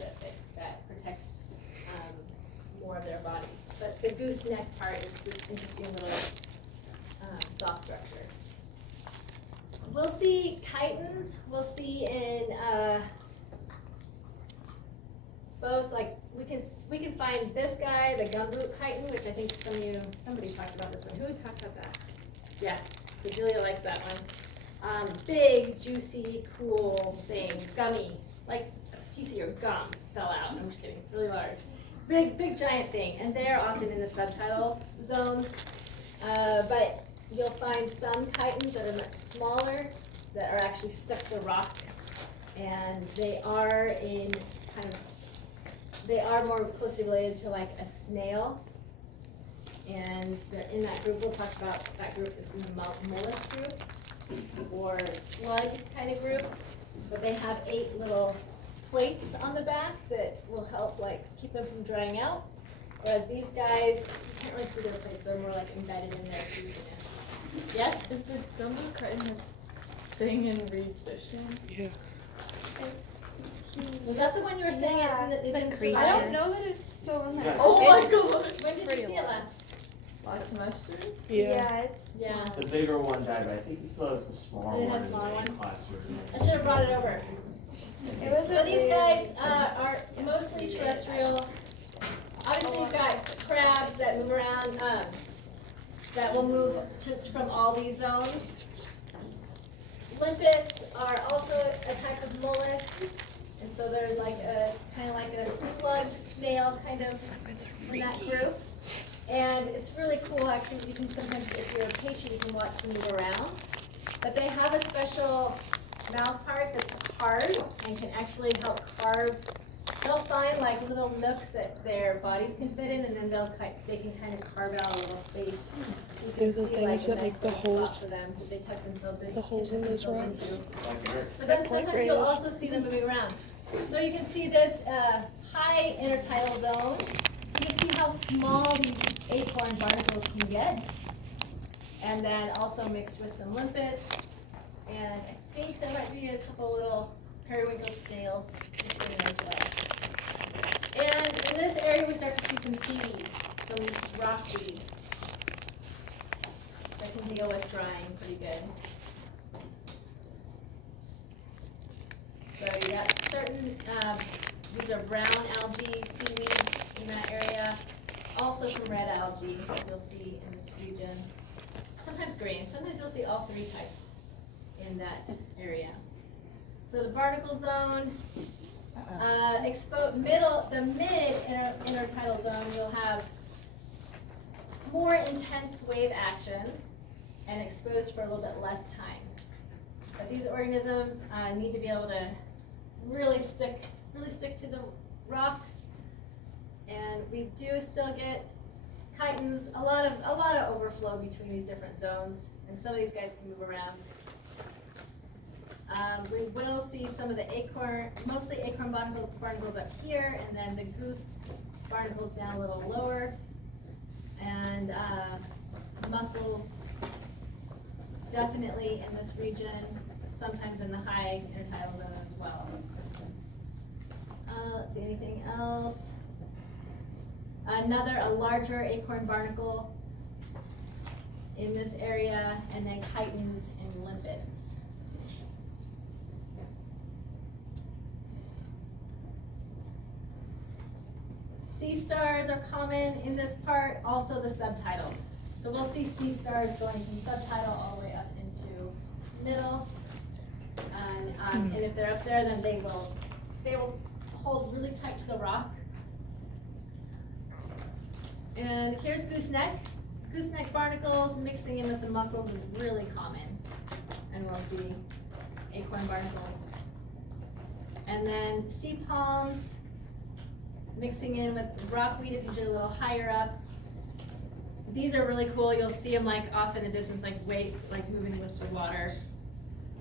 that protects more of their body. But the gooseneck part is this interesting little soft structure. We'll see chitons. We'll see in both, like we can find this guy, the gumboot chiton, which I think somebody talked about this one. Who talked about that? Yeah, so Julia likes that one. Big, juicy, cool thing, gummy, like a piece of your gum fell out. I'm just kidding, really large. Big, giant thing, and they're often in the subtidal zones. But you'll find some chitons that are much smaller that are actually stuck to the rock, and they are more closely related to like a snail, and they're in that group. We'll talk about that group. It's in the mollusk group or slug kind of group, but they have 8 little plates on the back that will help like keep them from drying out. Whereas these guys, you can't really see their plates, they're more like embedded in their juiciness. Yes? Is the gumboot chitin a thing in Reed's fishing? Yeah. Was that the one you were saying? Yeah, It's in the I don't know that it's still in there. Yeah. Oh my It's- god! When did you see it last? Last semester? Yeah. It's Yeah. The bigger one died, but I think he still has the smaller It one has in smaller the one? classroom. I should have brought it over. It was So these guys are mostly terrestrial. Obviously you've got crabs that move around, that will move from all these zones. Limpets are also a type of mollusk, and so they're like kind of like a slug, snail kind of in that group. And it's really cool, actually. You can sometimes, if you're patient, you can watch them move around. But they have a special mouth part that's hard and can actually help carve. They'll find like little nooks that their bodies can fit in, and then they can kind of carve out a little space. You They're can the see things like a that nice make the little spot holes. for them that they tuck themselves in. The holes in those themselves rocks. into. But then sometimes you'll also see them moving around. So you can see this high intertidal zone. You can see how small these acorn barnacles can get. And then also mixed with some limpets. And I think there might be a couple little periwinkle snails mixed in there as well. And in this area we start to see some seaweed, some rockweed that can deal with drying pretty good. So you got certain, these are brown algae, seaweeds in that area. Also some red algae you'll see in this region. Sometimes green, sometimes you'll see all 3 types in that area. So the barnacle zone, the mid intertidal zone, you'll have more intense wave action and exposed for a little bit less time. But these organisms need to be able to really stick to the rock, and we do still get chitons, a lot of overflow between these different zones, and some of these guys can move around. We will see some of the mostly acorn barnacles up here, and then the goose barnacles down a little lower, and mussels definitely in this region, sometimes in the high intertidal zone as well. Let's see, anything else? A larger acorn barnacle in this area, and then chitons and limpets. Sea stars are common in this part, also the subtidal. So we'll see sea stars going from subtidal all the way up into middle. And if they're up there, then they will hold really tight to the rock. And here's gooseneck. Gooseneck barnacles mixing in with the mussels is really common. And we'll see acorn barnacles. And then sea palms mixing in with rockweed is usually a little higher up. These are really cool. You'll see them like off in the distance, like moving with the water.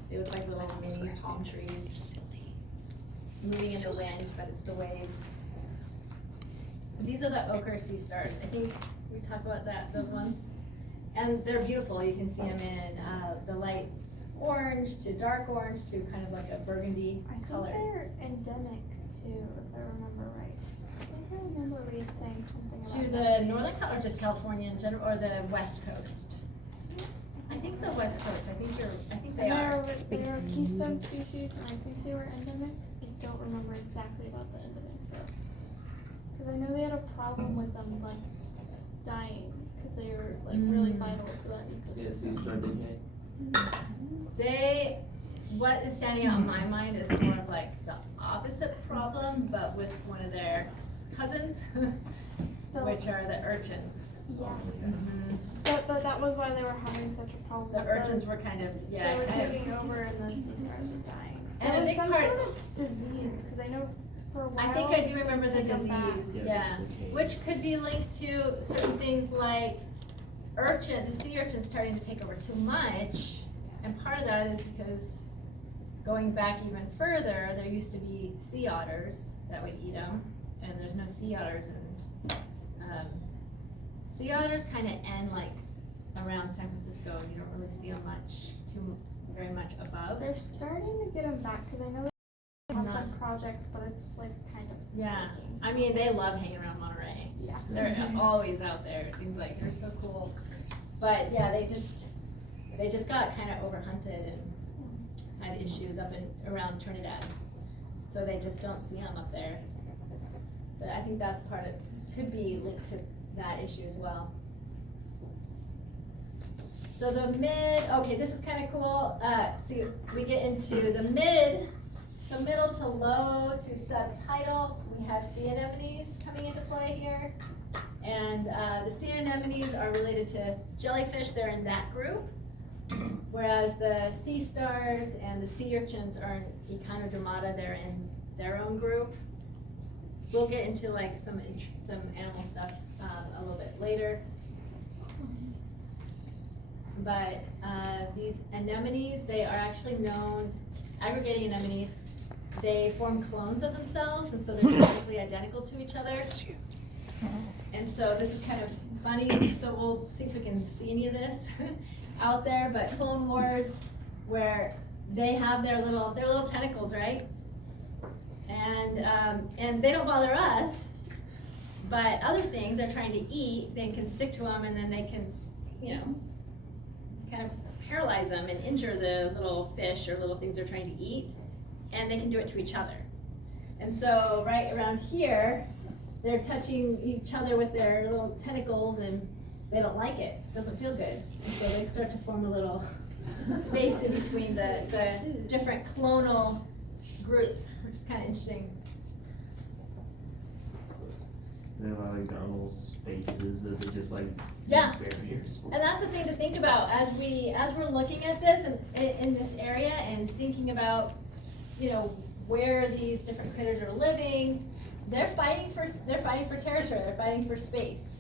They look like little mini palm trees. Moving in the wind, but it's the waves. These are the ochre sea stars. I think we talked about those ones. And they're beautiful. You can see them in the light orange to dark orange to kind of like a burgundy color. I think they're endemic too, if I remember right. I think I remember Reed saying something about To the northern or just California in general, or the west coast? I think the west coast. I think they are. They're a keystone species, and I think they were endemic. I don't remember exactly about the endemic though. Because I know they had a problem with them like dying because they were like really vital to that Yes, ecosystem. these start decay. What is standing out in my mind is more of like the opposite problem, but with one of their cousins, which are the urchins. Yeah. Mm-hmm. But that was why they were having such a problem. The with urchins were kind of, They were taking over and the sea stars were dying. And There a was big some part- sort of disease, because I know for a while. I think I do remember the they come back. disease, yeah, which could be linked to certain things like the sea urchins starting to take over too much, and part of that is because going back even further, there used to be sea otters that would eat them, and there's no sea otters, and sea otters kind of end like around San Francisco, and you don't really see them very much above. They're starting to get them back, because I know they have some projects, but it's like kind of. Yeah, breaking. I mean, they love hanging around Monterey. Yeah. They're always out there, it seems like, they're so cool. But yeah, they just got kind of overhunted and had issues up around Trinidad. So they just don't see them up there. But I think that's could be linked to that issue as well. So okay, this is kind of cool. So we get into the middle to low to subtidal. We have sea anemones coming into play here. And the sea anemones are related to jellyfish. They're in that group. Whereas the sea stars and the sea urchins are in Echinodermata. They're in their own group. We'll get into like some animal stuff a little bit later. But these anemones, they are actually known, aggregating anemones, they form clones of themselves, and so they're genetically identical to each other. And so this is kind of funny, so we'll see if we can see any of this out there, but Clone Wars, where they have their little tentacles, right? And they don't bother us, but other things they're trying to eat, they can stick to them, and then they can, kind of paralyze them and injure the little fish or little things they're trying to eat, and they can do it to each other. And so right around here, they're touching each other with their little tentacles, and they don't like it. It doesn't feel good. And so they start to form a little space in between the different clonal groups, which is kind of interesting. They have like their own little spaces that they just like Yeah. barriers for. And that's the thing to think about as we're looking at this and in this area and thinking about, where these different critters are living. They're fighting for territory. They're fighting for space,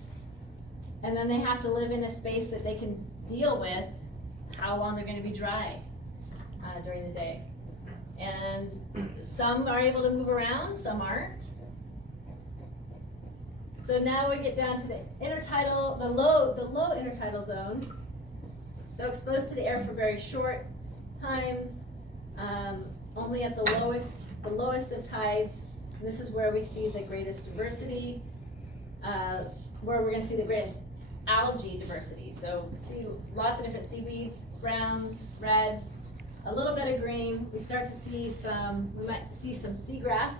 and then they have to live in a space that they can deal with how long they're going to be dry during the day. And some are able to move around, some aren't. So now we get down to the intertidal, the low intertidal zone. So exposed to the air for very short times, only at the lowest of tides. And this is where we see the greatest diversity, where we're going to see the greatest algae diversity. So see lots of different seaweeds, browns, reds, a little bit of green. We might see some seagrass,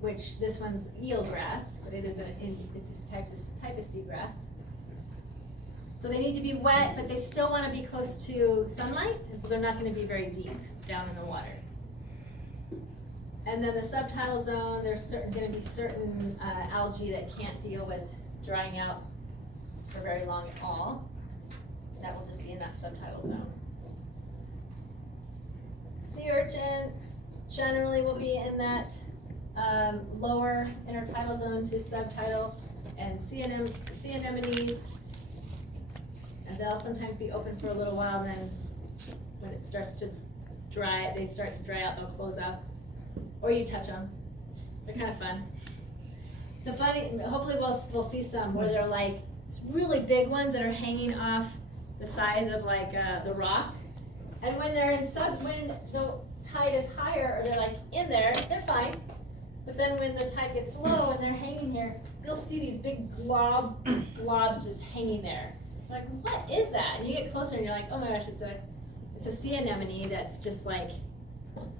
which this one's eelgrass, but it's a type of seagrass. So they need to be wet, but they still want to be close to sunlight, and so they're not going to be very deep down in the water. And then the subtidal zone, there's going to be certain algae that can't deal with drying out for very long at all. That will just be in that subtidal zone. Sea urchins generally will be in that lower intertidal zone to subtidal, and sea anemones, and they'll sometimes be open for a little while and then when it starts to dry, they start to dry out, they'll close up. Or you touch them. They're kind of fun. The funny, hopefully we'll see some where they're like really big ones that are hanging off the sides of like the rock. And when they're when the tide is higher or they're like in there, they're fine. But then when the tide gets low and they're hanging here, you'll see these big globs just hanging there. Like, what is that? And you get closer and you're like, oh my gosh, it's a sea anemone that's just like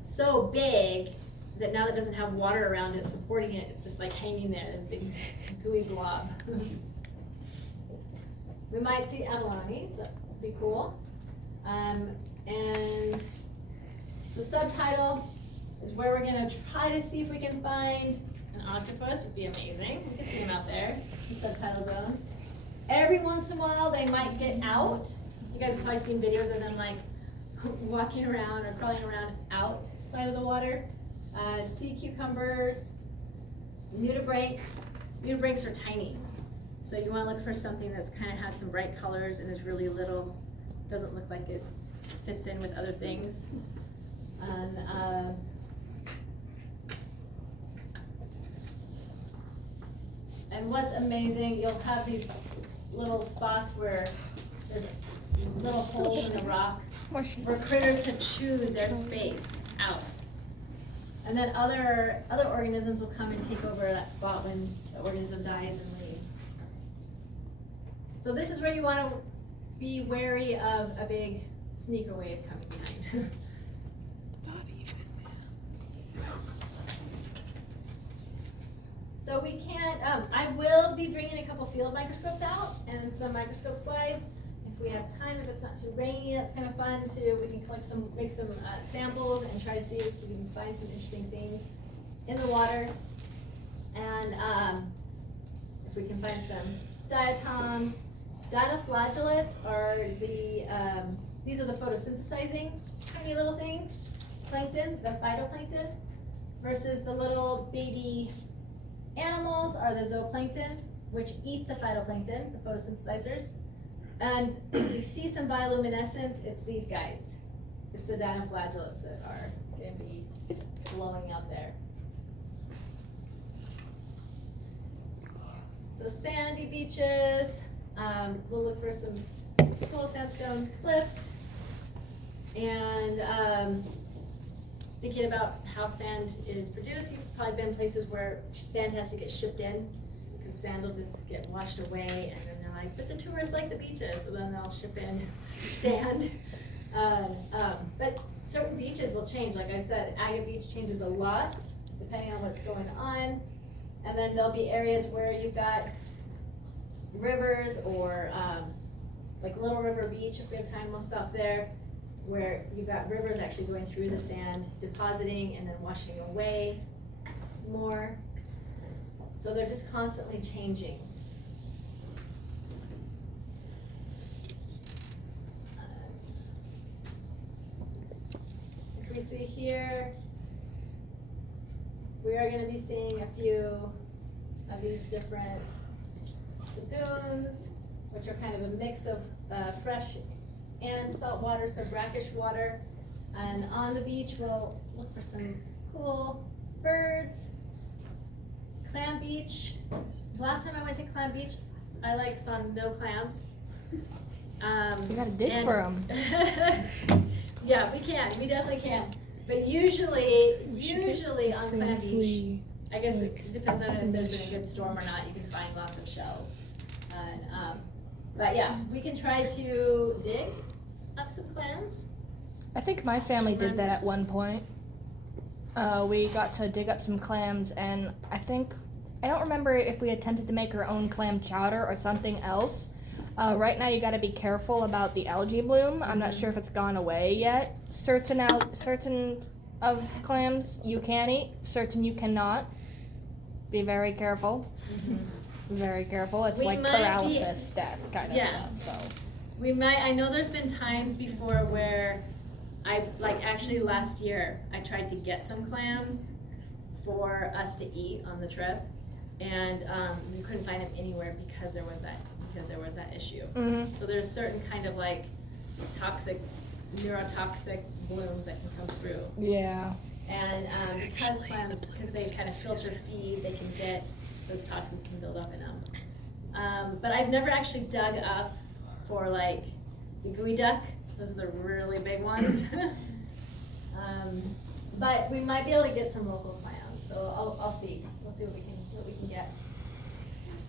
so big that now that it doesn't have water around it supporting it, it's just like hanging there, this big gooey blob. We might see abalones, that'd be cool. And the subtitle is where we're gonna try to see if we can find an octopus. Would be amazing. We could see them out there, the subtitle zone. Every once in a while, they might get out. You guys have probably seen videos of them like walking around or crawling around outside of the water. Sea cucumbers, nudibranchs. Nudibranchs are tiny. So you want to look for something that's kind of has some bright colors and is really little, doesn't look like it fits in with other things. And what's amazing, you'll have these little spots where there's little holes in the rock where critters have chewed their space out. And then other organisms will come and take over that spot when the organism dies and leaves. So this is where you want to be wary of a big sneaker wave coming behind. So we can't, I will be bringing a couple field microscopes out and some microscope slides. If we have time, if it's not too rainy, that's kind of fun too. We can make some samples and try to see if we can find some interesting things in the water. And if we can find some diatoms. Dinoflagellates are these are the photosynthesizing tiny little things, plankton, the phytoplankton, versus the little baby animals are the zooplankton, which eat the phytoplankton, the photosynthesizers. And if we see some bioluminescence, it's these guys. It's the dinoflagellates that are going to be blowing out there. So sandy beaches, we'll look for some cool sandstone cliffs. And thinking about how sand is produced, you've probably been places where sand has to get shipped in because sand will just get washed away, and then they're like, but the tourists like the beaches, so then they'll ship in sand. But certain beaches will change. Like I said, Agate Beach changes a lot depending on what's going on. And then there'll be areas where you've got rivers or like Little River Beach, if we have time, we'll stop there, where you've got rivers actually going through the sand, depositing and then washing away more. So they're just constantly changing. If we see here, we are going to be seeing a few of these different lagoons, which are kind of a mix of fresh and salt water, so brackish water. And on the beach, we'll look for some cool birds. Clam Beach. Last time I went to Clam Beach, I saw no clams. You gotta dig for them. Yeah, we can. We definitely can. But usually on Clam Beach, I guess it depends on if there's been a good storm or not. You can find lots of shells. And, but yeah, we can try to dig up some clams. I think my family did that at one point. We got to dig up some clams, and I don't remember if we attempted to make our own clam chowder or something else. Right now you gotta be careful about the algae bloom. I'm not sure if it's gone away yet. Certain of clams you can eat, certain you cannot. Be very careful. Very careful. It's like paralysis, death kind of stuff. So I know there's been times before where actually last year, I tried to get some clams for us to eat on the trip, and we couldn't find them anywhere because there was that issue. So there's certain kind of toxic neurotoxic blooms that can come through. Yeah. And because clams, because they kind of filter feed, they can get, those toxins can build up in them. But I've never actually dug up for like the gooey duck. Those are the really big ones. But we might be able to get some local clams, so I'll see. We'll see what we can get.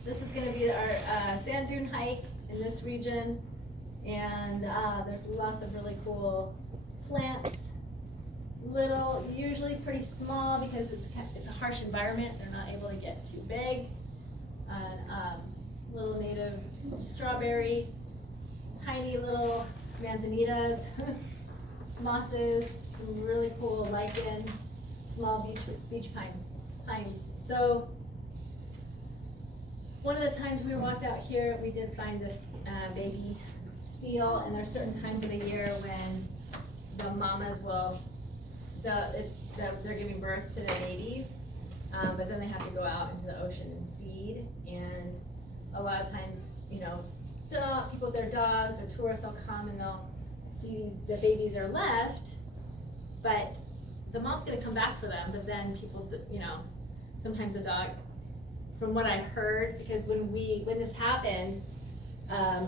This is going to be our sand dune hike in this region, and there's lots of really cool plants. Little, usually pretty small because it's a harsh environment. They're not able to get too big. Little native strawberry, tiny little manzanitas, mosses, some really cool lichen, small beach pines. So one of the times we walked out here, we did find this baby seal, and there are certain times of the year when the mamas will, they're giving birth to their babies, but then they have to go out into the ocean and feed, and a lot of times, people with their dogs or tourists will come and they'll see the babies are left, but the mom's gonna come back for them, but then people, sometimes the dog, from what I heard, because when this happened, I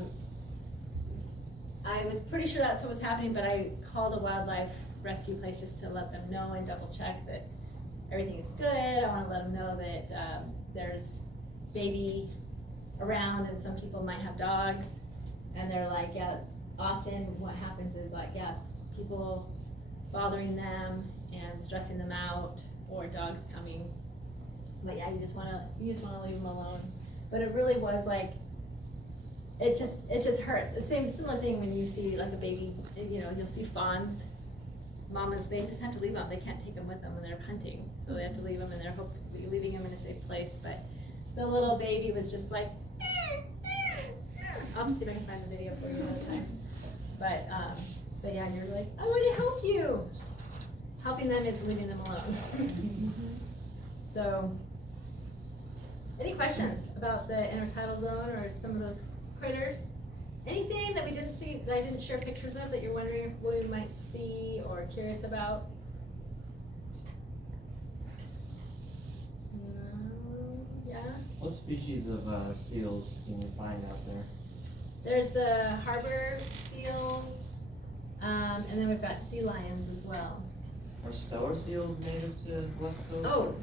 was pretty sure that's what was happening, but I called a wildlife rescue place just to let them know and double check that everything is good. I want to let them know that there's baby around, and some people might have dogs, and they're like, yeah, often what happens is like, yeah, people bothering them and stressing them out, or dogs coming. But yeah, you just want to leave them alone. But it really was like, it just hurts. The similar thing when you see like a baby, you'll see fawns. Mamas, they just have to leave them. They can't take them with them when they're hunting. So they have to leave them, and they're hopefully leaving them in a safe place. But the little baby was just like, I'll see if I can find the video for you another time. But yeah, you're like, I want to help you. Helping them is leaving them alone. So, any questions about the intertidal zone or some of those critters? Anything that we didn't see, that I didn't share pictures of, that you're wondering what we might see or curious about? No? Yeah? What species of seals can you find out there? There's the harbor seals, and then we've got sea lions as well. Are stellar seals native to the West Coast? Oh.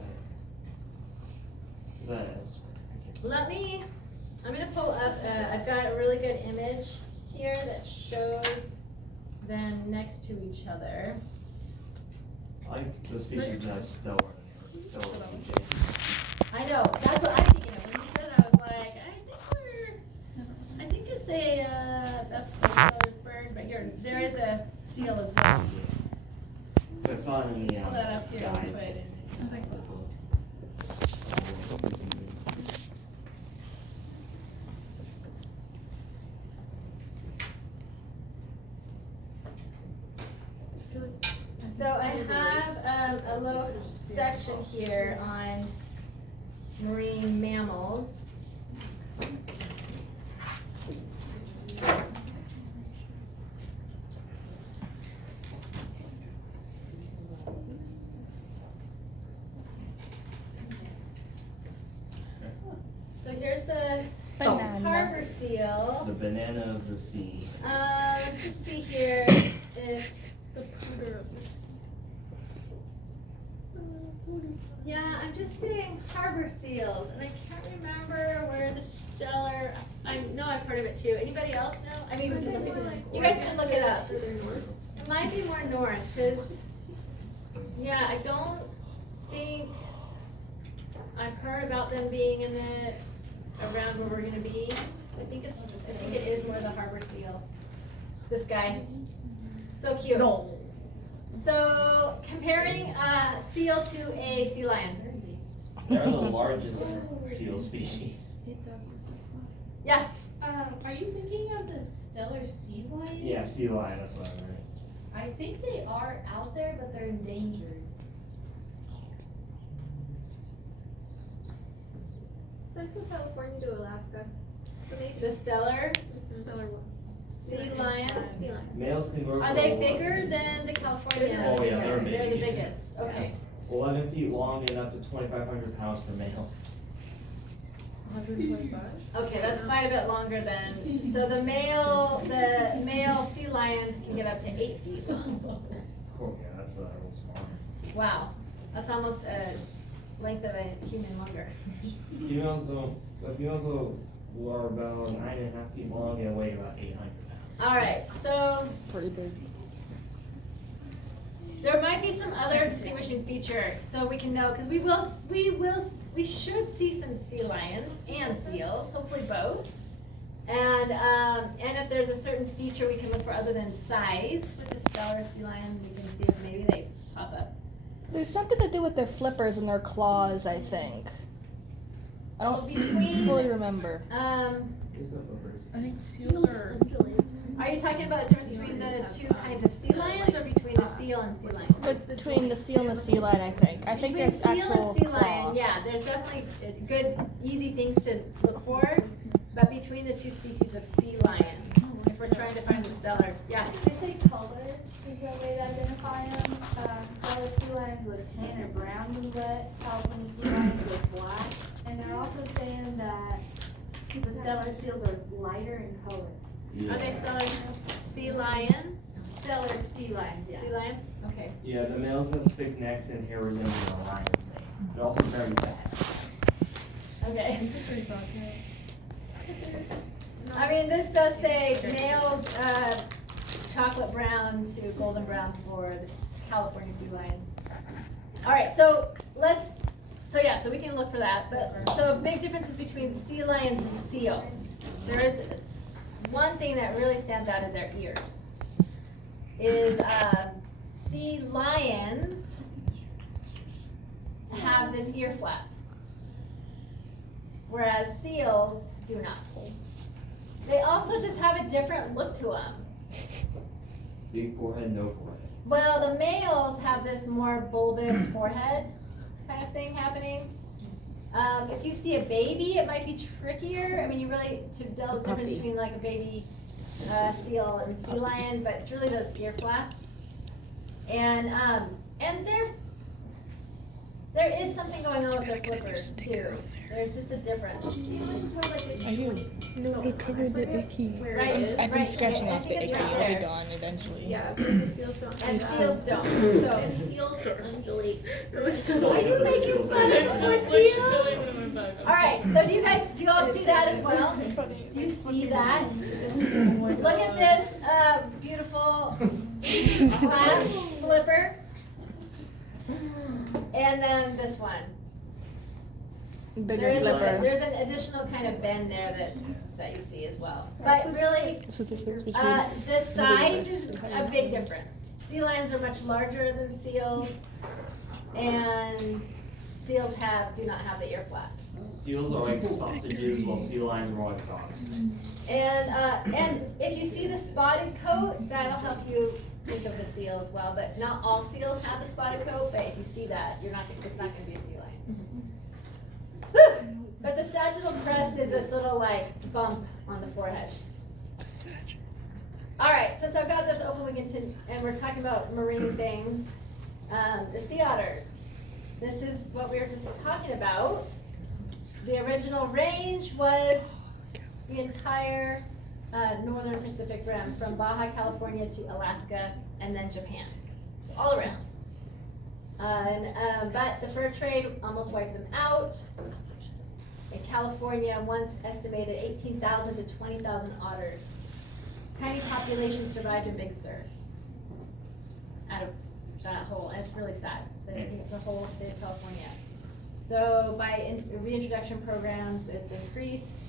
I'm gonna pull up, I've got a really good image here that shows them next to each other. I like the species that are stellar. I know, that's what I'm thinking of. When you said that, I was like, I think it's that's the stellar bird, but here, there is a seal as well. That's on the Pull that up here real guide. quick. I was like, so I have a little section here on marine mammals. So here's the Banana. harbor seal. The banana of the sea. Let's just see here if the yeah, I'm just seeing harbor seals, and I can't remember where the stellar. I know I've heard of it too. Anybody else know? I mean, you guys can look it up. It might be more north, because yeah, I don't think I've heard about them being in the around where we're gonna be. I think it is more the harbor seal. This guy, so cute. No. So comparing a seal to a sea lion. They're the largest seal species. Yeah. Are you thinking of the stellar sea lion? Yeah, sea lion, that's what I meant. I think they are out there, but they're endangered. Central California to Alaska. So maybe The stellar. stellar one. Sea lion. Males can grow. Are they bigger than the California? Oh, yeah, they're big. They're the biggest. Okay. 11 feet long and up to 2,500 pounds for males. 125? Okay, that's quite a bit longer than, so the male sea lions can get up to 8 feet long. Oh, yeah, that's a little smaller. Wow, that's almost a length of a human longer. Females are about 9.5 feet long and weigh about 800 pounds. All right, so Pretty big. there might be some other distinguishing feature, so we can know, because we should see some sea lions and seals, hopefully both. And if there's a certain feature we can look for other than size with the stellar sea lion, we can see if maybe they pop up. There's something to do with their flippers and their claws, I think. I don't fully remember. I think seals are. Are you talking about the difference between the two kinds of sea lions or between the seal and sea lion? Between the seal and the sea lion, I think. I think Between there's seal actual and sea claw. lion, yeah, there's definitely good, easy things to look for, but between the two species of sea lion, if we're trying to find the stellar, yeah. They say color is a way to identify them. Stellar sea lions with tan or brown is what California sea lions with black. And they're also saying that the stellar seals are lighter in color. Yeah. Are they stellar sea lion? Stellar sea lions, yeah. Sea lion? Okay. Yeah, the males have thick necks and hair resembling a lion's mane. They're also very fat. Okay. I mean, this does say males, chocolate brown to golden brown for the California sea lion. All right, so we can look for that. But so big differences between sea lions and seals. There is one thing that really stands out is their ears. Sea lions have this ear flap, whereas seals do not. They also just have a different look to them. Big forehead, no forehead. Well, the males have this more bulbous forehead kind of thing happening. If you see a baby, it might be trickier. I mean, you really, to tell the difference between like a baby seal and sea lion, but it's really those ear flaps. And there is something going on with their flippers too. There's just a difference. I do. No, it covered the icky. Right, I've been right, scratching I off the think it's icky. right It'll be there. gone eventually. Yeah, because the seals don't. And seals don't. So And seals undulate. are you making fun of the poor seal? All right. So do you all see that as well? Do you see that? Look at this beautiful flash flipper, and then this one. Bigger There's flipper. there's an additional kind of bend there that you see as well. But really, What's the difference between? the size is a big difference. Sea lions are much larger than seals, and seals do not have the ear flap. Seals are like sausages, while sea lions are more like dogs. And if you see the spotted coat, that'll help you think of the seal as well. But not all seals have the spotted coat. But if you see that, it's not going to be a sea lion. Whew. But the sagittal crest is this little like bump on the forehead. All right, since I've got this open, we can and we're talking about marine things. The sea otters. This is what we were just talking about. The original range was the entire northern Pacific rim, from Baja California to Alaska and then Japan, so all around. But the fur trade almost wiped them out. In California, once estimated 18,000 to 20,000 otters. Tiny population survived in Big Sur out of that whole, and it's really sad, the whole state of California. So by reintroduction programs, it's increased.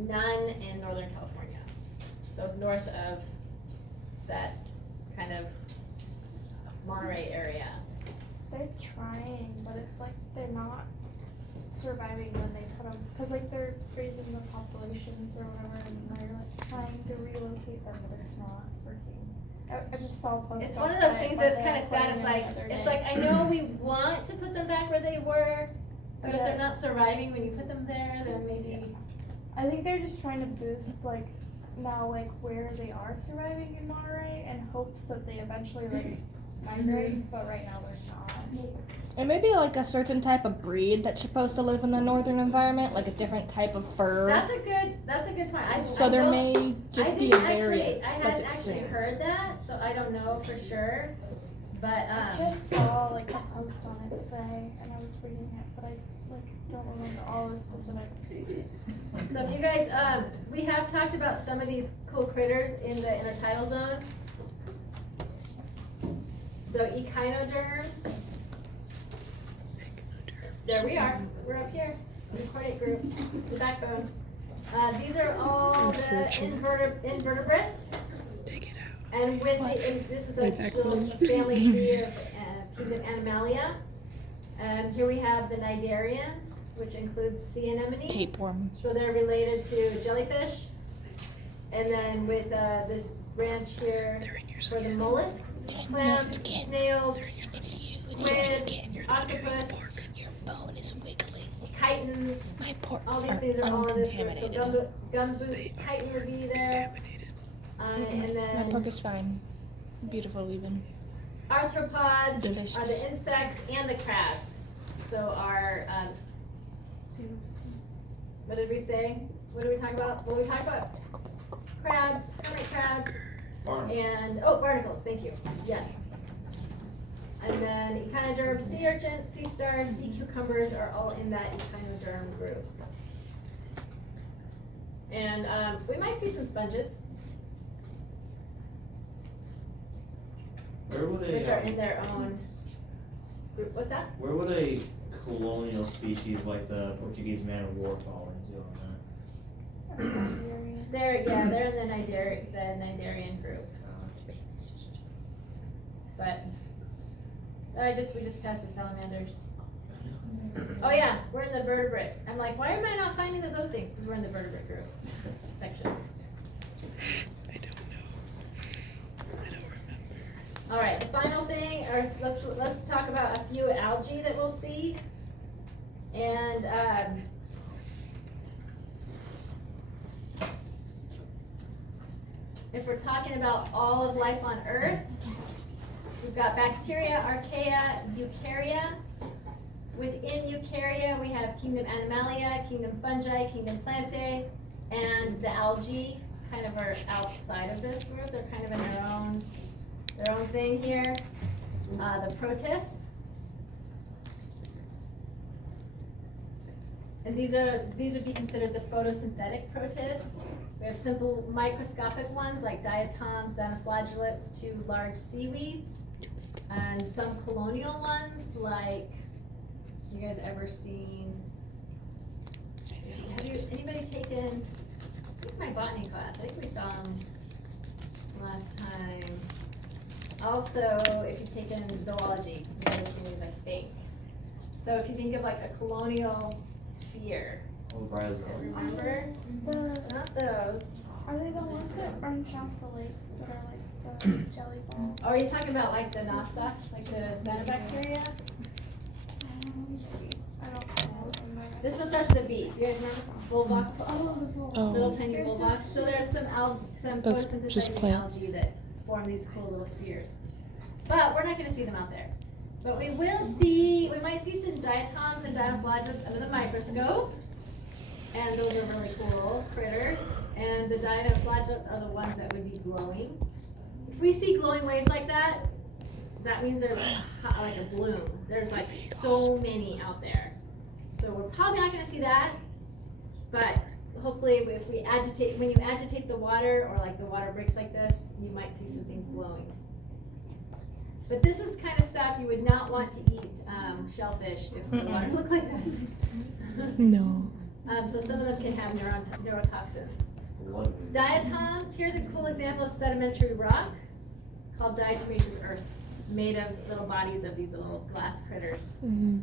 None in Northern California. So north of that kind of Monterey area. They're trying, but it's like they're not surviving when they put them, because like they're raising the populations or whatever, and they're like trying to relocate them, but it's not working. I just saw a post. It's one of those things that's kind of sad. It's like I know we want to put them back where they were, but if they're not surviving when you put them there, then maybe. I think they're just trying to boost like now like where they are surviving in Monterey in hopes that they eventually like migrate, but right now they're not. And maybe like a certain type of breed that's supposed to live in the northern environment, like a different type of fur. That's a good point. So there may just be a variance I that's hadn't actually extinct. heard that, so I don't know for sure. But I just saw like a post on it today, and I was reading it, but I like don't remember all the specifics. so if you guys, we have talked about some of these cool critters in the intertidal zone. So echinoderms. There we are. We're up here. The coordinate group, the backbone. These are all the invertebrates. And with this is a little family tree of kingdom Animalia. Here we have the cnidarians, which includes sea anemones. Tapeworm. So they're related to jellyfish. And then with this branch here for the mollusks, clams, snails, squid, octopus, Your bone is wiggling. chitons. My porks All these are things are all in this group. So uncontaminated. gumboot chitin would be there. And My then pork is fine. Beautiful even. arthropods Delicious. are the insects and the crabs. So our what did we say? What did we talk about? Well, we talked about crabs, hermit crabs, and barnacles. Thank you. Yes. And then echinoderm, sea urchins, sea stars, sea cucumbers are all in that echinoderm group. And we might see some sponges, Where would which are a in their own group. What's that? where would a colonial species like the Portuguese man of war fall into on that? They're in the cnidarian group. But we just passed the salamanders. Oh yeah, we're in the vertebrate. I'm like, why am I not finding those other things? Because we're in the vertebrate group section. I don't know. I don't remember. All right, the final thing, let's talk about a few algae that we'll see. And if we're talking about all of life on Earth, we've got bacteria, archaea, eukarya. Within eukarya, we have kingdom Animalia, kingdom fungi, kingdom Plantae, and the algae kind of are outside of this group. They're kind of in their own thing here. The protists. And these would be considered the photosynthetic protists. We have simple microscopic ones like diatoms, dinoflagellates to large seaweeds, and some colonial ones like, you guys ever seen, anybody taken, I think my botany class, I think we saw them last time. Also, if you've taken zoology, you've ever seen these, I think. So if you think of like a colonial sphere, remember? Not those. Are they the ones that run south the lake that are like the jelly balls? Oh, are you talking about like the nostoc, like the cyanobacteria? I don't know. This one starts with a B. You guys remember? Bulbok. Oh, Little tiny bulbok. So there's some That's photosynthesizing just plant. algae that form these cool little spheres. But we're not going to see them out there. But we might see some diatoms and dinoflagellates under the microscope. And those are really cool critters. And the dinoflagellates are the ones that would be glowing. If we see glowing waves like that, that means there's like a bloom. There's like so many out there. So we're probably not going to see that. But hopefully if when you agitate the water or like the water breaks like this, you might see some things glowing. But this is kind of stuff you would not want to eat shellfish if the water looked like that. No. So some of them can have neurotoxins. Diatoms, here's a cool example of sedimentary rock called diatomaceous earth, made of little bodies of these little glass critters. Mm-hmm.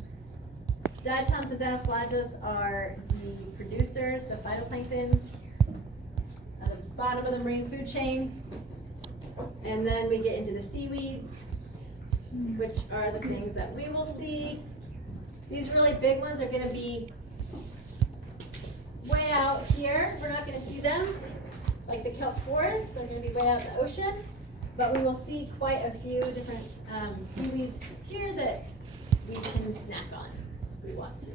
Diatoms and dinoflagellates are the producers, the phytoplankton, at the bottom of the marine food chain. And then we get into the seaweeds, which are the things that we will see. These really big ones are going to be way out here. We're not going to see them. like the kelp forests, they're gonna be way out in the ocean. But we will see quite a few different seaweeds here that we can snack on if we want to.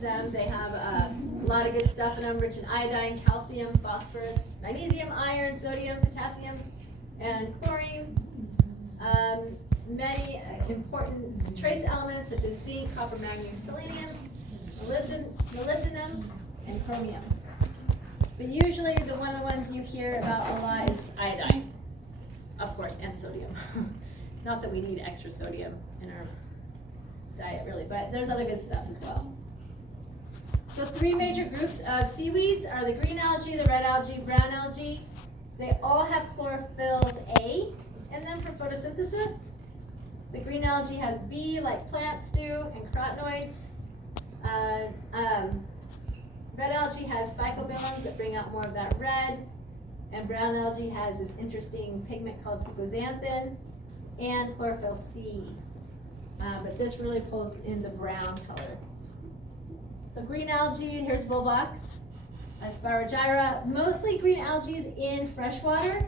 They have a lot of good stuff in them, rich in iodine, calcium, phosphorus, magnesium, iron, sodium, potassium, and chlorine. Many important trace elements such as zinc, copper, manganese, selenium, molybdenum, and chromium. But usually one of the ones you hear about a lot is iodine, of course, and sodium. Not that we need extra sodium in our diet really, but there's other good stuff as well. So 3 major groups of seaweeds are the green algae, the red algae, brown algae. They all have chlorophyll A in them for photosynthesis. The green algae has B, like plants do, and carotenoids. Red algae has phycobilins that bring out more of that red. And brown algae has this interesting pigment called picoxanthin and chlorophyll C. But this really pulls in the brown color. So green algae, here's Volvox, Spirogyra, mostly green algae in freshwater.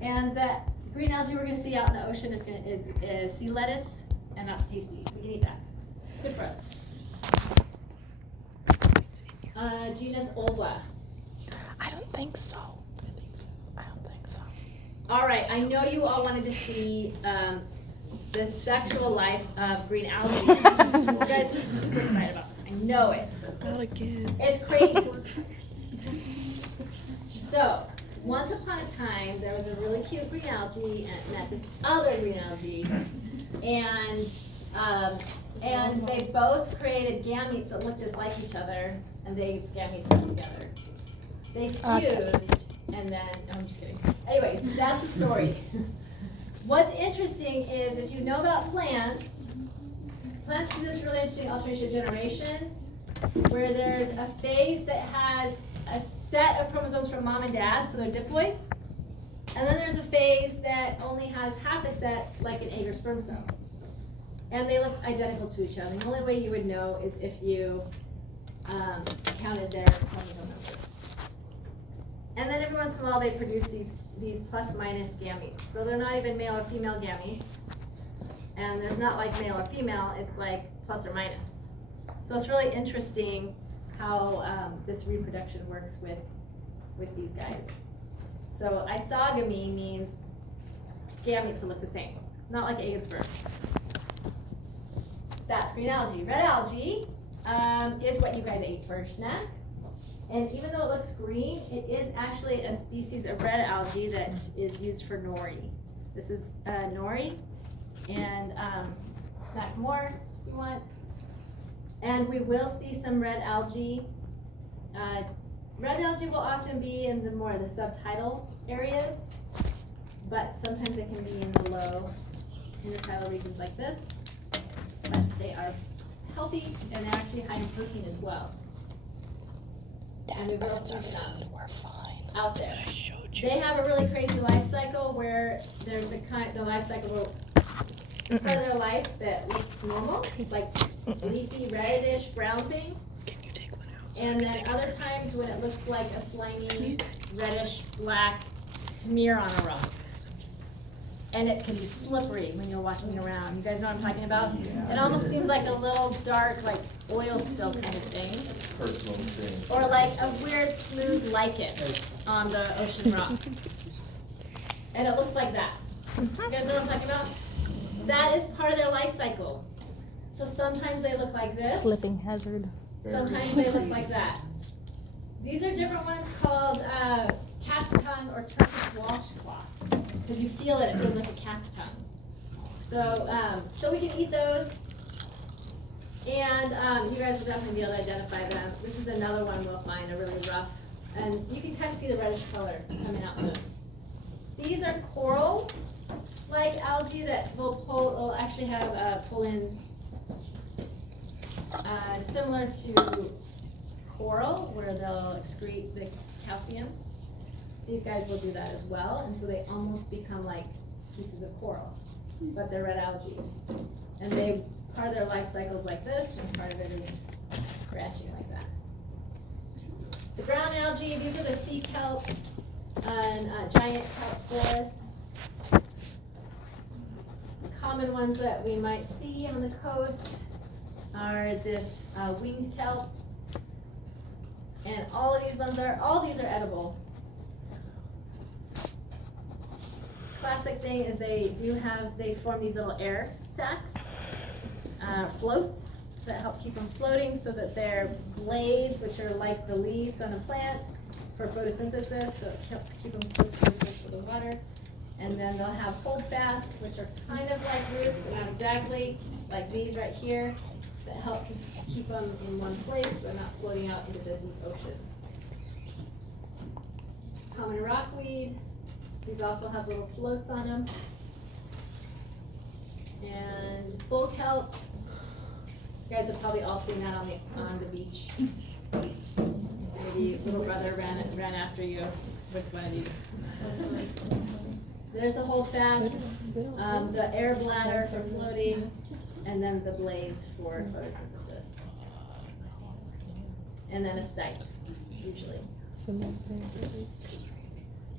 And the green algae we're going to see out in the ocean is sea lettuce, and that's tasty. We can eat that. Good for us. Genus Olva. I don't think so. I don't think so. All right, I know you all wanted to see the sexual life of green algae. You guys are super excited about this. I know it. Not again. It's crazy. So, once upon a time, there was a really cute green algae and it met this other green algae, and they both created gametes that looked just like each other, and these gametes got together. They fused, and then I'm just kidding. Anyways, that's the story. What's interesting is if you know about plants do this really interesting alternation of generation, where there's a phase that has a set of chromosomes from mom and dad, so they're diploid. And then there's a phase that only has half a set, like an egg or sperm cell. And they look identical to each other. The only way you would know is if you counted their chromosome numbers. And then every once in a while they produce these plus minus gametes. So they're not even male or female gametes. And there's not like male or female, it's like plus or minus. So it's really interesting how this reproduction works with these guys. So isogamy means gametes that look the same, not like egg and sperm. That's green algae. Red algae is what you guys ate for snack. And even though it looks green, it is actually a species of red algae that is used for nori. This is nori, and snack more if you want. And we will see some red algae. Red algae will often be in the more of the subtidal areas, but sometimes it can be in the low intertidal regions like this. But they are healthy and they're actually high in protein as well. And we will see some out there. They have a really crazy life cycle where there's the life cycle part of their life that looks normal, like leafy reddish brown thing. And then other times when it looks like a slimy reddish black smear on a rock. And it can be slippery when you're watching it around. You guys know what I'm talking about? It almost seems like a little dark, like oil spill kind of thing. Personal experience. Or like a weird smooth lichen on the ocean rock. And it looks like that. You guys know what I'm talking about? That is part of their life cycle. So sometimes they look like this. Slipping hazard. Sometimes they look like that. These are different ones called cat's tongue or Turkish washcloth. Because you feel it, it feels like a cat's tongue. So we can eat those. And you guys will definitely be able to identify them. This is another one we'll find, a really rough. And you can kind of see the reddish color coming out in those. These are coral-like algae that will actually have pull-in similar to coral, where they'll excrete the calcium. These guys will do that as well, and so they almost become like pieces of coral, but they're red algae. And part of their life cycle is like this, and part of it is branching like that. The brown algae, these are the sea kelps and giant kelp forests. Common ones that we might see on the coast are this winged kelp. And all these are edible. Classic thing is they form these little air sacs, floats that help keep them floating so that their blades, which are like the leaves on a plant for photosynthesis, so it helps keep them close to the surface of the water. And then they'll have holdfasts, which are kind of like roots, but not exactly, like these right here, that help just keep them in one place so they're not floating out into the deep ocean. Common rockweed. These also have little floats on them. And bull kelp. You guys have probably all seen that on the beach. Maybe little brother ran after you with one of these. There's the holdfast, the air bladder for floating, and then the blades for photosynthesis. And then a stipe, usually.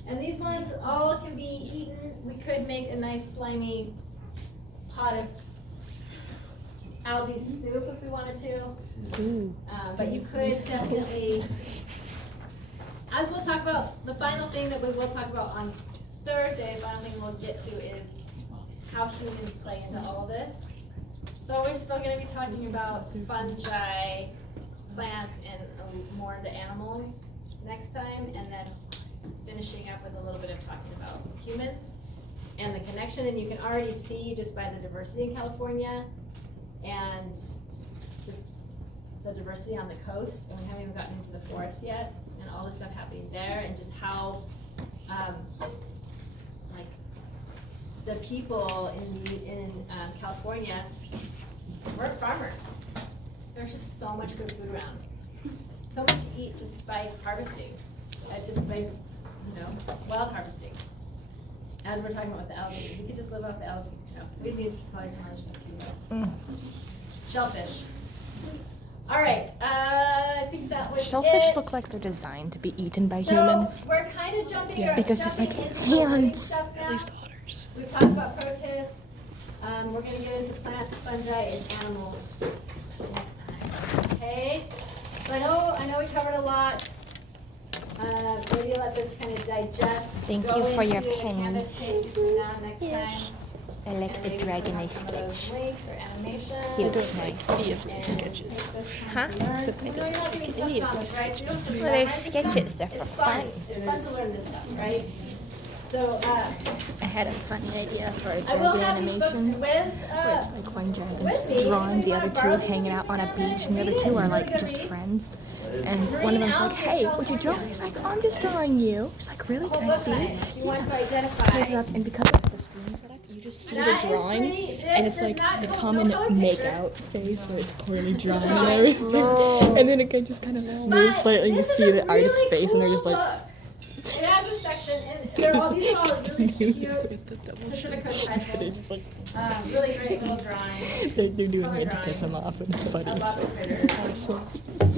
And these ones all can be eaten. We could make a nice slimy pot of algae soup if we wanted to. But you could definitely, as we'll talk about, the final thing that we will talk about on Thursday, the final thing we'll get to is how humans play into all of this. So we're still going to be talking about fungi, plants, and more of the animals next time, and then finishing up with a little bit of talking about humans and the connection. And you can already see just by the diversity in California and just the diversity on the coast, and we haven't even gotten into the forest yet, and all the stuff happening there, and just how like the people in California, we're farmers. There's just so much good food around, so much to eat just by harvesting, just by wild harvesting. As we're talking about with the algae, we could just live off the algae. No, we need probably some other stuff too, though. Shellfish. All right, I think that was Shellfish it. look like they're designed to be eaten by So humans. we're kind of jumping Because just like into the living hands. stuff now. At least otters. We've talked about protists. We're going to get into plants, fungi, and animals next time. Okay. So I know we covered a lot. Maybe let this kind of digest. Thank go you for your into the canvas pens. page between now and next time. I like And the maybe dragon put I up some of those sketch. links or animations. He looks nice. He has nice And sketches. take this Huh? time to learn. So You know, you're not doing test on this, right? You don't have to Well, memorize they're this sketches. stuff. They're for It's fun. fun. It's fun to learn this stuff, right? So, I had a funny idea for a I will dragon have these books animation. with, Where it's like one dragon's with me. drawing the Anybody other wanna two borrow these hanging if out you on a can? beach, and the other Read it. two are It's like really just good read. friends. And one of them's like, "Hey, would you draw?" He's like, "Oh, I'm just drawing you." He's like, "Really? Can I see it?" You want to Pulls it identify. up, and because it's the screen setup, you just see the That is drawing, pretty. and This it's like is not the no common color make pictures. out face where it's poorly drawn and drawing. everything. And then it can just kind of move slightly. You This is see a the artist's really face, and they're just cool like. book. It has a section, and they're all, these are all Just really mute cute Pacific Coast They're pencils. just like Really great little drawings. they're doing Color it to piss him off. It's funny. Of lots of critters. Awesome.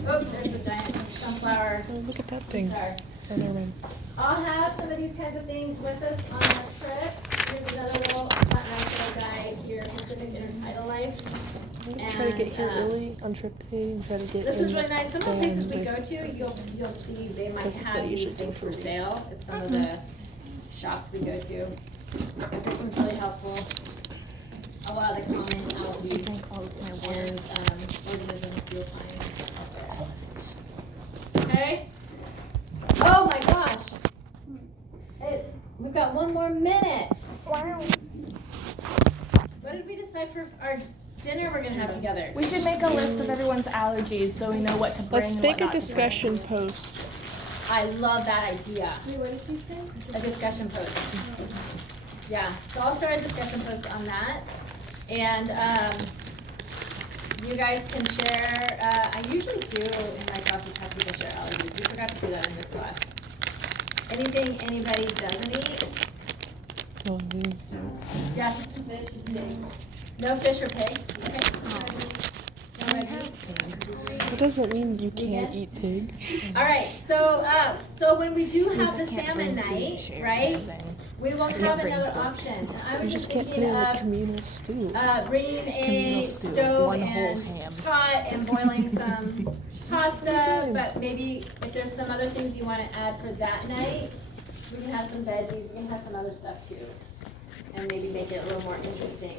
Oh, there's a giant sunflower. Oh, look at that thing. Star. Oh, never mind. I'll have some of these kinds of things with us on that trip. Here's another little nice little guide here, Pacific Intertidal Life. I'm gonna try to get here And, early on trip day and try to get This in. is really nice. Some of the places we and, go to, you'll see they might This is what I have these usually do things for for me. sale at some of the shops we go to. This one's really helpful. A lot of the common algae Drink all of my and organisms you'll find out there. Okay? Oh my gosh! We've got one more minute. Wow. What did we decide for our dinner we're gonna have together? We should make a list of everyone's allergies so we know what to bring. Let's and make what a not to discussion post. I love that idea. Wait, what did you say? A discussion post. Yeah, so I'll start a discussion post on that. And you guys can share, I usually do in my classes have people share allergies. We forgot to do that in this class. Anything anybody doesn't eat? Oh, dude. Yeah. No fish or pig? Okay. No That doesn't mean you can't eat pig. All right, so when we do have the salmon night, right, we will have another option. I You was just just can't put thinking in a of communal stew. bringing a stove and pot and boiling some pasta, but maybe if there's some other things you want to add for that night, we can have some veggies, we can have some other stuff too, and maybe make it a little more interesting.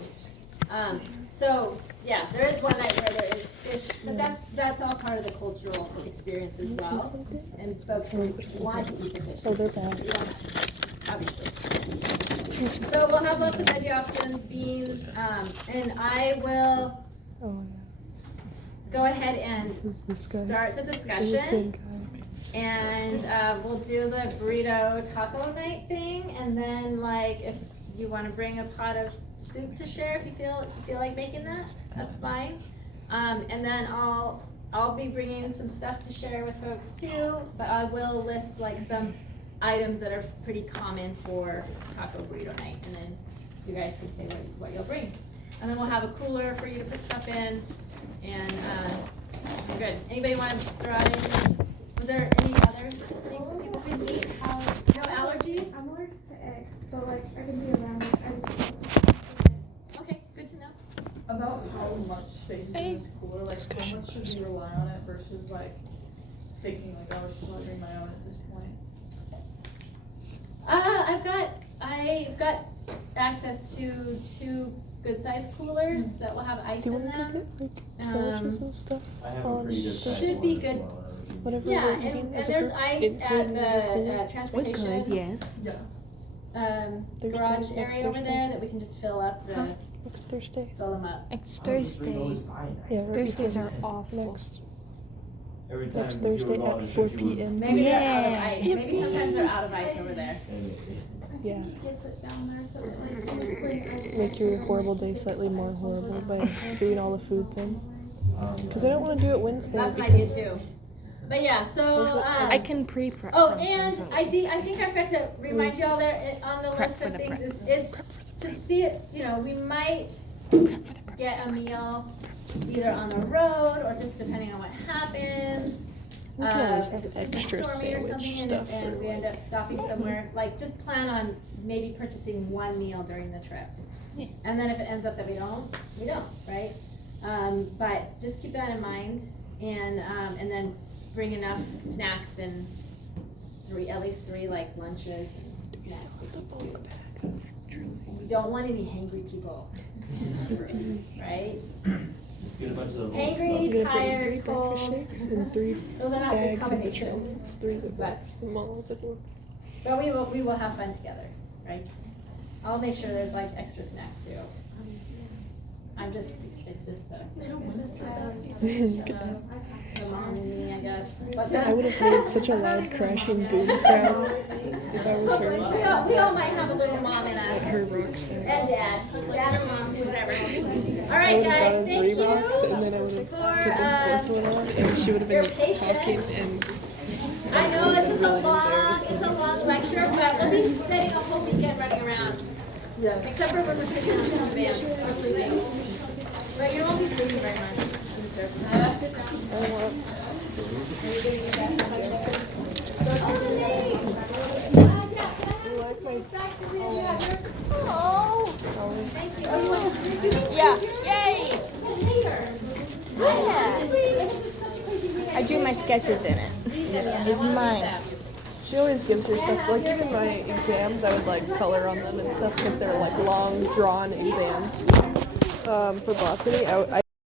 So yeah, there is one night where there is fish, but that's all part of the cultural experience as well, and folks who want to eat the fish. Oh, they're bad. Obviously. So we'll have lots of veggie options, beans, and I will Oh, go ahead and this guy. start the It's the discussion. same guy. And we'll do the burrito taco night thing, and then like if you want to bring a pot of soup to share, if you feel like making that, that's fine. And then I'll be bringing some stuff to share with folks too, but I will list like some items that are pretty common for taco burrito night, and then you guys can say what you'll bring. And then we'll have a cooler for you to put stuff in, and we're good. Anybody want to throw out anything? Was there any other things that people could eat? No allergies? I'm allergic to eggs, but like I can be around it. I just Okay, good to know. About how much space is in this cooler, like how much should you rely on it versus like thinking like, oh, I should probably bring my own at this point? I've got access to 2 good-sized coolers that will have ice Do you in want to them. cook it? Like sandwiches and stuff? I have a on pretty good the- size Should one be as good. well. Whatever Yeah, we're and eating as a there's group, ice including at the the cooler. We transportation could, yes. Yeah. Thursday, garage next area over Thursday. there that we can just fill up Huh? Next Thursday. fill them up. It's Oh, the three dollars Thursday. buy night. Yeah, we're Thursdays eating are awful. next Every time next you do Thursday it all, at it's 4 like you would- p.m. Maybe they're out of Yeah. ice. Maybe sometimes they're out of ice over there. Yeah. he gets it down there, so it like bring ice. Make your horrible day slightly more horrible by doing all the food thing. Because I don't want to do it Wednesday. That's an idea because too. But yeah, so I can pre-prep. oh, sometimes and on I Wednesday. think I forgot to remind you all there on the Prep list for of the things prep. is to see it. You know, we might Prep for the prep. get a meal either on the road or just depending on what happens. we can always If have it's super extra stormy or sandwich something stuff. and we end up stopping somewhere, like just plan on maybe purchasing one meal during the trip. Yeah. And then if it ends up that we don't, right? But just keep that in mind and then bring enough snacks and at least three like lunches and snacks to keep you. We don't want any hangry people, right? Just get a bunch of those little Hangry, stuff. tired, 3 cold. breakfast shakes and 3 Those are not good bags of combinations. Patrons. 3's at But- work, small's at work. But we will have fun together, right? I'll make sure there's like extra snacks too. It's just the mom in me, I guess. What's that? I would have made such a loud crashing boom sound if I was her. We all might have a little mom in us. Her rock star. And dad or mom, whatever. All I right, would have guys, gotten thank 3 rocks you and then I would have for put the 4th one on and she would have your been patience. talking and I know this is a long lecture, but we'll be spending a whole weekend running around. Yeah. Except for when we're sitting on the van or sleeping. But you won't be sleeping very much. Sit down. Oh, thank you. Oh, you want to Yeah. Yay! I drew my sketches in it. It's mine. she always gives her stuff. Like even my exams, I would like color on them and stuff because they're like long drawn exams. For botany, I